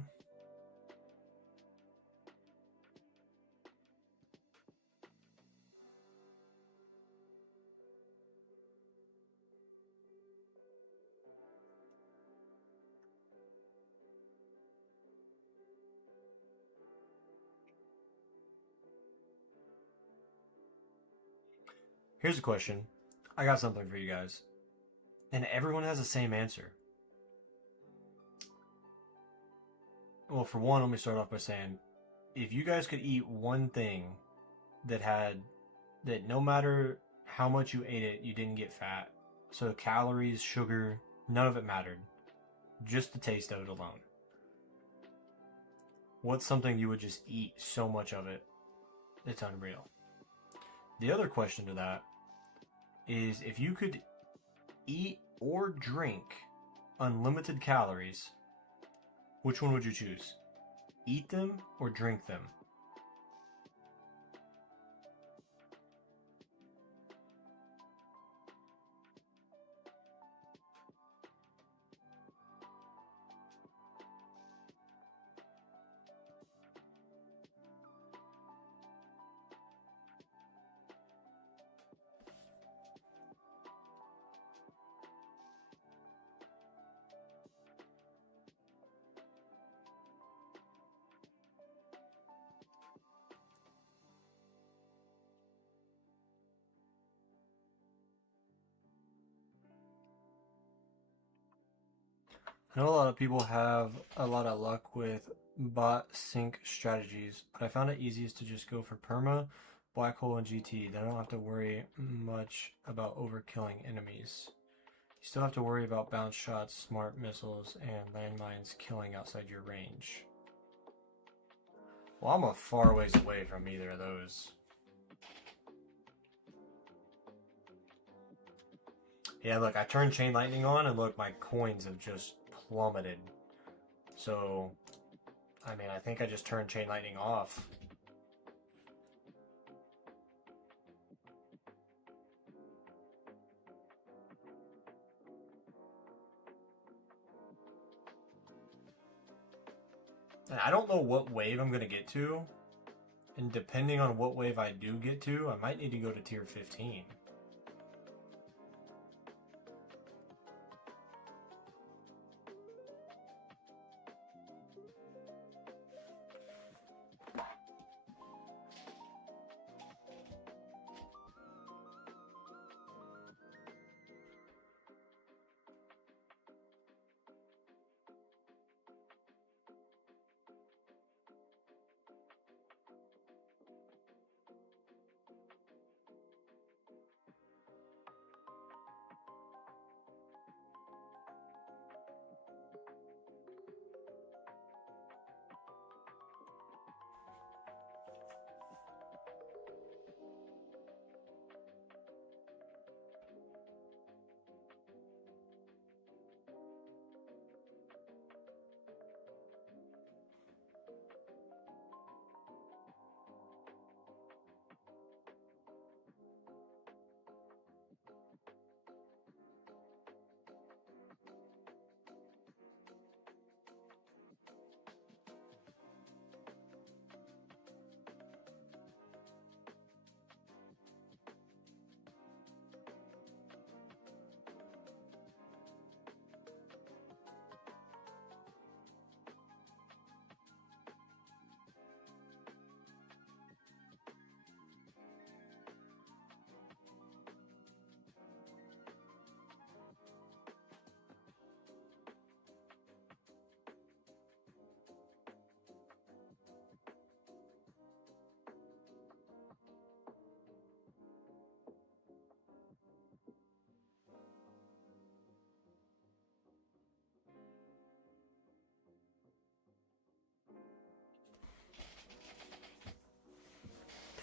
Here's a question. I got something for you guys. And everyone has the same answer. Well, for one, let me start off by saying, if you guys could eat one thing that no matter how much you ate it, you didn't get fat. So calories, sugar, none of it mattered. Just the taste of it alone. What's something you would just eat so much of it, it's unreal. The other question to that is, if you could eat or drink unlimited calories, which one would you choose? Eat them or drink them? I know a lot of people have a lot of luck with bot sync strategies, but I found it easiest to just go for perma, black hole, and GT. Then I don't have to worry much about overkilling enemies. You still have to worry about bounce shots, smart missiles, and landmines killing outside your range. Well, I'm a far ways away from either of those. Yeah, look, I turned Chain Lightning on, and look, my coins have just plummeted. So, I mean, I think I just turned Chain Lightning off. And I don't know what wave I'm going to get to. And depending on what wave I do get to, I might need to go to tier 15.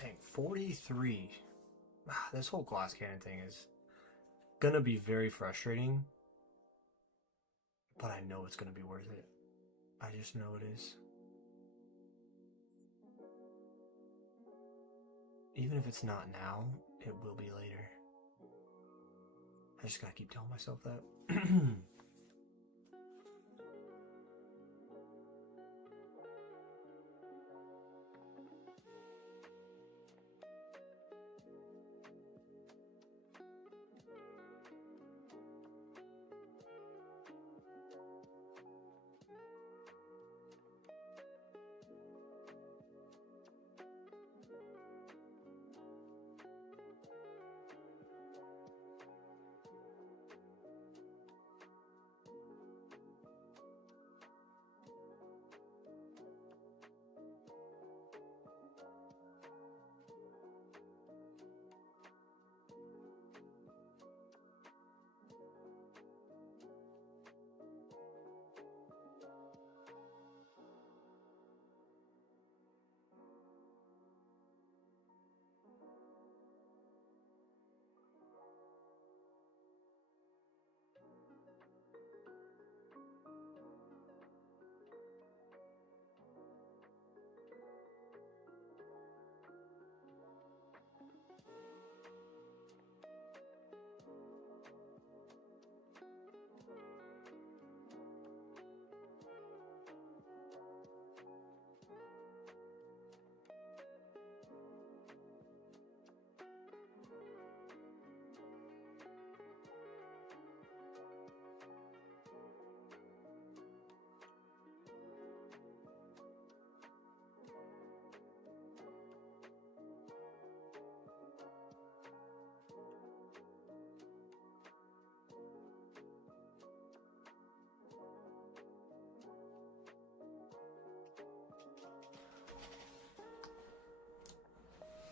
Dang, 43. This whole glass cannon thing is gonna be very frustrating, but I know it's gonna be worth it. I just know it is. even if it's not now, it will be later. I just gotta keep telling myself that.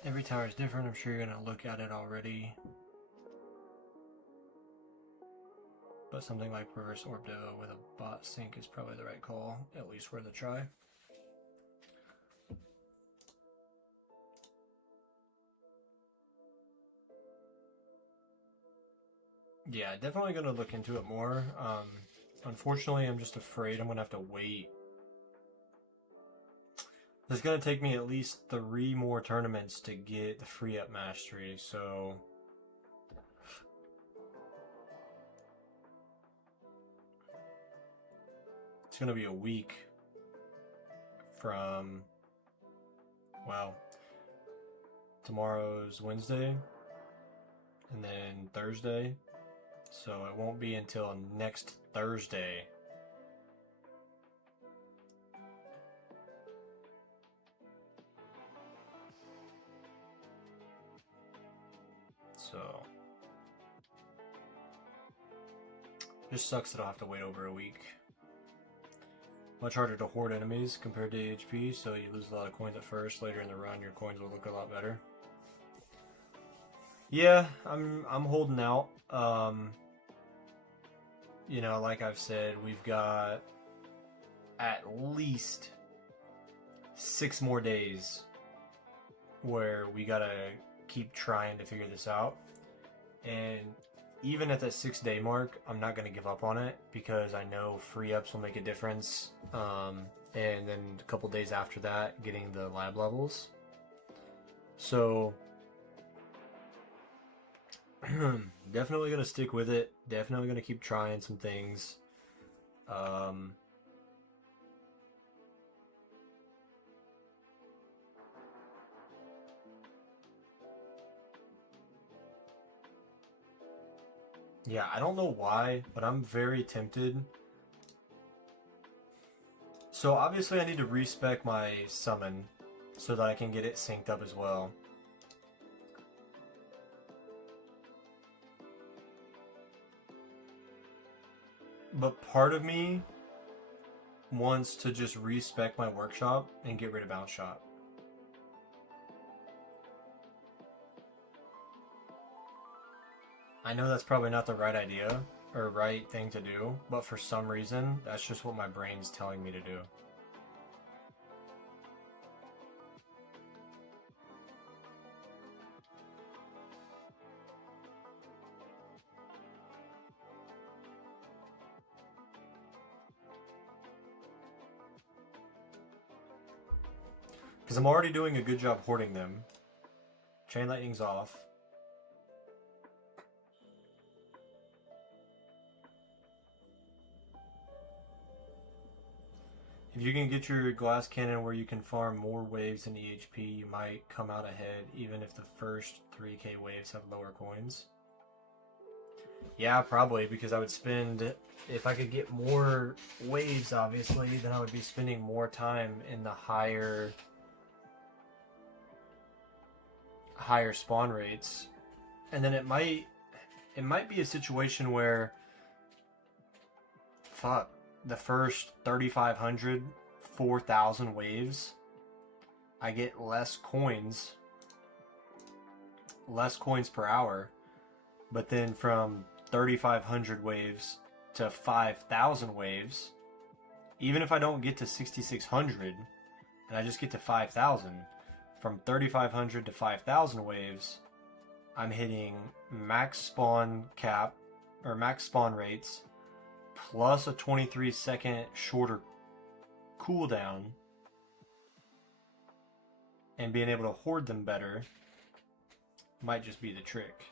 Every tower is different. I'm sure you're going to look at it already. But something like reverse orbital with a bot sync is probably the right call. At least worth a try. Yeah, definitely going to look into it more. Unfortunately, I'm just afraid I'm going to have to wait. It's going to take me at least 3 more tournaments to get the free up mastery, so it's going to be a week from, well, tomorrow's Wednesday and then Thursday, so it won't be until next Thursday. So, just sucks that I'll have to wait over a week. Much harder to hoard enemies compared to HP, so you lose a lot of coins at first. Later in the run, your coins will look a lot better. Yeah, I'm holding out. You know, like I've said, we've got at least 6 more days where we gotta keep trying to figure this out. And even at that 6-day mark, I'm not going to give up on it because I know free ups will make a difference. And then a couple days after that, getting the lab levels. So definitely going to stick with it. Definitely going to keep trying some things. Yeah, I don't know why, but I'm very tempted. So obviously I need to respec my summon so that I can get it synced up as well. But part of me wants to just respec my workshop and get rid of bounce shot. I know that's probably not the right idea or right thing to do, but for some reason, that's just what my brain's telling me to do. Because I'm already doing a good job hoarding them. Chain lightning's off. If you can get your glass cannon where you can farm more waves in EHP, you might come out ahead even if the first 3k waves have lower coins. Yeah, probably, because I would spend, if I could get more waves, obviously, then I would be spending more time in the higher spawn rates. And then it might be a situation where, fuck, the first 3,500, 4,000 waves, I get less coins per hour, but then from 3,500 waves to 5,000 waves, even if I don't get to 6,600 and I just get to 5,000, from 3,500 to 5,000 waves, I'm hitting max spawn cap or max spawn rates plus a 23-second shorter cooldown, and being able to hoard them better might just be the trick.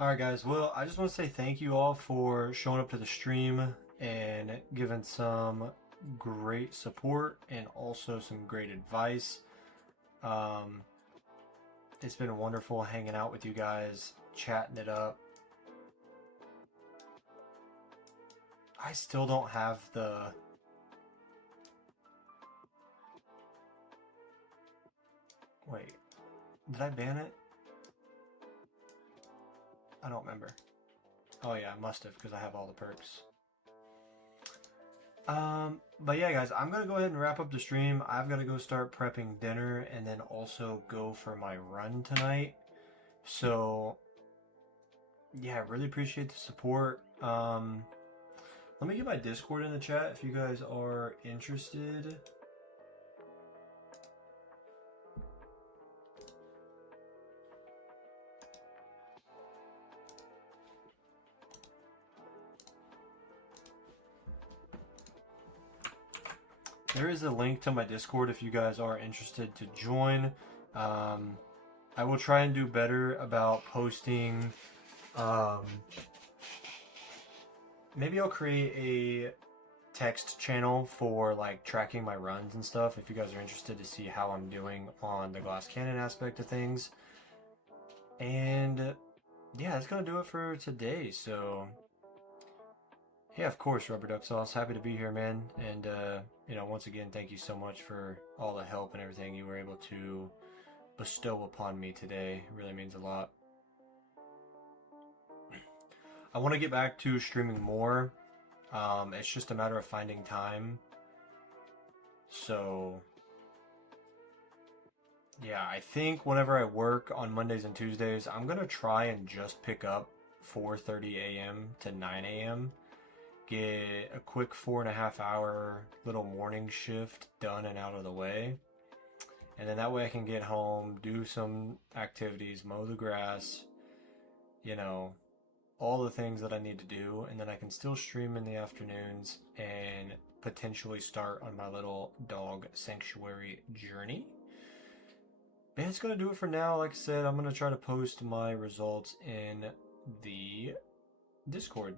Alright guys, well, I just want to say thank you all for showing up to the stream and giving some great support and also some great advice. It's been wonderful hanging out with you guys, chatting it up. I still don't have the... Wait, did I ban it? I don't remember. Oh yeah, I must have, because I have all the perks. But yeah guys, I'm gonna go ahead and wrap up the stream. I've got to go start prepping dinner and then also go for my run tonight. So yeah, I really appreciate the support. Let me get my Discord in the chat if you guys are interested. There is a link to my Discord if you guys are interested to join. I will try and do better about posting. Maybe I'll create a text channel for like tracking my runs and stuff if you guys are interested to see how I'm doing on the glass cannon aspect of things. And yeah, that's gonna do it for today. So yeah, of course, Rubber Duck Sauce. Happy to be here, man. And, you know, once again, thank you so much for all the help and everything you were able to bestow upon me today. It really means a lot. I want to get back to streaming more. It's just a matter of finding time. So yeah, I think whenever I work on Mondays and Tuesdays, I'm gonna try and just pick up 4:30 a.m. to 9 a.m. Get a quick 4.5 hour little morning shift done and out of the way. And then that way I can get home, do some activities, mow the grass, you know, all the things that I need to do. And then I can still stream in the afternoons and potentially start on my little dog sanctuary journey. And it's going to do it for now. Like I said, I'm going to try to post my results in the Discord.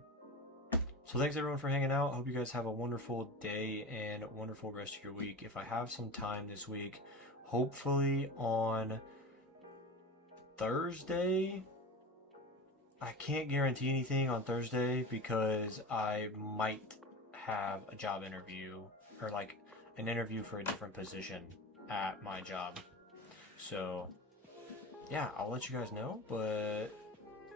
So thanks everyone for hanging out. I hope you guys have a wonderful day and a wonderful rest of your week. If I have some time this week, hopefully on Thursday. I can't guarantee anything on Thursday because I might have a job interview or like an interview for a different position at my job. So yeah, I'll let you guys know, but